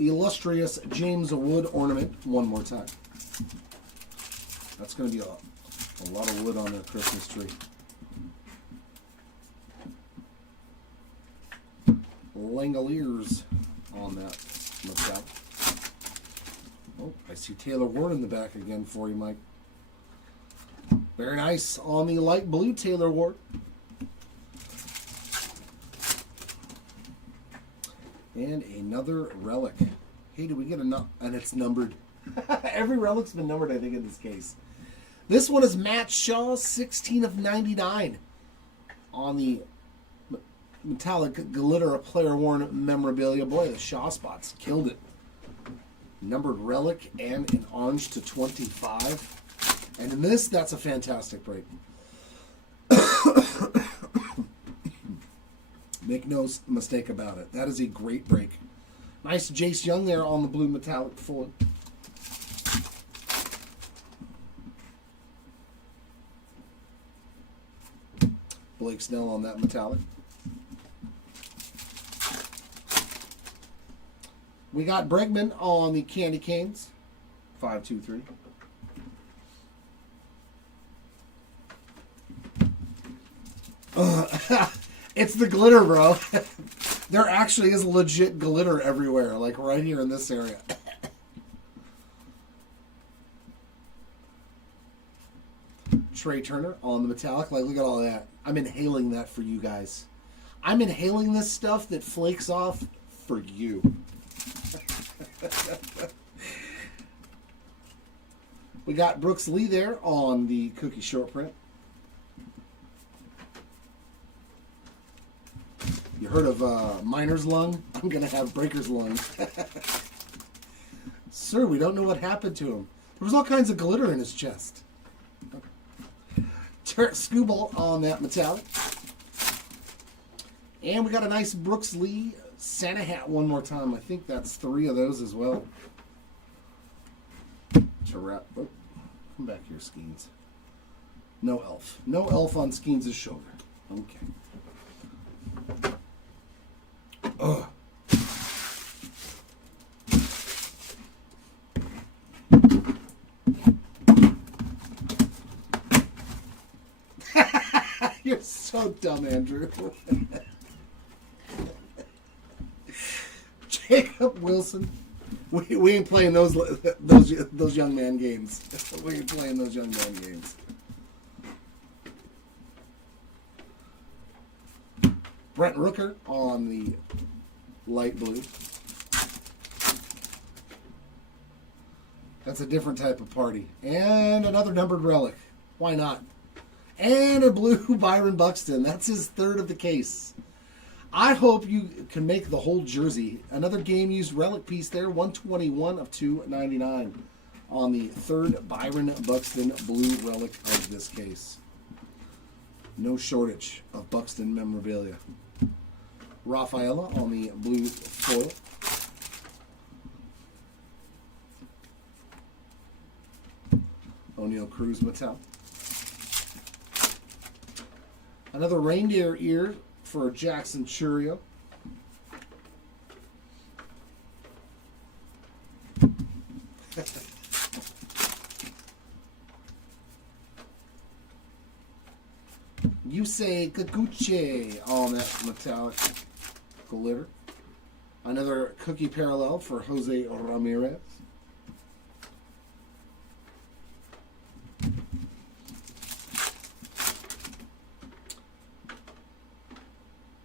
illustrious James Wood ornament one more time. That's going to be a lot of wood on their Christmas tree. Langoliers on that metallic. Oh, I see Taylor Ward in the back again for you, Mike. Very nice on the light blue Taylor Ward. And another relic. Hey, do we get enough? And it's numbered. Every relic's been numbered, I think, in this case. This one is Matt Shaw, 16 of 99 on the metallic glitter player worn memorabilia. Boy, the Shaw spots killed it. Numbered relic and an orange to 25. And in this, that's a fantastic break. Make no mistake about it. That is a great break. Nice Jace Young there on the blue metallic foil. Blake Snell on that metallic. We got Bregman on the Candy Canes. 523. It's the glitter, bro. There actually is legit glitter everywhere, like right here in this area. Trey Turner on the metallic. Like, look at all that. I'm inhaling that for you guys. I'm inhaling this stuff that flakes off for you. We got Brooks Lee there on the cookie short print. You heard of Miner's Lung? I'm going to have Breaker's Lung. sir. We don't know what happened to him. There was all kinds of glitter in his chest. Scooble on that metallic. And we got a nice Brooks Lee Santa hat one more time. I think that's 3 of those as well. To wrap. Oh, come back here, Skeens. No elf. No elf on Skeens' shoulder. Okay. Ugh. You're so dumb, Andrew. Jacob Wilson. We ain't playing those young man games. We ain't playing those young man games. Brent Rooker on the light blue. That's a different type of party. And another numbered relic. Why not? And a blue Byron Buxton. That's his 3rd of the case. I hope you can make the whole jersey. Another game-used relic piece there. 121 of 299 on the 3rd Byron Buxton blue relic of this case. No shortage of Buxton memorabilia. Rafaela on the blue foil. O'Neal Cruz metal. Another reindeer ear for Jackson Churio. Yusei Kikuchi on that metallic glitter. Another cookie parallel for Jose Ramirez.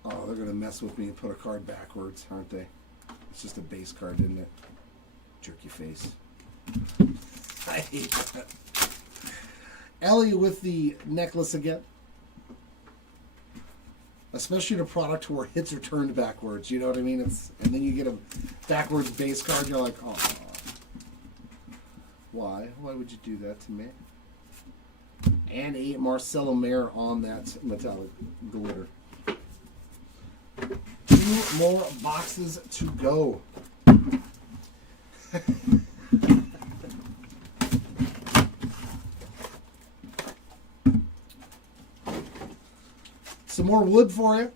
Oh, they're going to mess with me and put a card backwards, aren't they? It's just a base card, isn't it? Jerky face. I hate that. Ellie with the necklace again. Especially in a product where hits are turned backwards, you know what I mean? And then you get a backwards base card, you're like, oh. Why? Why would you do that to me? And a Marcelo Mayer on that metallic glitter. 2 more boxes to go. Some more wood for you.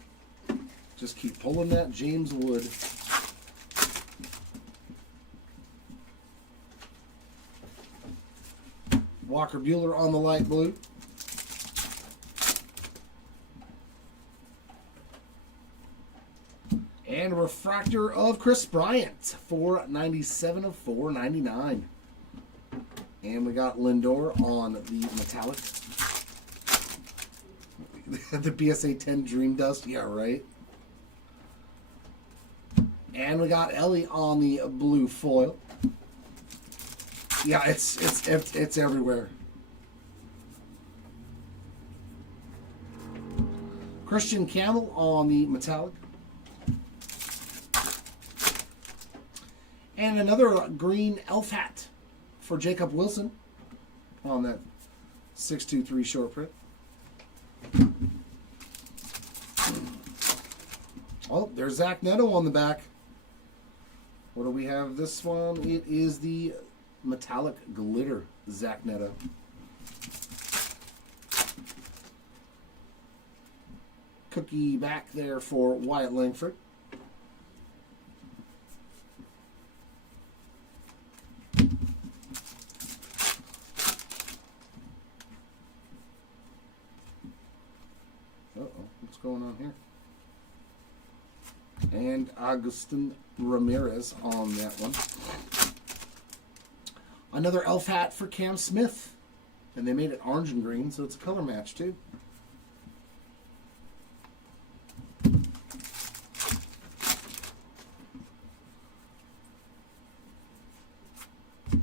Just keep pulling that James Wood. Walker Buehler on the light blue. And a refractor of Chris Bryant. 497 of 499. And we got Lindor on the metallic. The BSA 10 Dream Dust. Yeah, right. And we got Ellie on the blue foil. Yeah, it's everywhere. Christian Camel on the metallic. And another green elf hat for Jacob Wilson on that 623 short print. Oh, there's Zach Neto on the back. What do we have this one? It is the metallic glitter Zach Neto. Cookie back there for Wyatt Langford. Uh-oh, what's going on here? And Agustin Ramirez on that one. Another elf hat for Cam Smith. And they made it orange and green, so it's a color match too.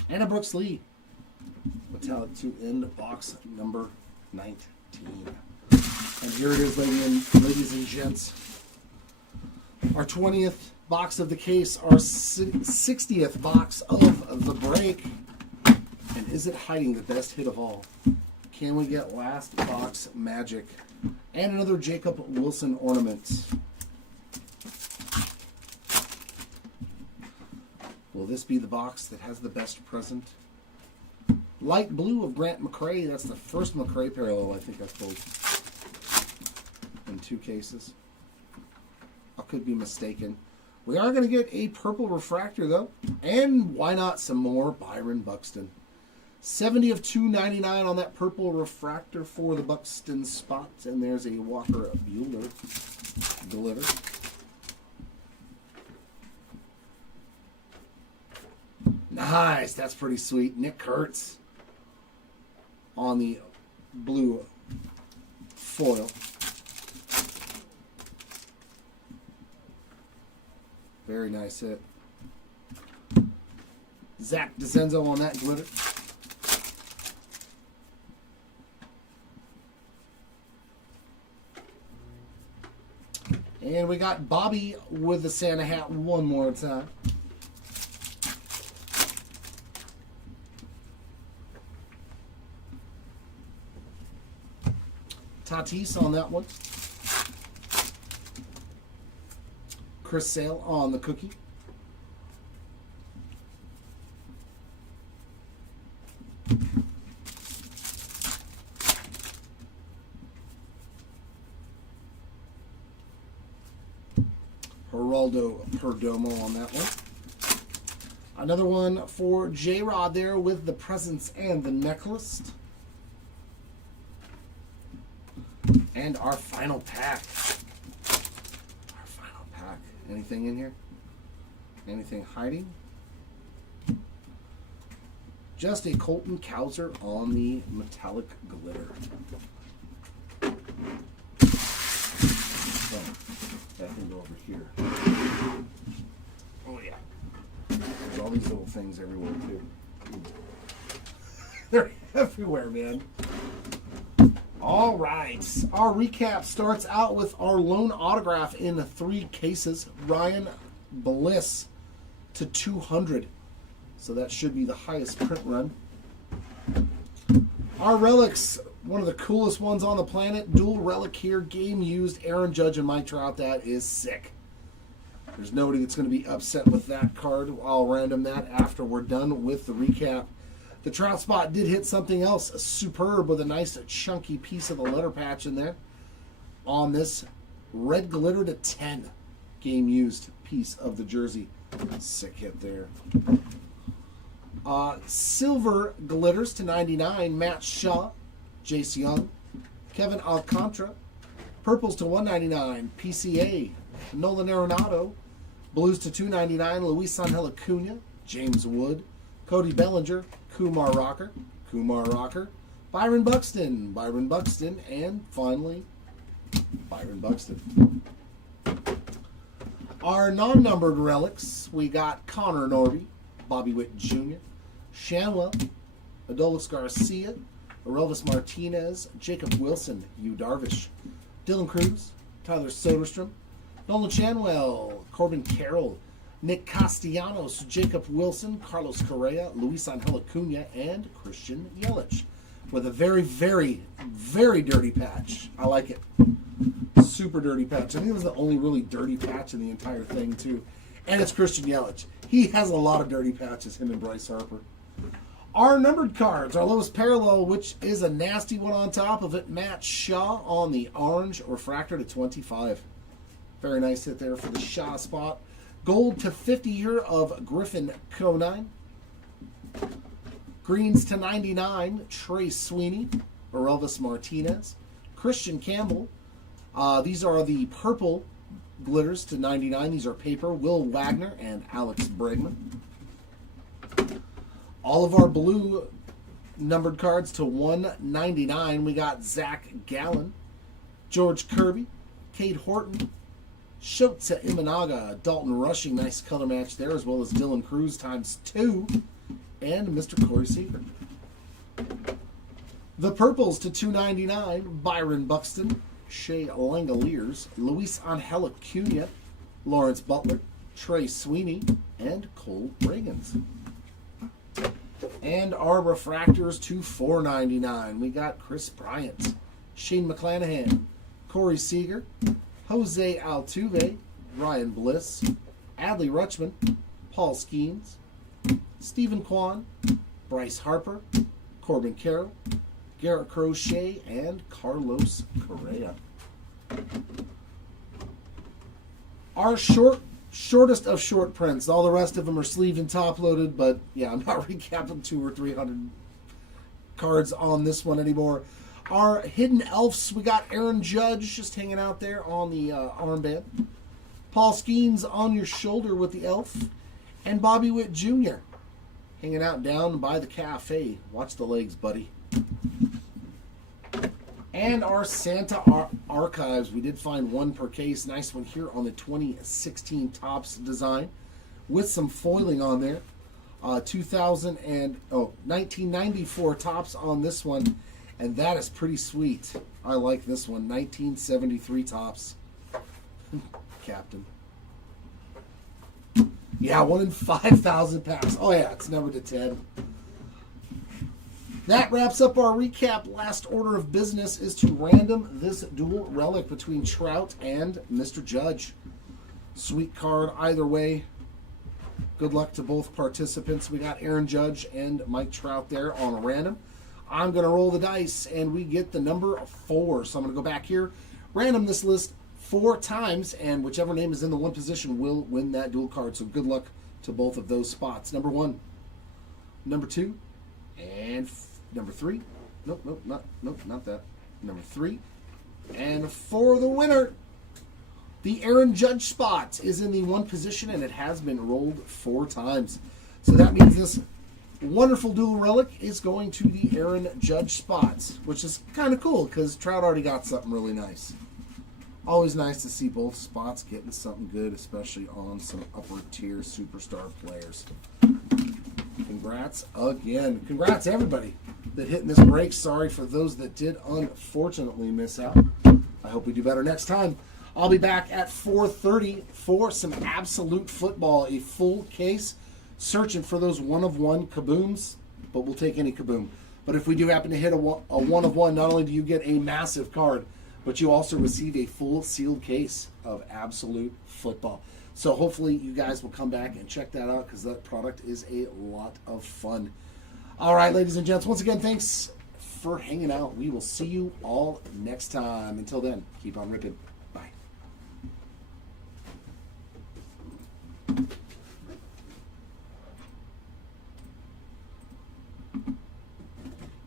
And a Brooks Lee. Metallic to end box number 19. And here it is, ladies and gents. Our 20th box of the case, our 60th box of the break. And is it hiding the best hit of all? Can we get last box magic? And another Jacob Wilson ornament. Will this be the box that has the best present? Light blue of Grant McCray. That's the first McCray parallel I think I've pulled in 2 cases. I could be mistaken. We are going to get a purple refractor, though. And why not some more Byron Buxton. 70 of 299 on that purple refractor for the Buxton spot. And there's a Walker Buehler glitter. Nice. That's pretty sweet. Nick Kurtz on the blue foil. Very nice hit. Zach DeCenzo on that glitter. And we got Bobby with the Santa hat one more time. Tatis on that one. Chris Sale on the cookie. Geraldo Perdomo on that one. Another one for J-Rod there with the presents and the necklace. And our final pack. Anything in here? Anything hiding? Just a Colton Cowser on the metallic glitter. Oh, that can go over here. Oh yeah. There's all these little things everywhere too. They're everywhere, man. All right. Our recap starts out with our lone autograph in 3 cases. Ryan Bliss to 200. So that should be the highest print run. Our relics, one of the coolest ones on the planet. Dual relic here. Game used. Aaron Judge and Mike Trout. That is sick. There's nobody that's going to be upset with that card. I'll random that after we're done with the recap. The Trout spot did hit something else superb with a nice chunky piece of the letter patch in there on this red glitter to 10 game used piece of the jersey. Sick hit there. Silver glitters to 99. Matt Shaw, Jace Young, Kevin Alcantara. Purples to 199. PCA, Nolan Arenado. Blues to 299. Luis Angel Acuna, James Wood, Cody Bellinger, Kumar Rocker, Byron Buxton, and finally, Byron Buxton. Our non-numbered relics, we got Connor Norby, Bobby Witt Jr., Shanwell, Adolis Garcia, Aurelvis Martinez, Jacob Wilson, Yu Darvish, Dylan Cruz, Tyler Soderstrom, Nolan Shanwell, Corbin Carroll, Nick Castellanos, Jacob Wilson, Carlos Correa, Luis Angel Acuna, and Christian Yelich. With a very, very, very dirty patch. I like it. Super dirty patch. I think it was the only really dirty patch in the entire thing, too. And it's Christian Yelich. He has a lot of dirty patches, him and Bryce Harper. Our numbered cards, our lowest parallel, which is a nasty one on top of it, Matt Shaw on the orange refractor to 25. Very nice hit there for the Shaw spot. Gold to 50 here of Griffin Conine. Greens to 99, Trey Sweeney, Aurelvis Martinez, Christian Campbell. These are the purple glitters to 99. These are paper. Will Wagner and Alex Bregman. All of our blue numbered cards to 199. We got Zach Gallen, George Kirby, Cade Horton, Shota Imanaga, Dalton Rushing, nice color match there, as well as Dylan Cruz ×2, and Mr. Corey Seager. The purples to 299, Byron Buxton, Shea Langoliers, Luis Angel Acuna, Lawrence Butler, Trey Sweeney, and Cole Reagans. And our refractors to $4.99. We got Chris Bryant, Shane McClanahan, Corey Seager, Jose Altuve, Ryan Bliss, Adley Rutschman, Paul Skeens, Stephen Kwan, Bryce Harper, Corbin Carroll, Garrett Crochet, and Carlos Correa. Our shortest of short prints. All the rest of them are sleeved and top loaded, but yeah, I'm not recapping 200 or 300 cards on this one anymore. Our hidden elves, we got Aaron Judge just hanging out there on the armband. Paul Skeens on your shoulder with the elf. And Bobby Witt Jr. hanging out down by the cafe. Watch the legs, buddy. And our Santa Archives. We did find one per case. Nice one here on the 2016 Topps design with some foiling on there. 1994 Topps on this one. And that is pretty sweet. I like this one. 1973 Topps. Captain. Yeah, 1 in 5,000 packs. Oh yeah, it's numbered to 10. That wraps up our recap. Last order of business is to random this dual relic between Trout and Mr. Judge. Sweet card either way. Good luck to both participants. We got Aaron Judge and Mike Trout there on a random. I'm going to roll the dice, and we get the number 4. So I'm going to go back here, random this list 4 times, and whichever name is in the one position will win that dual card. So good luck to both of those spots. Number 1, number 2, and number 3. Nope, not that. Number 3, and for the winner, the Aaron Judge spot is in the one position, and it has been rolled 4 times. So that means this wonderful dual relic is going to the Aaron Judge spots, which is kind of cool because Trout already got something really nice. Always nice to see both spots getting something good, especially on some upper tier superstar players. Congrats again. Congrats everybody that hit in this break. Sorry for those that did unfortunately miss out. I hope we do better next time. I'll be back at 4:30 for some absolute football, a full case. Searching for those one-of-one kabooms, but we'll take any kaboom. But if we do happen to hit a one-of-one, not only do you get a massive card, but you also receive a full sealed case of absolute football. So hopefully you guys will come back and check that out because that product is a lot of fun. All right, ladies and gents, once again, thanks for hanging out. We will see you all next time. Until then, keep on ripping. Bye.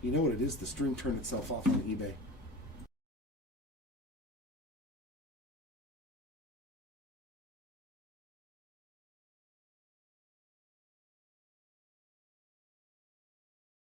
You know what it is? The string turned itself off on eBay.